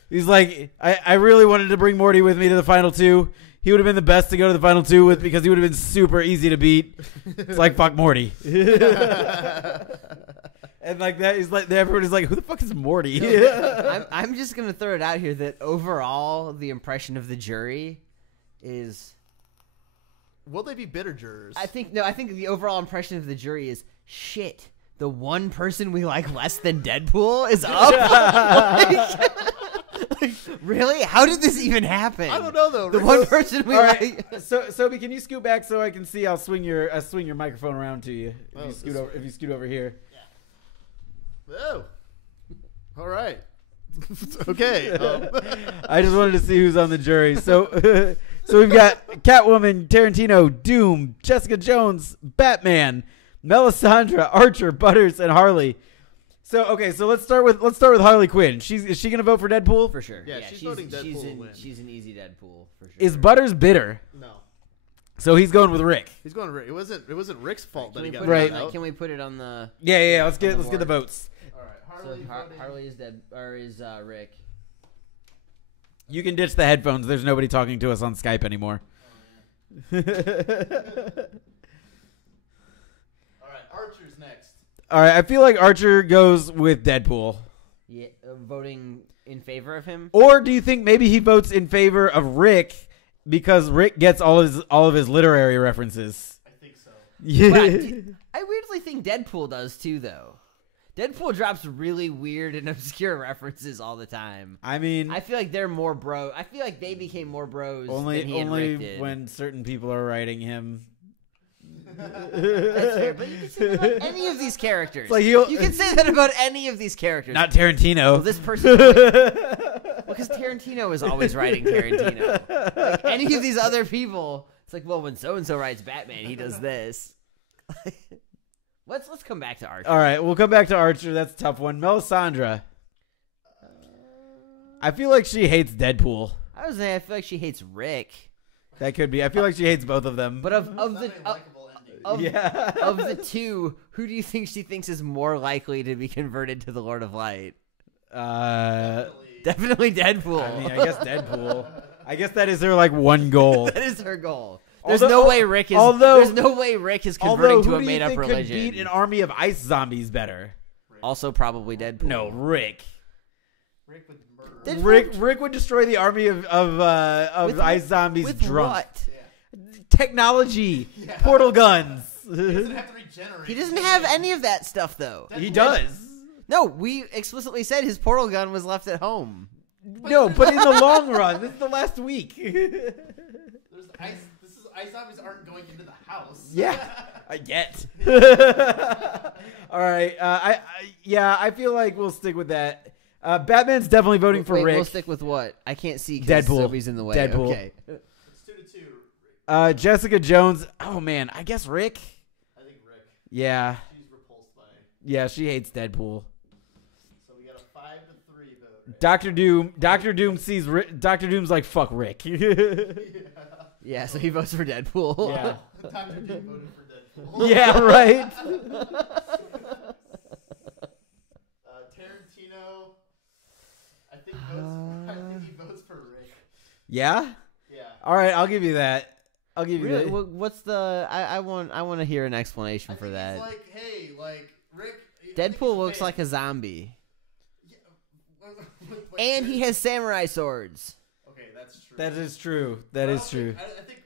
He's like, I really wanted to bring Morty with me to the final 2. He would have been the best to go to the final 2 with because he would have been super easy to beat. It's like, fuck Morty. And like that, he's like, everybody's like, who the fuck is Morty? I'm just gonna throw it out here that overall the impression of the jury is. Will they be bitter jurors? I think the overall impression of the jury is shit. The one person we like less than Deadpool is up. Really? How did this even happen? I don't know though. The one person we like. So Sophie, can you scoot back so I can see? I'll swing your microphone around to you. If you scoot over here. Oh. All right. Okay. I just wanted to see who's on the jury. So we've got Catwoman, Tarantino, Doom, Jessica Jones, Batman, Melisandre, Archer, Butters, and Harley. So let's start with Harley Quinn. Is she gonna vote for Deadpool? For sure. Yeah, she's voting Deadpool to win. She's an easy Deadpool for sure. Is Butters bitter? No. So he's going with Rick. He's going Rick. It wasn't Rick's fault that he got right. out. Can we put it on the? Yeah. Let's get the votes. All right. Harley is dead, or is Rick? You can ditch the headphones. There's nobody talking to us on Skype anymore. All right. Archer's next. All right. I feel like Archer goes with Deadpool. Yeah, voting in favor of him. Or do you think maybe he votes in favor of Rick because Rick gets all of his literary references? I think so. Yeah. I weirdly think Deadpool does too, though. Deadpool drops really weird and obscure references all the time. I mean, I feel like they're more bro. I feel like they became more bros than he and Rick did. When certain people are writing him. That's fair, but you can say that about any of these characters. Like you can say that about any of these characters. Not Tarantino. Well, this person, because Tarantino is always writing Tarantino. Like, any of these other people, it's like, well, when so and so writes Batman, he does this. Let's come back to Archer. All right, we'll come back to Archer. That's a tough one. Melisandre. I feel like she hates Deadpool. I was saying I feel like she hates Rick. That could be. I feel like she hates both of them. But of Not the a likable ending. of the two, who do you think she thinks is more likely to be converted to the Lord of Light? Definitely Deadpool. I mean, I guess Deadpool. I guess that is her like one goal. That is her goal. There's Although- no way Rick is. although- there's no way Rick is converting Although, to who a do you made-up think religion. could beat an army of ice zombies better? Also, probably Deadpool. No, Rick. Rick would murder. Deadpool- Rick would destroy the army of With- ice zombies with drunk. what? Technology, portal guns. He doesn't have to regenerate. He doesn't have any of that stuff though. He does. No, we explicitly said his portal gun was left at home. No, but in the long run, this is the last week. There's ice. Ice zombies aren't going into the house. Yeah, I get. All right. I feel like we'll stick with that. Batman's definitely voting for Wait, Rick. we'll stick with what? I can't see because Deadpool. Sophie's in the way. Deadpool. Okay. It's 2-2. Jessica Jones. Oh man, I guess Rick. I think Rick. Yeah, She's repulsed by. yeah, she hates Deadpool. So we got a 5-3 vote. Right? Doctor Doom. Doctor Doom sees. Doctor Doom's like fuck Rick. Yeah, so he votes for Deadpool. Yeah. Dr. D voted for Deadpool. Yeah, right. Tarantino. I think he votes for Rick. Yeah. Yeah. All right, I'll give you that. I'll give you Really? that. What's the? I want to hear an explanation I for think that. He's like, hey, like Rick. I think he's Deadpool looks bad. like a zombie, Yeah. and he has samurai swords. Okay, that's true. That is true. That I is don't true. think- I think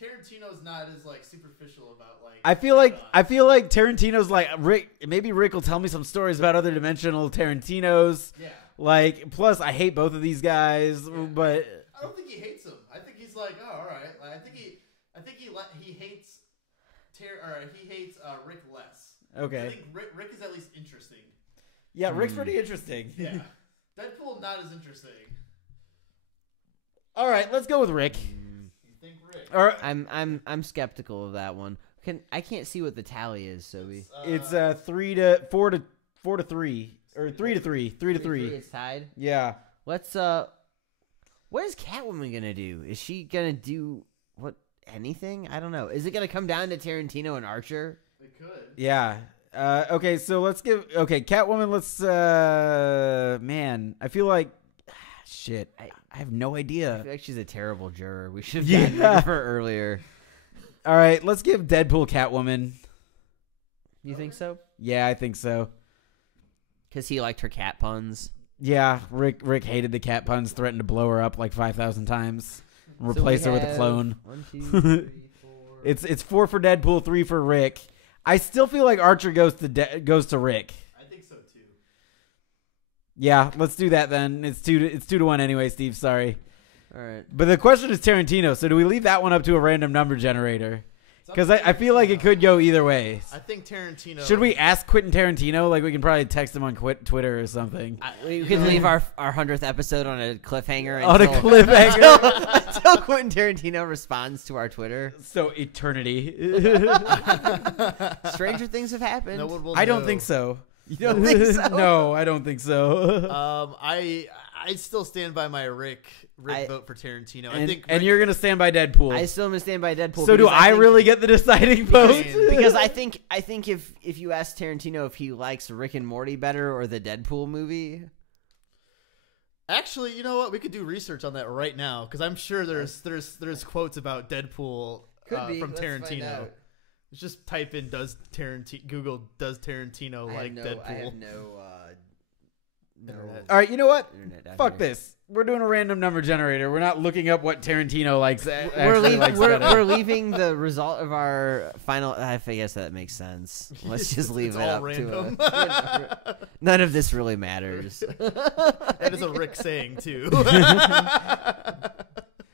Tarantino's not as like superficial about like. I feel like Tarantino's like Rick. Maybe Rick will tell me some stories about other dimensional Tarantinos. Yeah. Like, plus I hate both of these guys, but I don't think he hates him. I think he's like, oh, all right. Like, I think he hates he hates Rick less. I okay. think Rick is at least interesting. Yeah, Rick's pretty interesting. Yeah. Deadpool not as interesting. All right, let's go with Rick. You think Rick? Or I'm skeptical of that one. I can't see what the tally is, so we. it's 4 to 3 or 3 to 3 It's tied. Yeah. Let's what is Catwoman gonna do? Is she gonna do anything? I don't know. Is it gonna come down to Tarantino and Archer? It could. Yeah. Okay, so let's give Catwoman. Let's man, I feel like shit. I have no I idea. feel like she's a terrible juror. We should have Yeah. gotten rid of her earlier. All right, let's give Deadpool Catwoman. You think so? Yeah, I think so. Because he liked her cat puns. Yeah, Rick hated the cat puns, threatened to blow her up like 5,000 times, So replace we her with a have clone. 1, 2, 3, 4. It's 4 for Deadpool, 3 for Rick. I still feel like Archer goes to Rick. I think so too. Yeah, let's do that then. It's 2 to 1 anyway, Steve. Sorry, All right. but the question is Tarantino. So do we leave that one up to a random number generator? It's up Because to I feel like it could go either way. I think Tarantino. Should we ask Quentin Tarantino? Like we can probably text him on Twitter or something. We could leave our 100th episode on a cliffhanger. On a until- cliffhanger. until Quentin Tarantino responds to our Twitter. So eternity. Stranger things have happened. No one will I don't know. think so. You don't think so? No, I don't think so. I still stand by my Rick I- vote for Tarantino. and, I think and Rick- you're gonna stand by Deadpool. I still am gonna stand by Deadpool. So do because I think- really get the deciding vote? Because I think if you ask Tarantino if he likes Rick and Morty better or the Deadpool movie, Actually, you know what? We could do research on that right now because I'm sure there's quotes about Deadpool from Let's find Tarantino. out. Just type in Google does Tarantino like Deadpool? I have no Internet. All right, you know what? internet down Fuck here. this. We're doing a random number generator. We're not looking up what Tarantino likes. We're leaving the result of our final. I guess that makes sense. Let's just leave It's it all up random. to a. None of this really matters. That is a Rick saying too.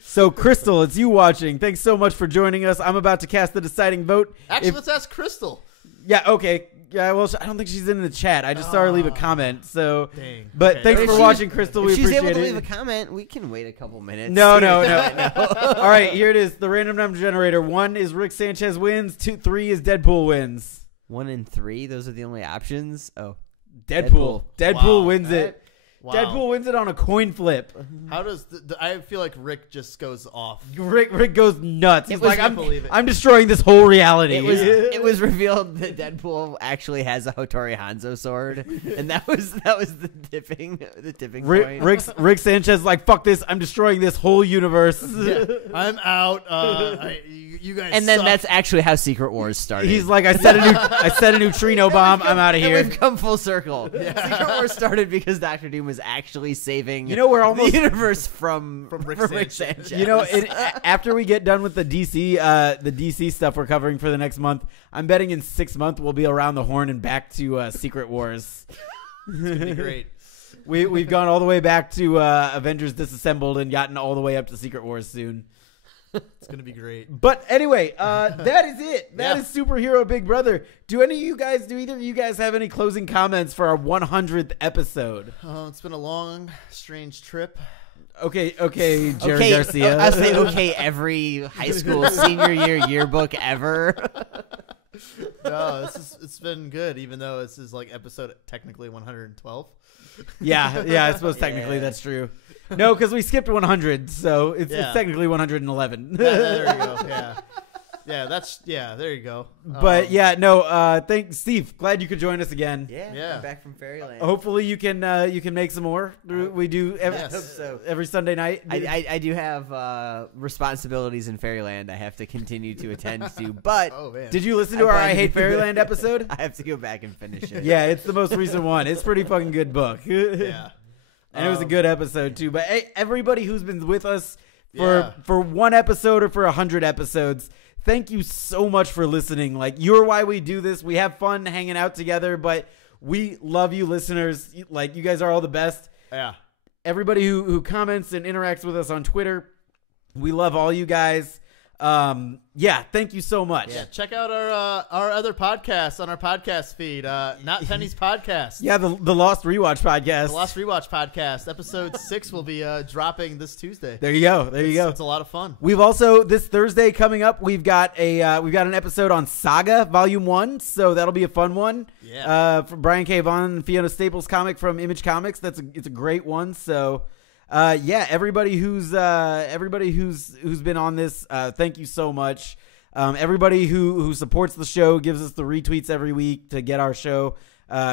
So, Crystal, it's you watching. Thanks so much for joining us. I'm about to cast the deciding vote. Actually, If- let's ask Crystal. Yeah, okay. Yeah, well, I don't think she's in the chat. I just saw her leave a comment. So, Dang. but Okay. thanks If for she- watching, Crystal. We If she's appreciate able to it. leave a comment, we can wait a couple minutes. No. See All if- right, here it is. The random number generator. 1 is Rick Sanchez wins. 3 is Deadpool wins. 1 and 3. Those are the only options. Oh, Deadpool. Deadpool Wow. wins it. Wow. Deadpool wins it on a coin flip. How does I feel like Rick just goes off. Rick goes nuts. He's like, can't believe it. I'm destroying this whole reality. It was revealed that Deadpool actually has a Hattori Hanzo sword, and that was the tipping point. Rick Sanchez is like, fuck this. I'm destroying this whole universe. Yeah. I'm out. You guys. And then suck. that's actually how Secret Wars started. He's like, I set a neutrino bomb. I'm out of And here. we've come full circle. Secret Wars started because Doctor Doom was actually saving we're almost the universe from Rick Sanchez. After we get done with the DC stuff we're covering for the next month, I'm betting in 6 months we'll be around the horn and back to Secret Wars. It's gonna be great. We've gone all the way back to Avengers Disassembled and gotten all the way up to Secret Wars soon. It's gonna be great. But anyway, that is it. That Yeah. is Superhero Big Brother. Do either of you guys have any closing comments for our 100th episode? Oh, it's been a long, strange trip. Okay, Jerry Garcia. I say okay every high school senior year yearbook ever. No, it's been good, even though this is like episode technically 112. Yeah, I suppose technically that's true. No, because we skipped 100, so it's technically 111. There you go. Yeah, there you go. But thanks, Steve. Glad you could join us again. Yeah. I'm back from Fairyland. Hopefully you can make some more. We do every Sunday night. I do have responsibilities in Fairyland I have to continue to attend to, but Oh man. Did you listen to I our plan I to Hate do Fairyland that. episode? I have to go back and finish it. Yeah, it's the most recent one. It's a pretty fucking good book. Yeah. And it was a good episode too. But hey, everybody who's been with us for one episode or for 100 episodes, thank you so much for listening. Like, you're why we do this. We have fun hanging out together, but we love you listeners. Like, you guys are all the best. Yeah. Everybody who comments and interacts with us on Twitter, we love all you guys. Thank you so much. Yeah, check out our other podcasts on our podcast feed. Not Penny's podcast. Yeah, the Lost Rewatch podcast. The Lost Rewatch podcast. Episode 6 will be dropping this Tuesday. There you go. It's a lot of fun. We've also, this Thursday coming up, we've got an episode on Saga Volume 1, so that'll be a fun one. Yeah. From Brian K. Vaughan and Fiona Staples comic from Image Comics. It's a great one. So everybody who's been on this, thank you so much. Everybody who supports the show, gives us the retweets every week to get our show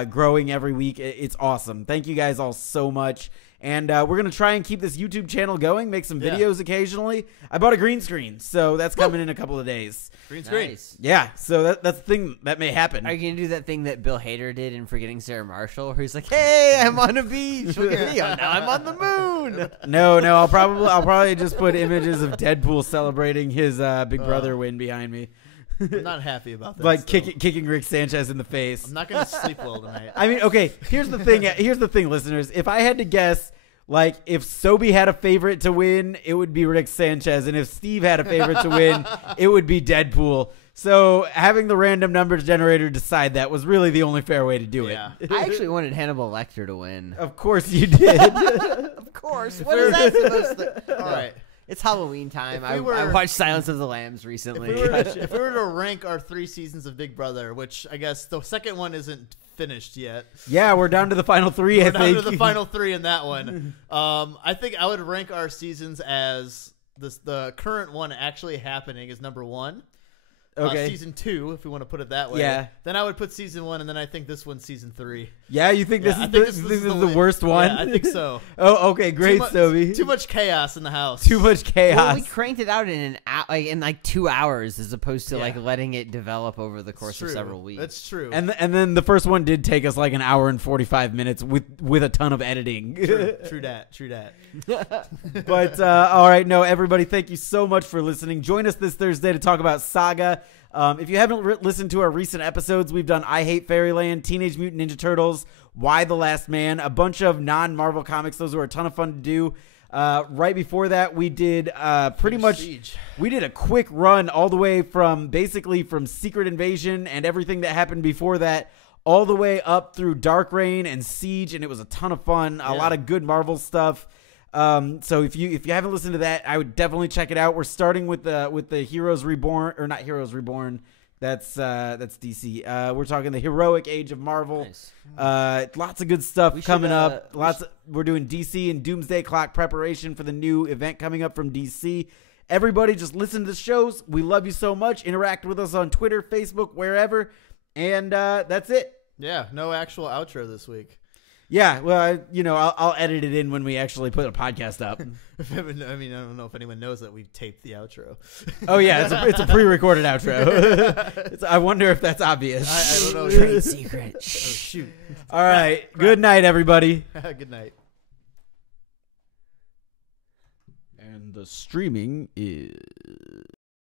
growing every week. It's awesome. Thank you guys all so much. And we're going to try and keep this YouTube channel going, make some videos occasionally. I bought a green screen, so that's coming in a couple of days. Green screen. Nice. Yeah, so that's the thing that may happen. Are you going to do that thing that Bill Hader did in Forgetting Sarah Marshall, where he's like, hey, I'm on a beach. Look at me. Now I'm on the moon. No, I'll probably just put images of Deadpool celebrating his Big Brother win behind me. I'm not happy about that. Like still. kicking Rick Sanchez in the face. I'm not going to sleep well tonight. I mean, okay, here's the thing, listeners. If I had to guess, like, if Sobe had a favorite to win, it would be Rick Sanchez. And if Steve had a favorite to win, it would be Deadpool. So having the random numbers generator decide that was really the only fair way to do Yeah. it. I actually wanted Hannibal Lecter to win. Of course you did. Of course. What is that supposed to... All right. It's Halloween time. If we I were- watched Silence of the Lambs recently. If we were to rank our 3 seasons of Big Brother, which I guess the second one isn't finished yet. Yeah, we're down to the final 3, We're I down think. to the final 3 in that one. I think I would rank our seasons as the current one actually happening is number 1. Okay. Season 2, if we want to put it that way. Yeah. Then I would put season 1, and then I think this one's season 3. Yeah, you think this Yeah, I is think this is the worst one? Yeah, I think so. Oh, okay, great, Too Sobe. much chaos in the house. Too much chaos. Well, we cranked it out in like 2 hours, as opposed to like Yeah. letting it develop over the course of True. several weeks. That's true. And then the first one did take us like an hour and 45 minutes with a ton of editing. True that. But all right, no, everybody, thank you so much for listening. Join us this Thursday to talk about Saga. If you haven't listened to our recent episodes, we've done I Hate Fairyland, Teenage Mutant Ninja Turtles, Why the Last Man, a bunch of non-Marvel comics. Those were a ton of fun to do. Right before that, we did we did a quick run all the way from Secret Invasion and everything that happened before that, all the way up through Dark Reign and Siege, and it was a ton of fun. A lot of good Marvel stuff. So if you haven't listened to that, I would definitely check it out. We're starting with the Heroes Reborn, or not Heroes Reborn, That's DC. We're talking the heroic age of Marvel. Nice. Lots of good stuff We should, coming up. we We're doing DC and Doomsday Clock preparation for the new event coming up from DC. Everybody, just listen to the shows. We love you so much. Interact with us on Twitter, Facebook, wherever. And that's it. Yeah, no actual outro this week. Yeah, well, I'll edit it in when we actually put a podcast up. I mean, I don't know if anyone knows that we've taped the outro. Oh yeah, it's a pre-recorded outro. I wonder if that's obvious. I don't know. Trade secret. Oh, shoot. All right, good night, everybody. Good night. And the streaming is